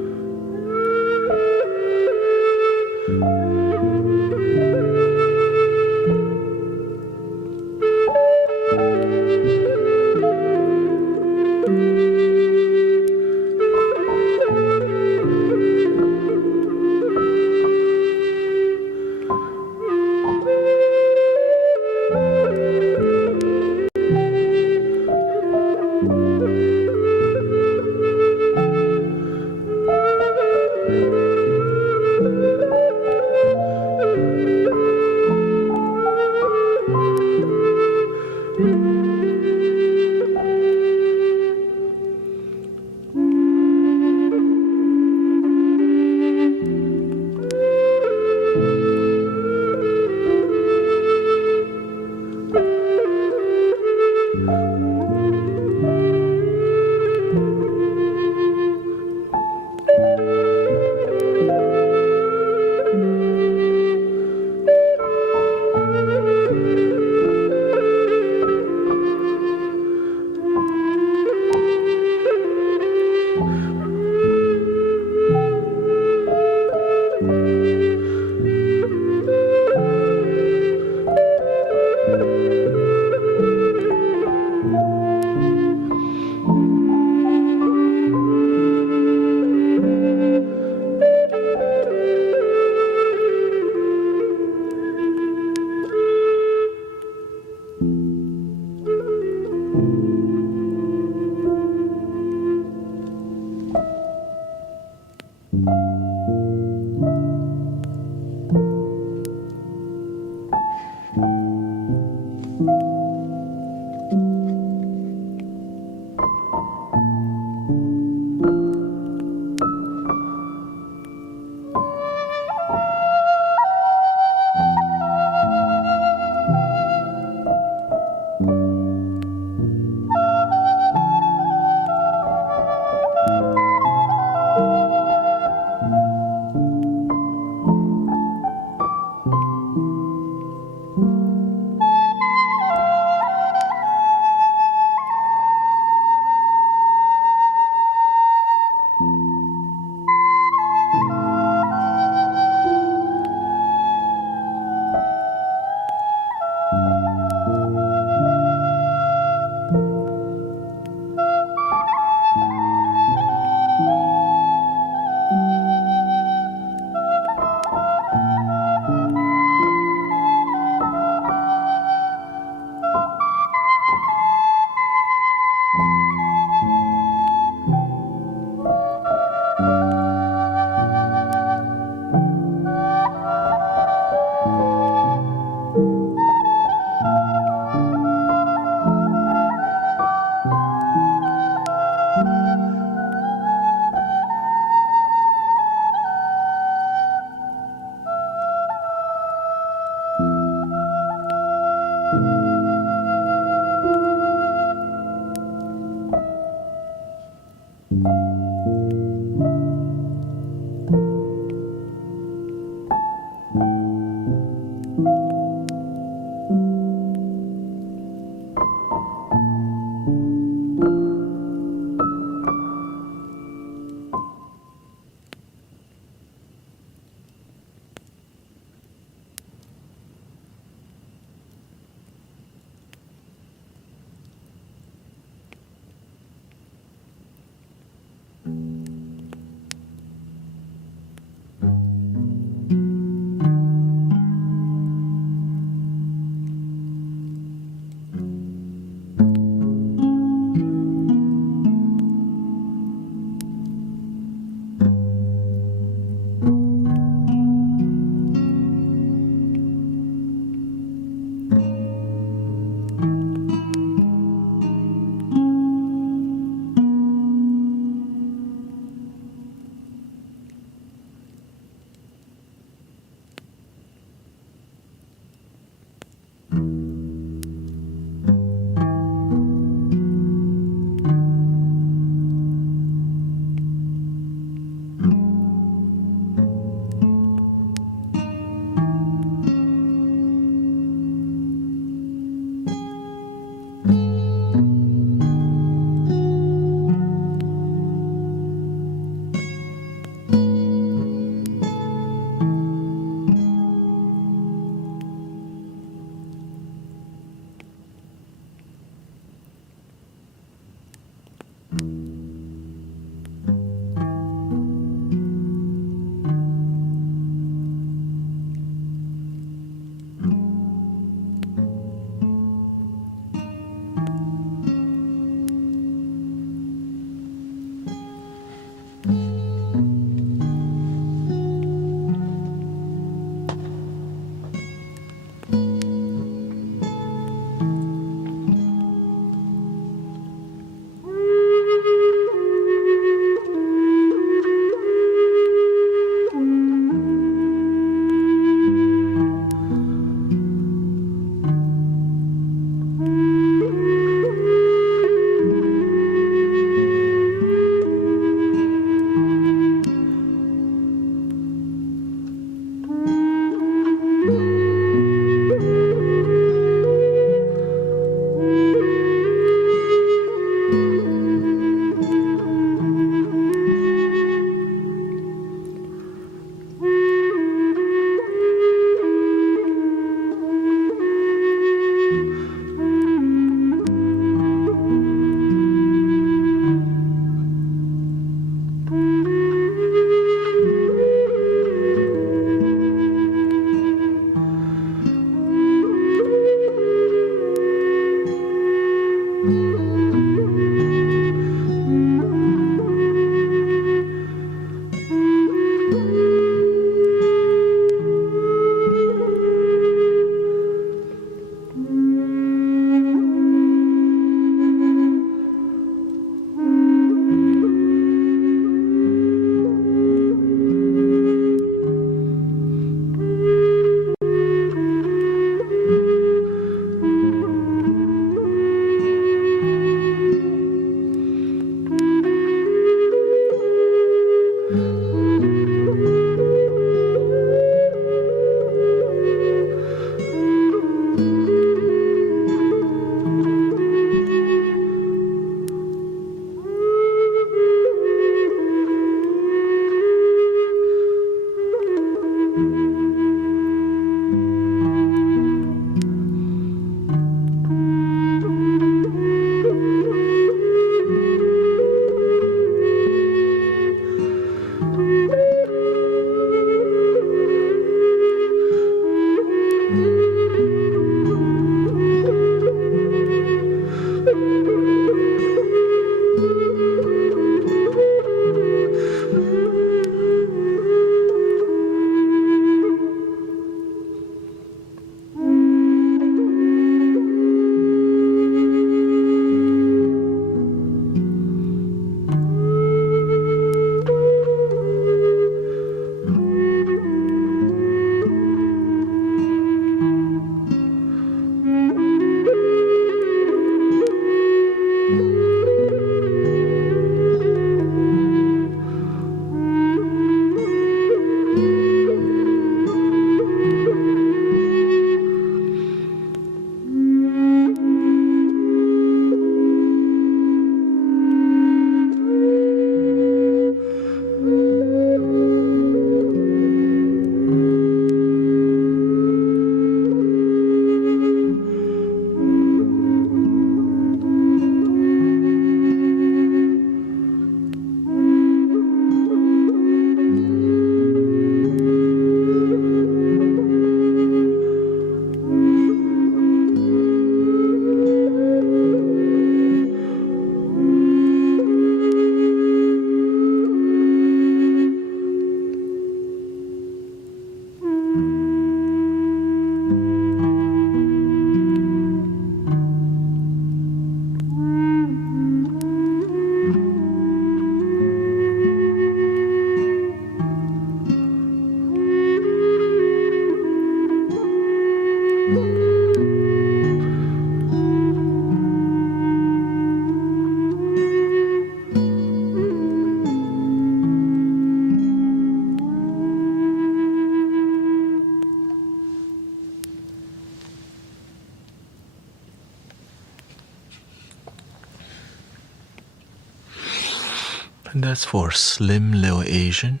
And that's for Slim Lil Asian,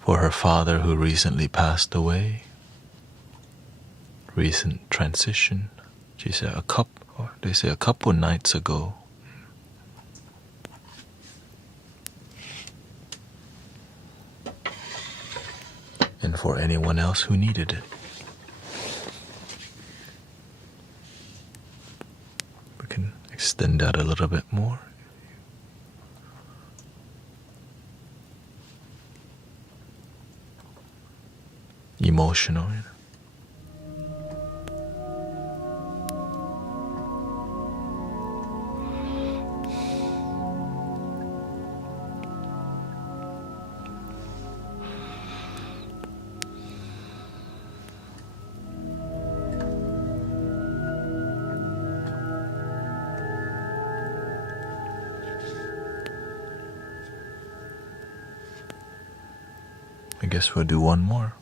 for her father who recently passed away. Recent transition. She said they say a couple nights ago. And for anyone else who needed it. We can extend that a little bit more. Emotional. I guess we'll do one more.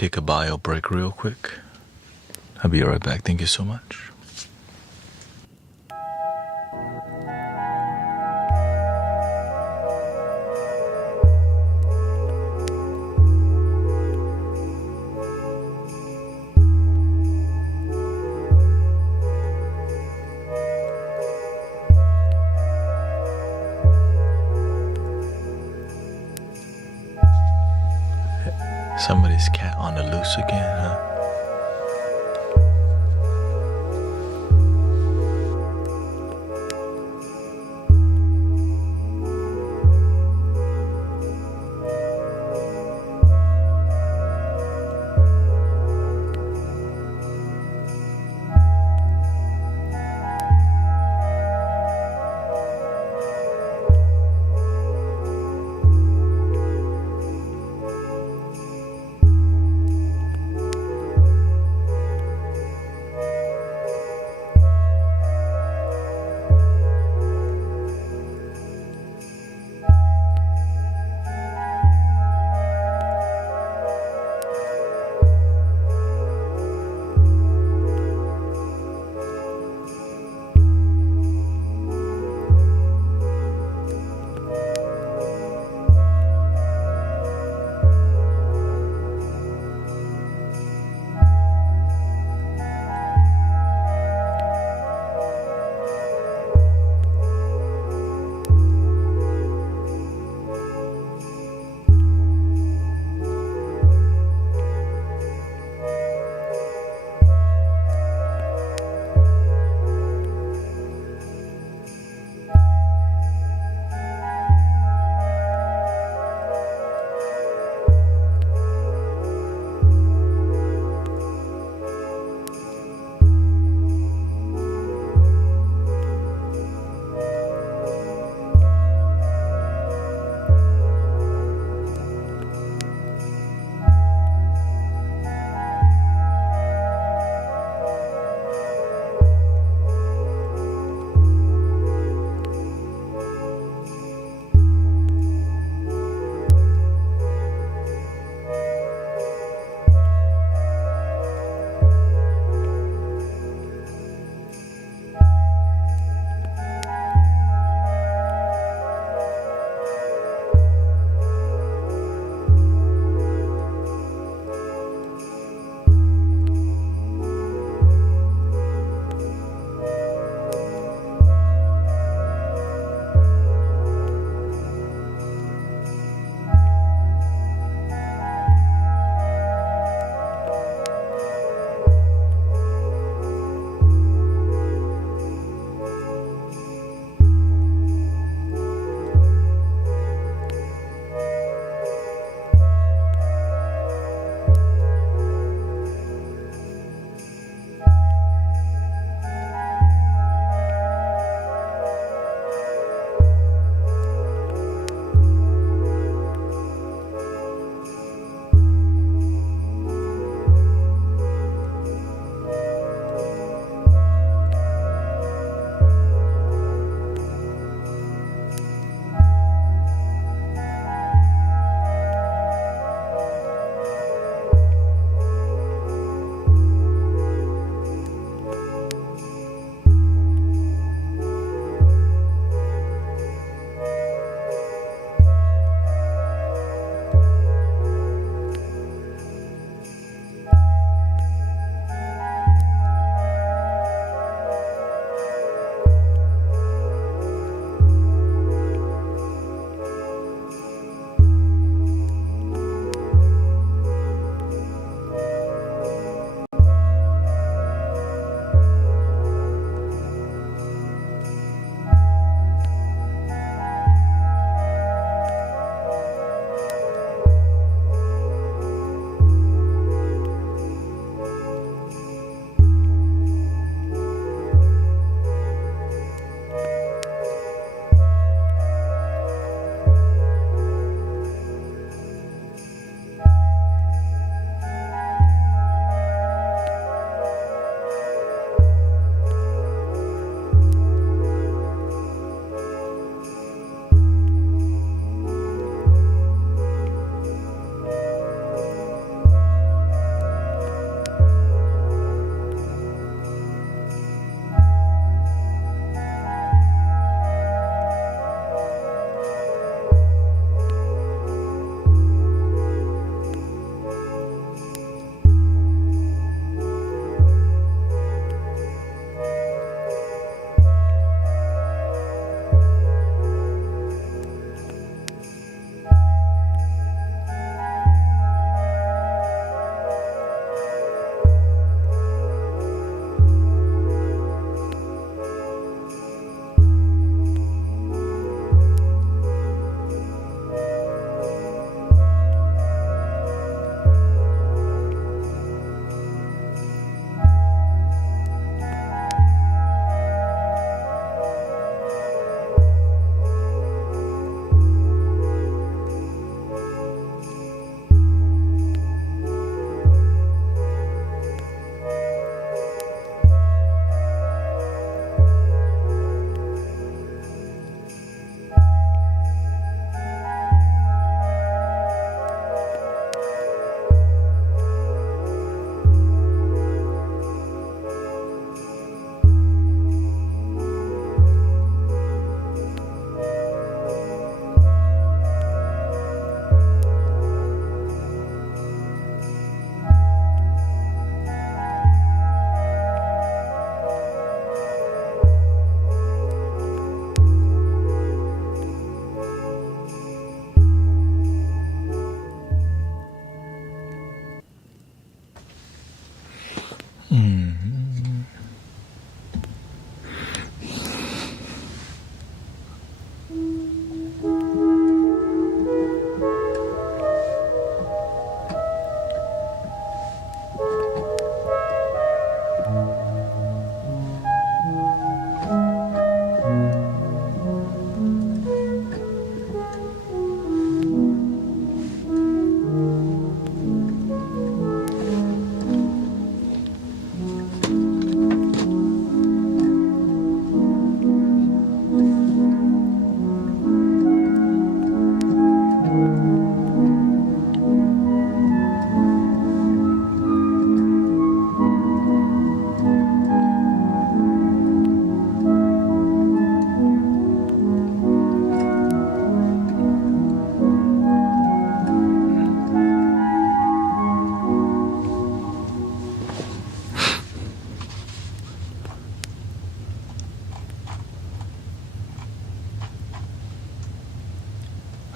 take a bio break real quick. I'll be right back. Thank you so much. Somebody's cat on the loose again, huh?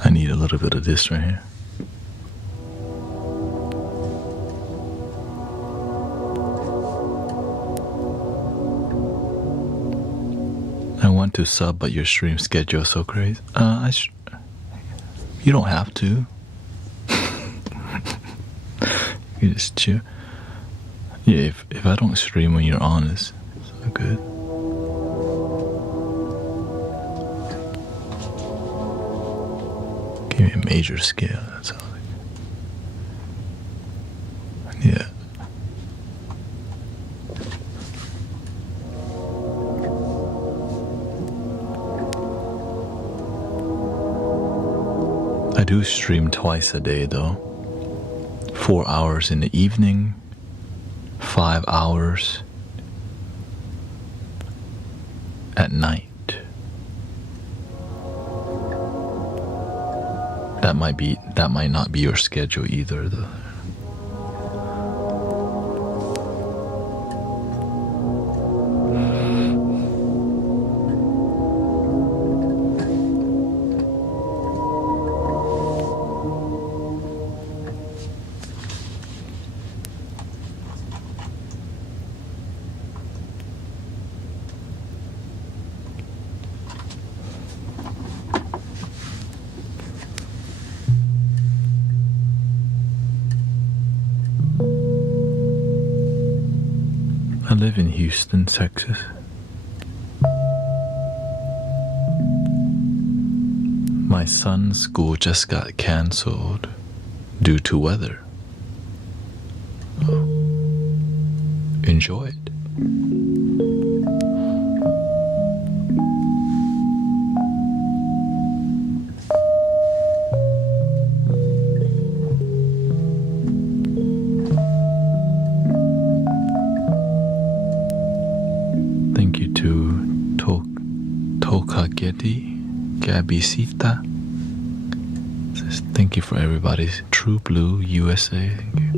I need a little bit of this right here. I want to sub, but your stream schedule is so crazy. You don't have to. You just chill. Yeah, if I don't stream when you're on, it's so good. Give me a major scale, that's all. Yeah. I do stream twice a day though. 4 hours in the evening, 5 hours at night. That might not be your schedule either though. I live in Houston, Texas. My son's school just got canceled due to weather. Enjoy it. Thank you to Gabisita. Says, thank you for everybody's True Blue USA. Thank you.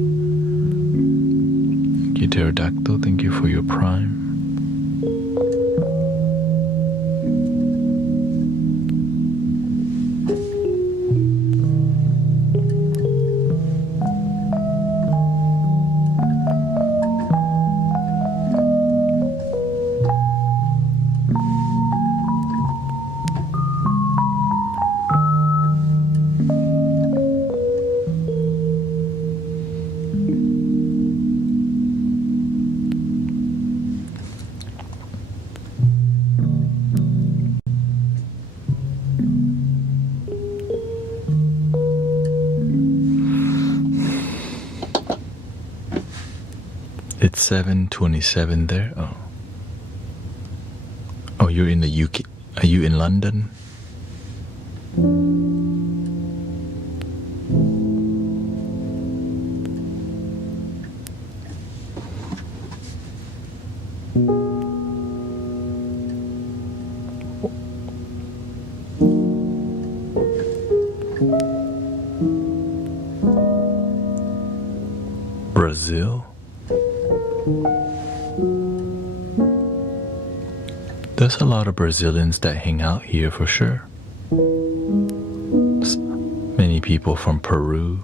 Thank you, Pterodactyl. Thank you for your Prime. It's 7:27 there. Oh, you're in the UK. Are you in London? Brazil? There's a lot of Brazilians that hang out here for sure. Many people from Peru.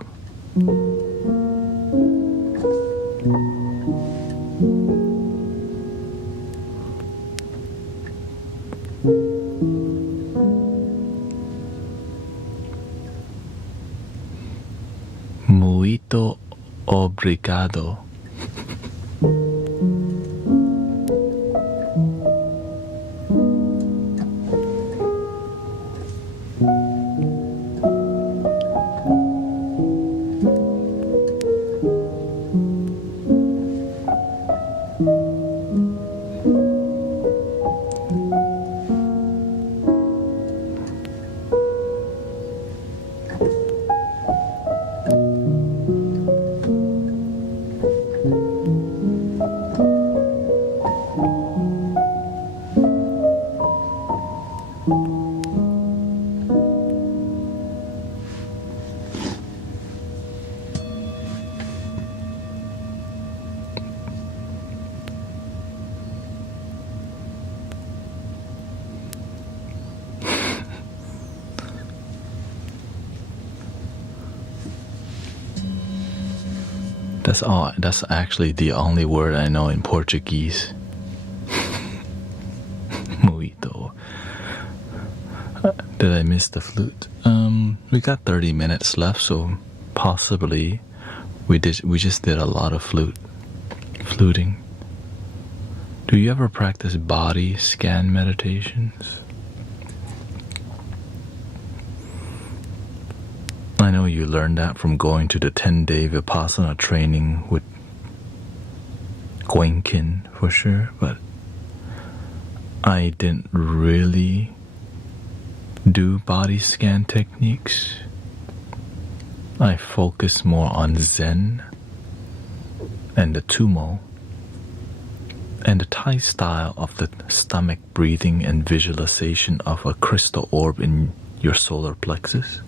Obrigado. That's all. That's actually the only word I know in Portuguese. Muito. Did I miss the flute? We got 30 minutes left, so possibly we just did a lot of fluting. Do you ever practice body scan meditations? I know you learned that from going to the 10-day Vipassana training with Gwenkin for sure, but I didn't really do body scan techniques. I focus more on Zen and the Tumo and the Thai style of the stomach breathing and visualization of a crystal orb in your solar plexus.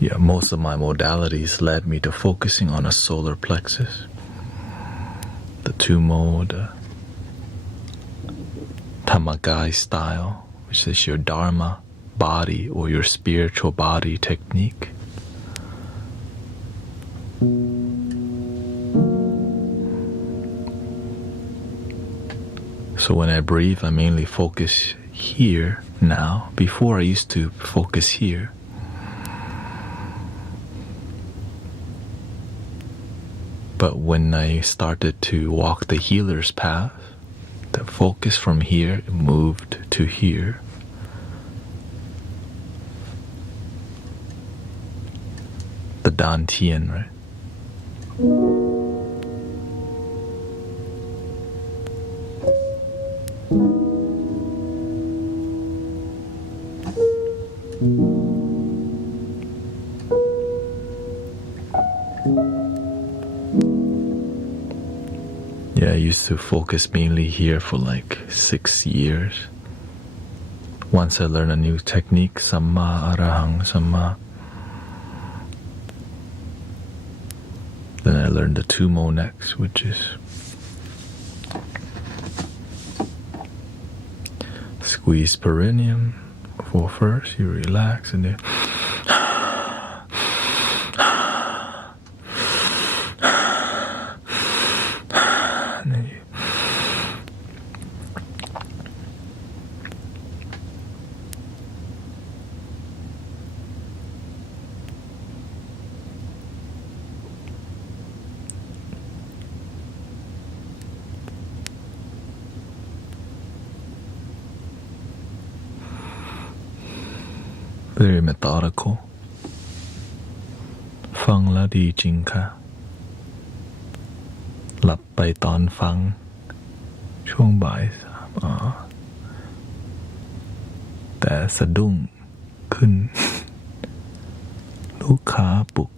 Yeah, most of my modalities led me to focusing on a solar plexus. The Tumo, the Tamagai style, which is your Dharma body or your spiritual body technique. So when I breathe, I mainly focus here now. Before I used to focus here. But when I started to walk the healer's path, the focus from here moved to here. The Dantian, right? Yeah, I used to focus mainly here for like 6 years. Once I learned a new technique, Samma Arahang Samma. Then I learned the Tumo next, which is squeeze perineum for first, you relax, and then very methodical. ฟังแล้วดีจริงค่ะ หลับไปตอนฟัง ช่วงบ่าย3แต่สะดุ้งขึ้น ลูกค้าปลุก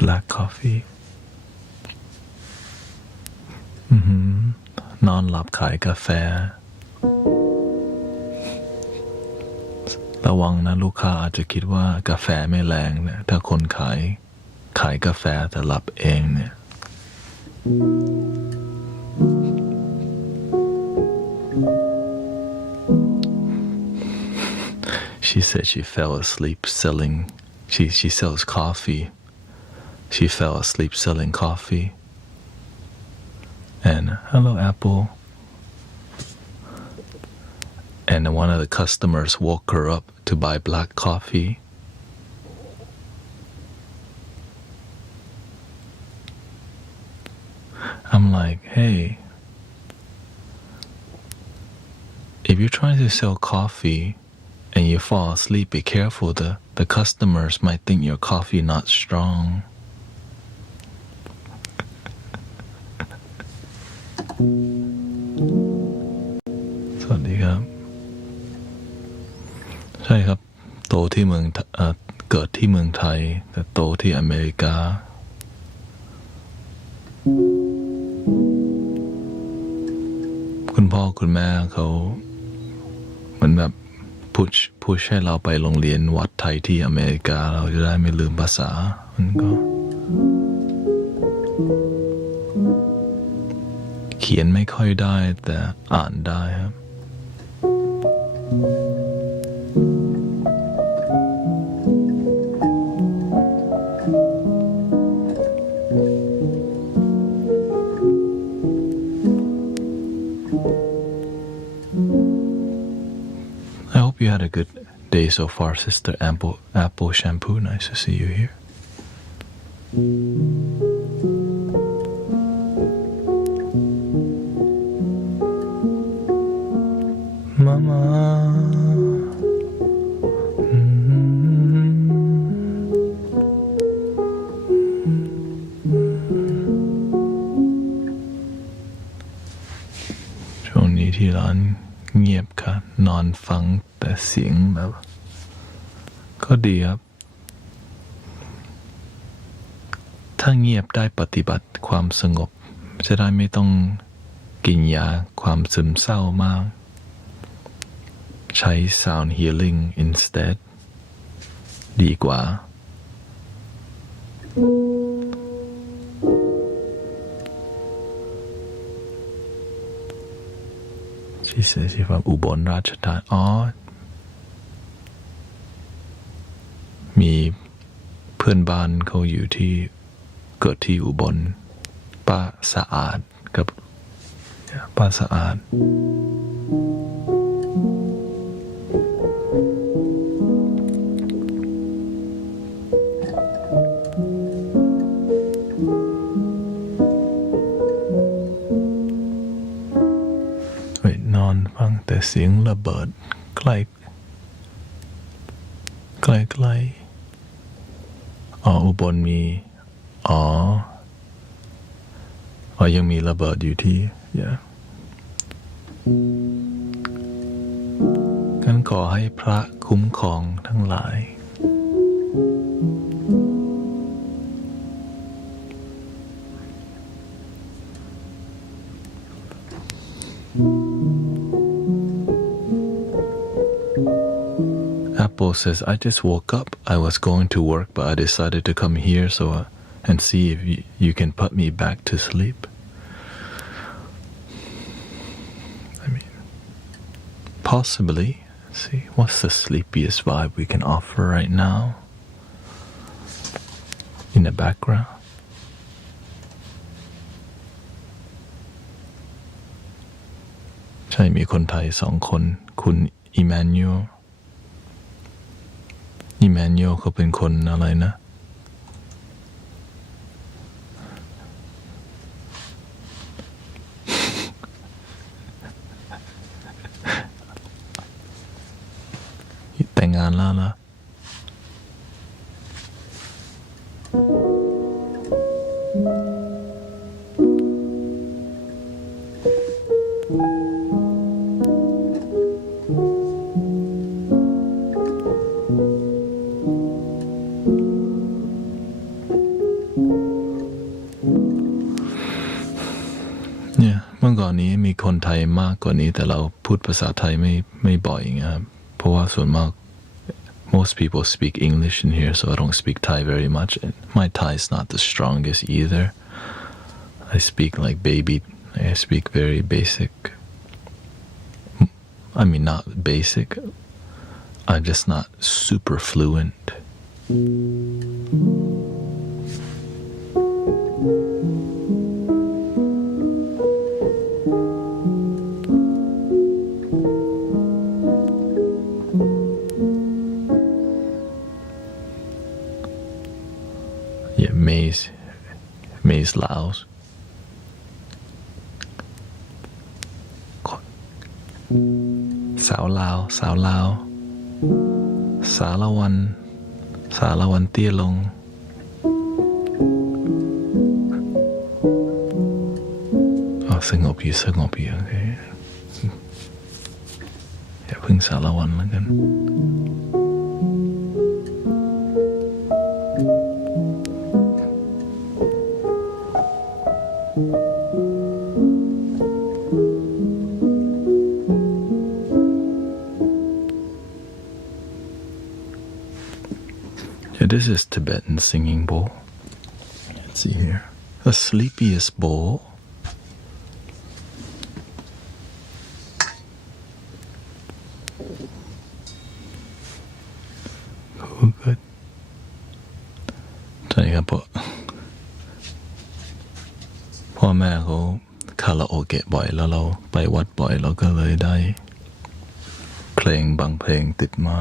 Black coffee นอนหลับขายกาแฟ ระวังนะลูกค้าอาจจะคิดว่ากาแฟไม่แรงเนี่ยถ้าคนขายกาแฟแต่หลับเองเนี่ย She said she fell asleep selling. She sells coffee. She fell asleep selling coffee and hello Apple, and one of the customers woke her up to buy black coffee. I'm like, hey, if you're trying to sell coffee and you fall asleep, be careful. The customers might think your coffee not strong. สวัสดีครับใช่ครับโตที่เมืองเกิดที่เมืองไทยแต่โตที่อเมริกาคุณพ่อคุณแม่เขาเหมือนแบบพุชให้เราไปโรงเรียนวัดไทยที่อเมริกาเราจะได้ไม่ลืมภาษามันก็เขียนไม่ค่อยได้แต่อ่านได้ครับ I hope you had a good day so far, Sister Apple Shampoo. Nice to see you here. Mama.ช่วงนี้ที่ร้านเงียบค่ะนอนฟังแต่เสียงแบบก็ดีครับถ้าเงียบได้ปฏิบัติความสงบจะได้ไม่ต้องกินยาความซึมเศร้ามากใช้ sound healing instead ดีกว่าที่เสียชีวิตอุบลราชธานีมีเพื่อนบ้านเขาอยู่ที่เกิดที่อุบลป้าสะอาดกับป้าสะอาดนอนฟังแต่เสียงระเบิดใกล้อุบลมียังมีระเบิดอยู่ที่งั้นขอให้พระคุ้มครองทั้งหลายApple says, I just woke up. I was going to work, but I decided to come here and see if you can put me back to sleep. I mean, possibly. Let's see, what's the sleepiest vibe we can offer right now? In the background. ใช่มีคนไทย2 คนคุณอิแมนยูเขาเป็นคนอะไรนะแต่งงานแล้วล่ะเมื่อก่อนนี้มีคนไทยมากกว่านี้แต่เราพูดภาษาไทยไม่บ่อยครับเพราะว่าส่วนมาก most people speak English in here so I don't speak Thai very much and my Thai is not the strongest either I speak like baby I speak very basic I mean not basic I'm just not super fluent Chinese Laos สาวลาวสารวันเตี้ยลงสงบอยู่โอเคอย่าพึ่งสารวันแล้วกัน This is Tibetan singing bowl. Let's see here. The sleepiest bowl. Oh, good. ใช่ครับพ่อแม่เขาคาราโอเกะบ่อยแล้วเราไปวัดบ่อยเราก็เลยได้เพลงบางเพลงติดมา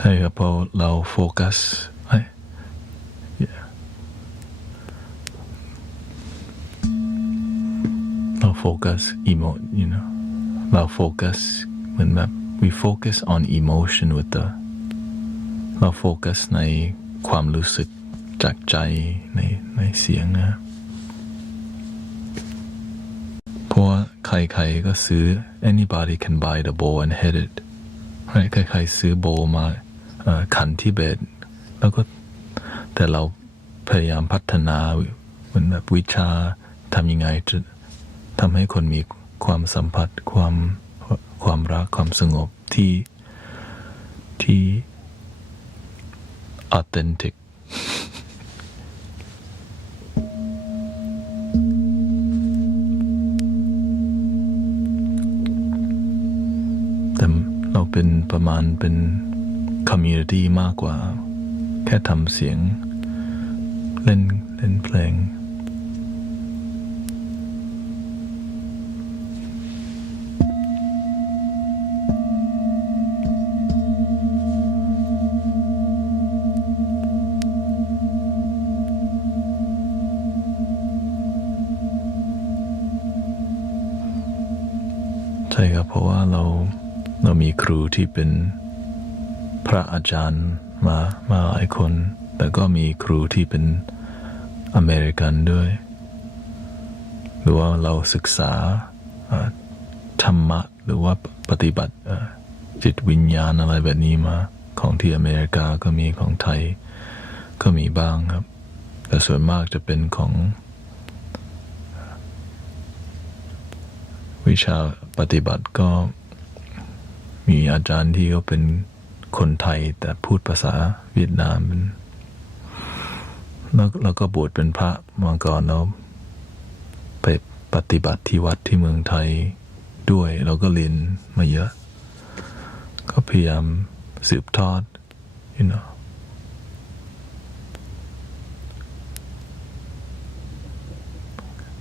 ใช่ครับพอเราโฟกัสเราโฟกัสเราโฟกัสเหมือนแบบ we focus on emotion with the เราโฟกัสในความรู้สึกจากใจในเสียงนะเพราะว่าใครๆก็ซื้อ anybody can buy the bow and hit it ใครๆซื้อโบมาขันที่เบสแล้วก็แต่เราพยายามพัฒนาเหมือนแบบวิชาทำยังไงจะทำให้คนมีความสัมผัสความรักความสงบที่ authentic แต่เราเป็นประมาณเป็นcommunity มากกว่าแค่ทำเสียงเล่นเพลงใช่ครับเพราะว่าเรามีครูที่เป็นพระอาจารย์มาหลายคนแต่ก็มีครูที่เป็นอเมริกันด้วยหรือว่าเราศึกษาธรรมะหรือว่าปฏิบัติจิตวิญญาณอะไรแบบนี้มาของที่อเมริกาก็มีของไทยก็มีบ้างครับแต่ส่วนมากจะเป็นของวิชาปฏิบัติก็มีอาจารย์ที่เขาเป็นคนไทยแต่พูดภาษาเวียดนามแล้วก็บวชเป็นพระมาก่อนแล้วไปปฏิบัติที่วัดที่เมืองไทยด้วยเราก็เรียนมาเยอะก็พยายามสืบทอด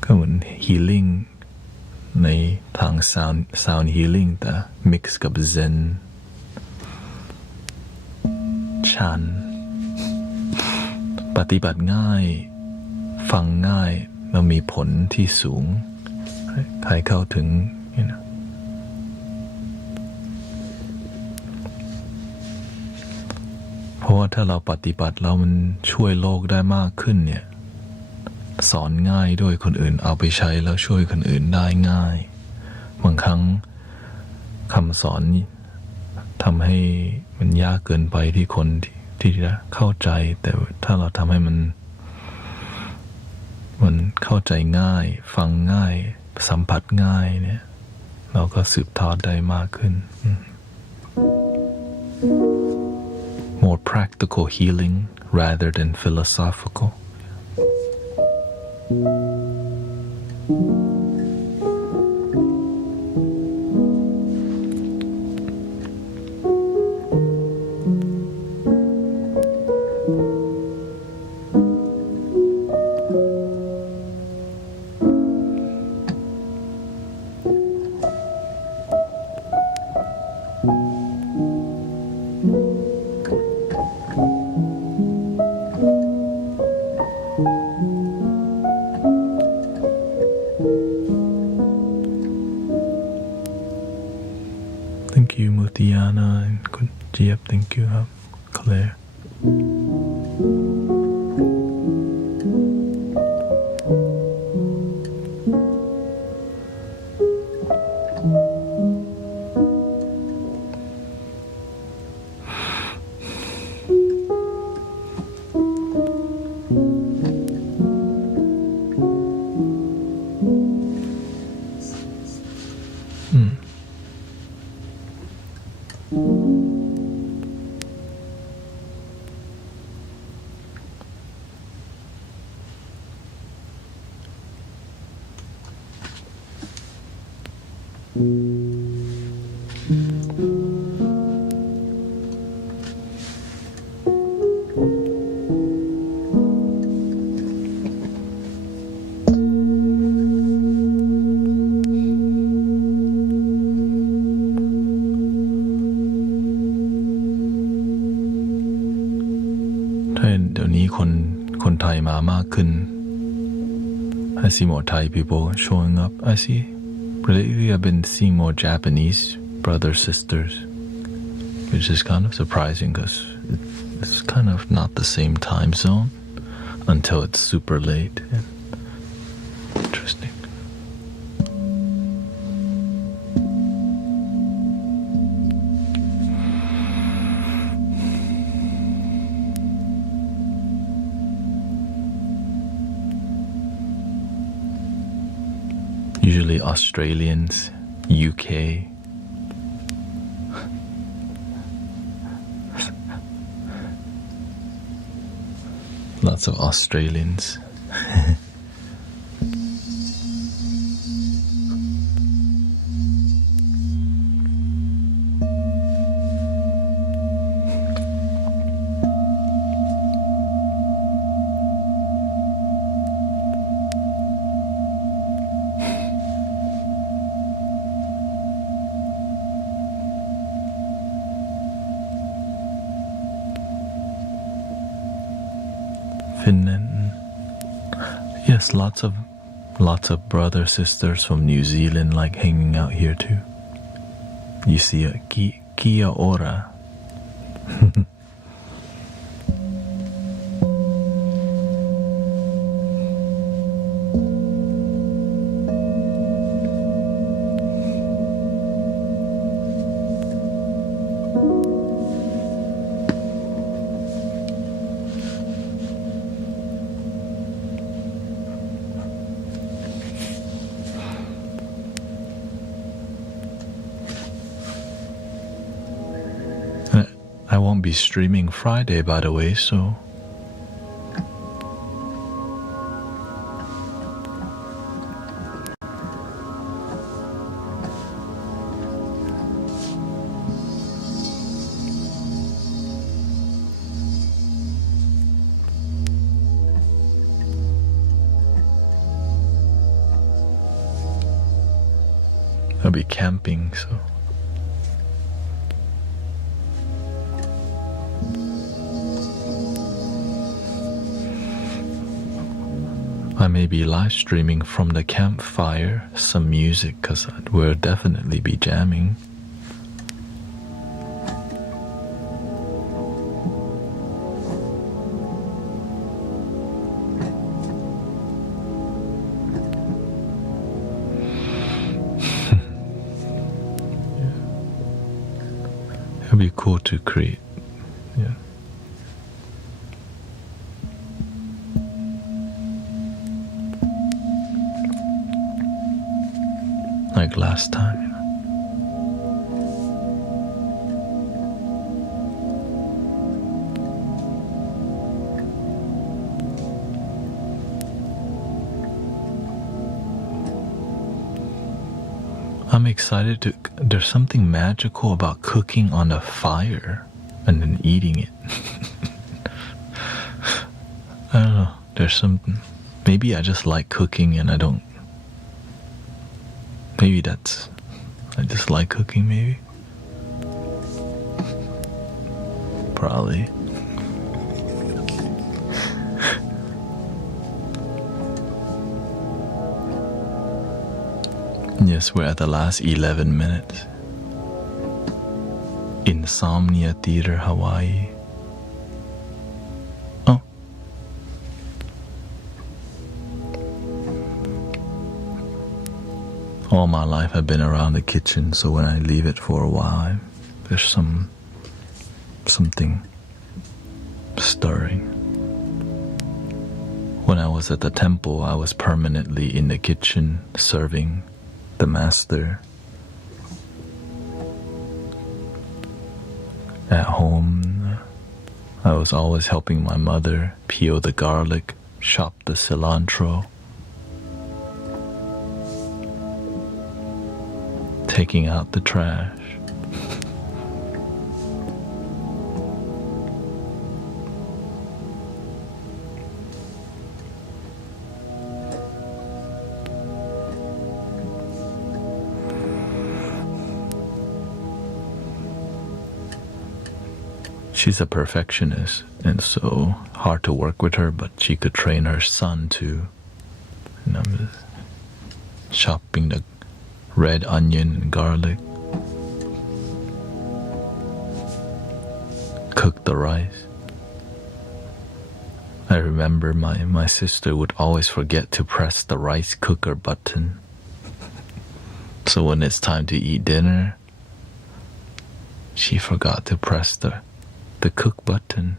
ก็เหมือน healing ในทาง sound healing แต่ mix กับ zenชันปฏิบัติง่ายฟังง่ายแล้วมีผลที่สูงใครเข้าถึงเพราะว่าถ้าเราปฏิบัติแล้วมันช่วยโลกได้มากขึ้นเนี่ยสอนง่ายด้วยคนอื่นเอาไปใช้แล้วช่วยคนอื่นได้ง่ายบางครั้งคำสอนทำให้มันยากเกินไปที่คนที่จะเข้าใจแต่ถ้าเราทำให้มันเข้าใจง่ายฟังง่ายสัมผัสง่ายเนี่ยเราก็สืบทอดได้มากขึ้น more practical healing rather than philosophical Thank you, Mutiana and Jiep. Thank you, Claire.เดี๋ยวนี้คนไทยมามากขึ้น I see more Thai people showing up. I see lately I've been seeing more Japanese brothers, sisters, which is kind of surprising because it's kind of not the same time zone until it's super late. Interesting. Usually Australians, UK. Lots of Australians. Finland. Yes, lots of brothers, sisters from New Zealand like hanging out here too. You see a kia ora. I won't be streaming Friday, by the way, so I'll be camping, so I may be live streaming from the campfire some music because we'll definitely be jamming. It'll be cool to create. Yeah. Like last time, you know. I'm excited to. There's something magical about cooking on a fire and then eating it. I don't know. There's something. Maybe I just like cooking and I don't. Maybe that's. I just like cooking, maybe. Probably. Yes, we're at the last 11 minutes. Insomnia Theater, Hawaii. Oh. All my life I've been around the kitchen, so when I leave it for a while, there's something stirring. When I was at the temple, I was permanently in the kitchen serving the master. At home, I was always helping my mother peel the garlic, chop the cilantro, taking out the trash. She's a perfectionist, and so hard to work with her, but she could train her son to, chopping the red onion and garlic, cook the rice. I remember my sister would always forget to press the rice cooker button. So when it's time to eat dinner, she forgot to press the cook button.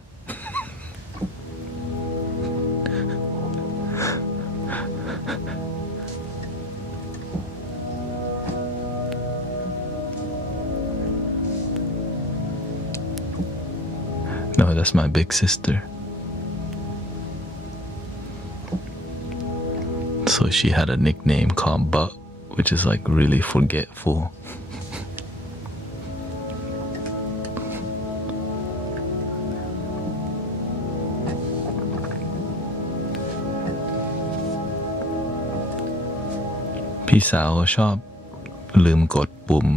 No, that's my big sister. So she had a nickname called Buck, which is like really forgetful.พี่สาวชอบลืมกดปุ่ม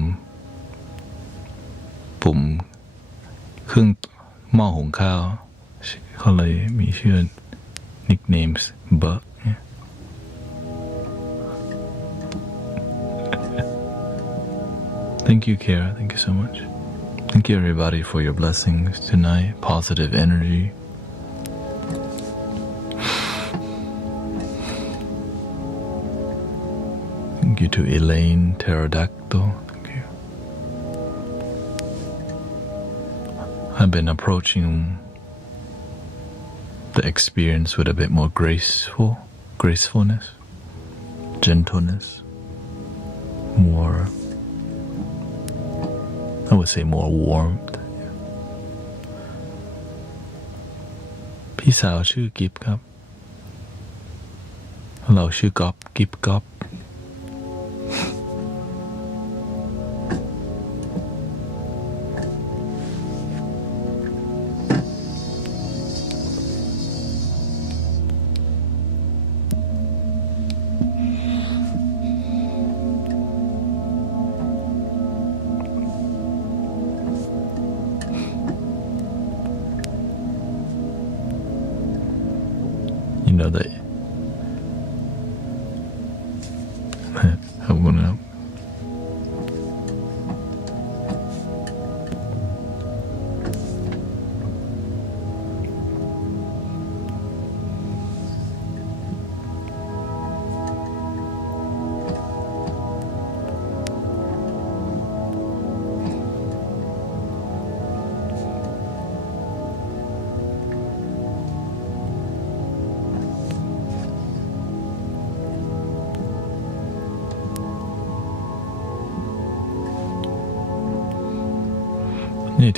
เครื่องหม้อหุงข้าวเขาเลยมีชื่อ nicknames Buck. Thank you, Kara. Thank you so much. Thank you, everybody, for your blessings tonight. Positive energy. Thank you to Elaine Pterodactyl. Thank you. I've been approaching the experience with a bit more gracefulness, gentleness, more, I would say more warmth. พี่สาวชื่อกิฟครับเราชื่อก๊อฟกิฟก๊อฟ You know that I'm gonna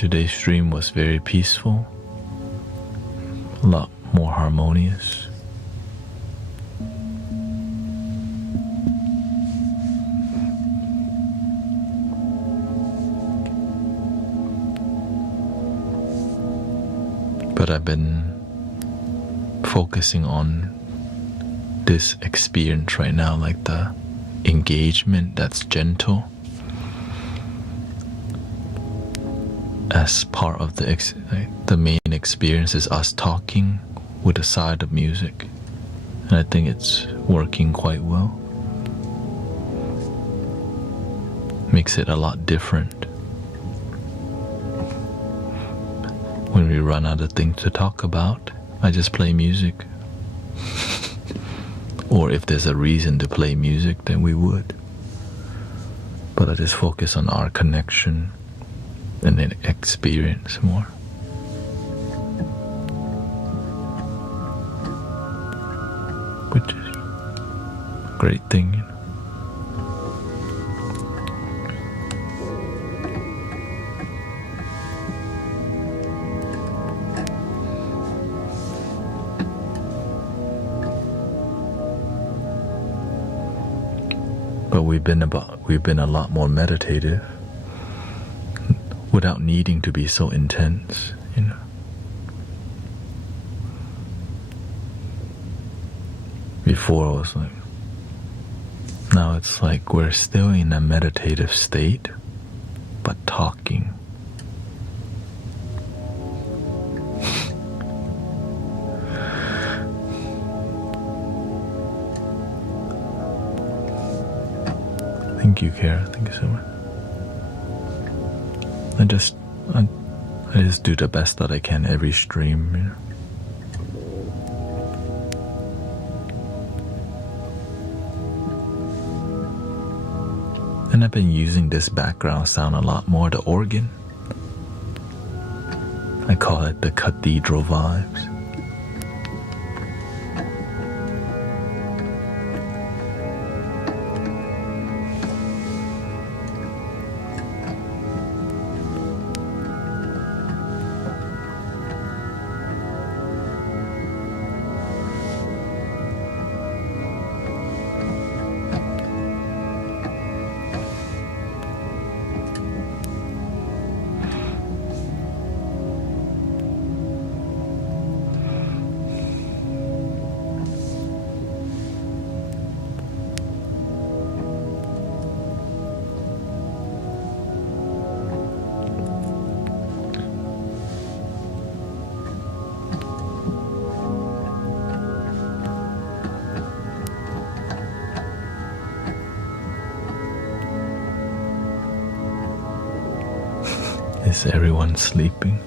today's stream was very peaceful, a lot more harmonious. But I've been focusing on this experience right now, like the engagement that's gentle, as part of the main experience is us talking with a side of music, and I think it's working quite well. Makes it a lot different. When we run out of things to talk about, I just play music. Or if there's a reason to play music, then we would. But I just focus on our connection and then experience more. Which is a great thing, you know. But we've been a lot more meditative without needing to be so intense, you know. Before it was like, now it's like we're still in a meditative state, but talking. Thank you, Kara. Thank you so much. I just do the best that I can every stream, you know. And I've been using this background sound a lot more, the organ. I call it the cathedral vibes. Is everyone sleeping?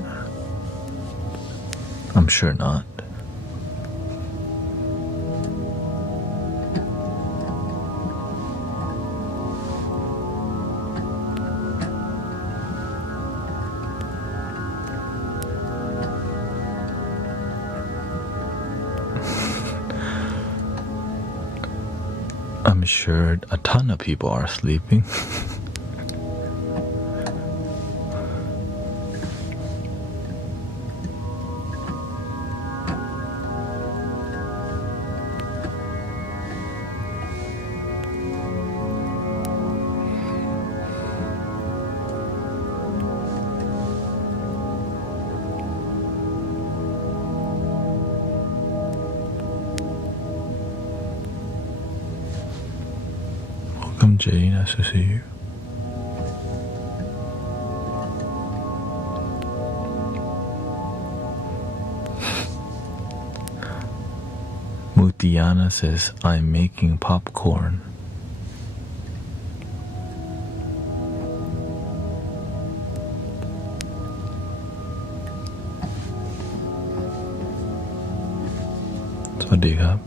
I'm sure not. I'm sure a ton of people are sleeping. Welcome, Jay. Nice to see you. Mutiana says, I'm making popcorn. Sawasdee krab.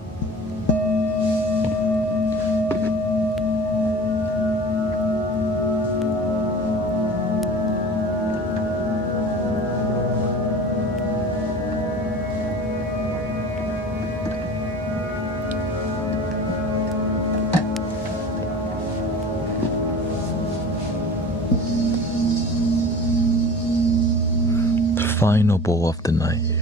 Final bowl of the night here.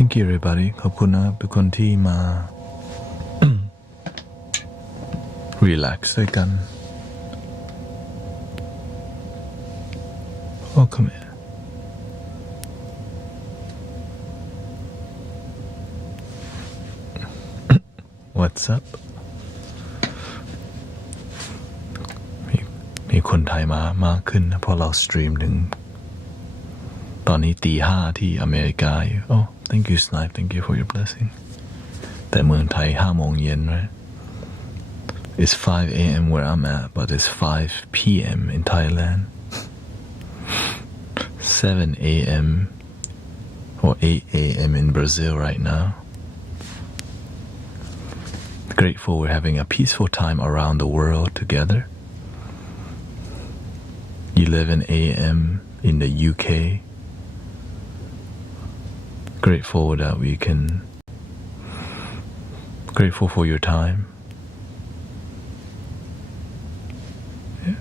Thank you everybody ขอบคุณนะครับทุกคนที่มา relax ด้วยกัน Welcome in. What's up มีคนไทยมามากขึ้นนะเพราะเราสตรีมถึงตอนนี้ตี 5ที่อเมริกาอยู่ Oh thank you Snipe thank you for your blessing แต่เมืองไทย5 โมงเย็น right It's 5 a.m. where I'm at but it's 5 p.m. in Thailand 7 a.m. or 8 a.m. in Brazil right now Grateful we're having a peaceful time around the world together 11 a.m. in the UK Grateful that we can Grateful for your time yeah.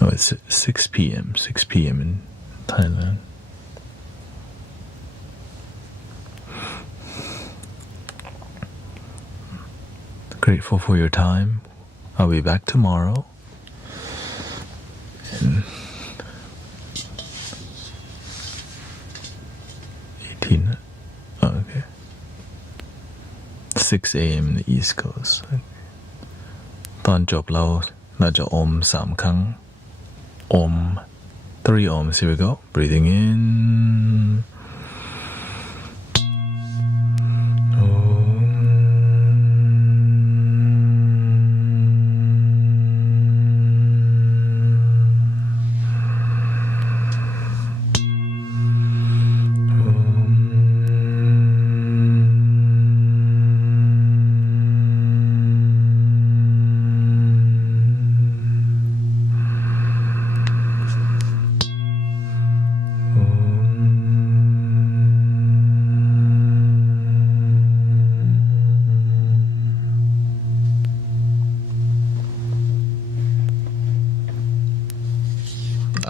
Oh, it's 6 p.m. 6 p.m. in Thailand Grateful for your time. I'll be back tomorrow. And 18. Oh, okay. 6 a.m. in the East Coast. ตอนจบเราจะอม3 ครั้ง Om. 3 ohms. Here we go. Breathing in.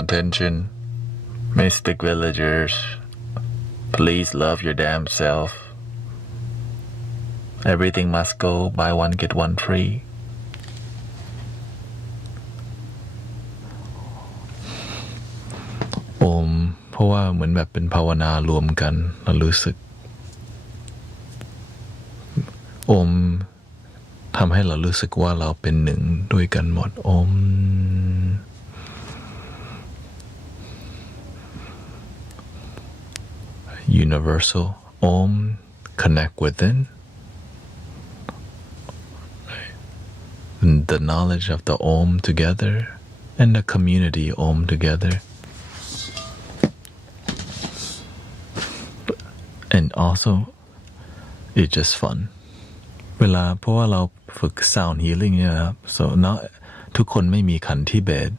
Attention, mystic villagers, please love your damn self. Everything must go, buy one get one free. Om เพราะว่าเหมือนแบบเป็นภาวนารวมกันเรารู้สึก Om ทำให้เรารู้สึกว่าเราเป็นหนึ่งด้วยกันหมด Om Universal Om connect within the knowledge of the Om together and the community Om together and also it's just fun เวลาเพราะว่าเราฝึก sound healing เนี่ยนะครับ so not ทุกคนไม่มีขันที่เบส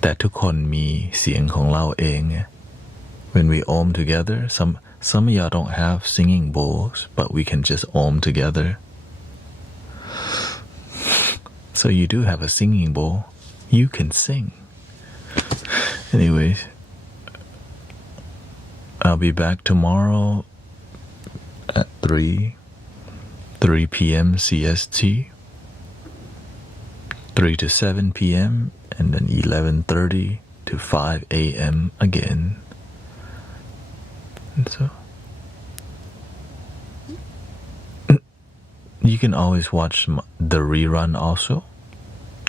แต่ทุกคนมีเสียงของเราเองWhen we om together, some of y'all don't have singing bowls, but we can just om together. So you do have a singing bowl. You can sing. Anyways, I'll be back tomorrow at 3 p.m. CST, 3 to 7 p.m. and then 11:30 to 5 a.m. again.So you can always watch the rerun also.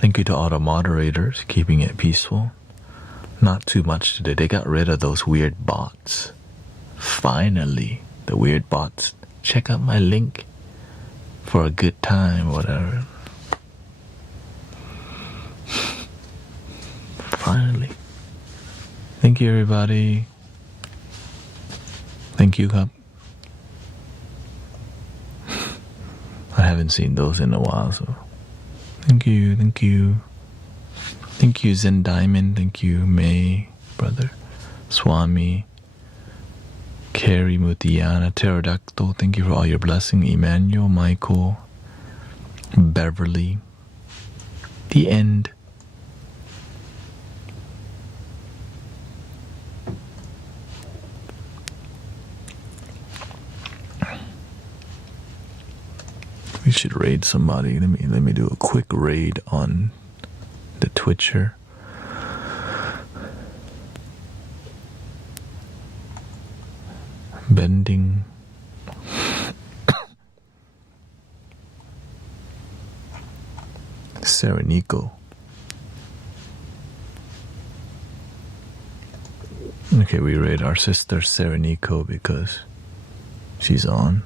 Thank you to all the moderators keeping it peaceful. Not too much today. They got rid of those weird bots. Finally, the weird bots. Check out my link for a good time or whatever. Finally. Thank you everybody.Thank you, Cup. I haven't seen those in a while, so thank you. Thank you, Zen Diamond. Thank you, May, brother, Swami, Carrie, Mutiana, Pterodactyl, thank you for all your blessing. Emmanuel, Michael, Beverly. The end. We should raid somebody. Let me do a quick raid on the Twitcher. Bending. Serenico. Okay, we raid our sister Serenico because she's on.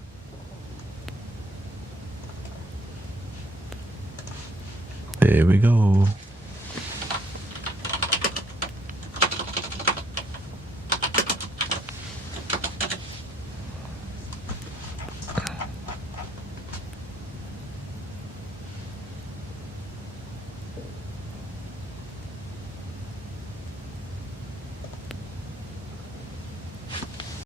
There we go.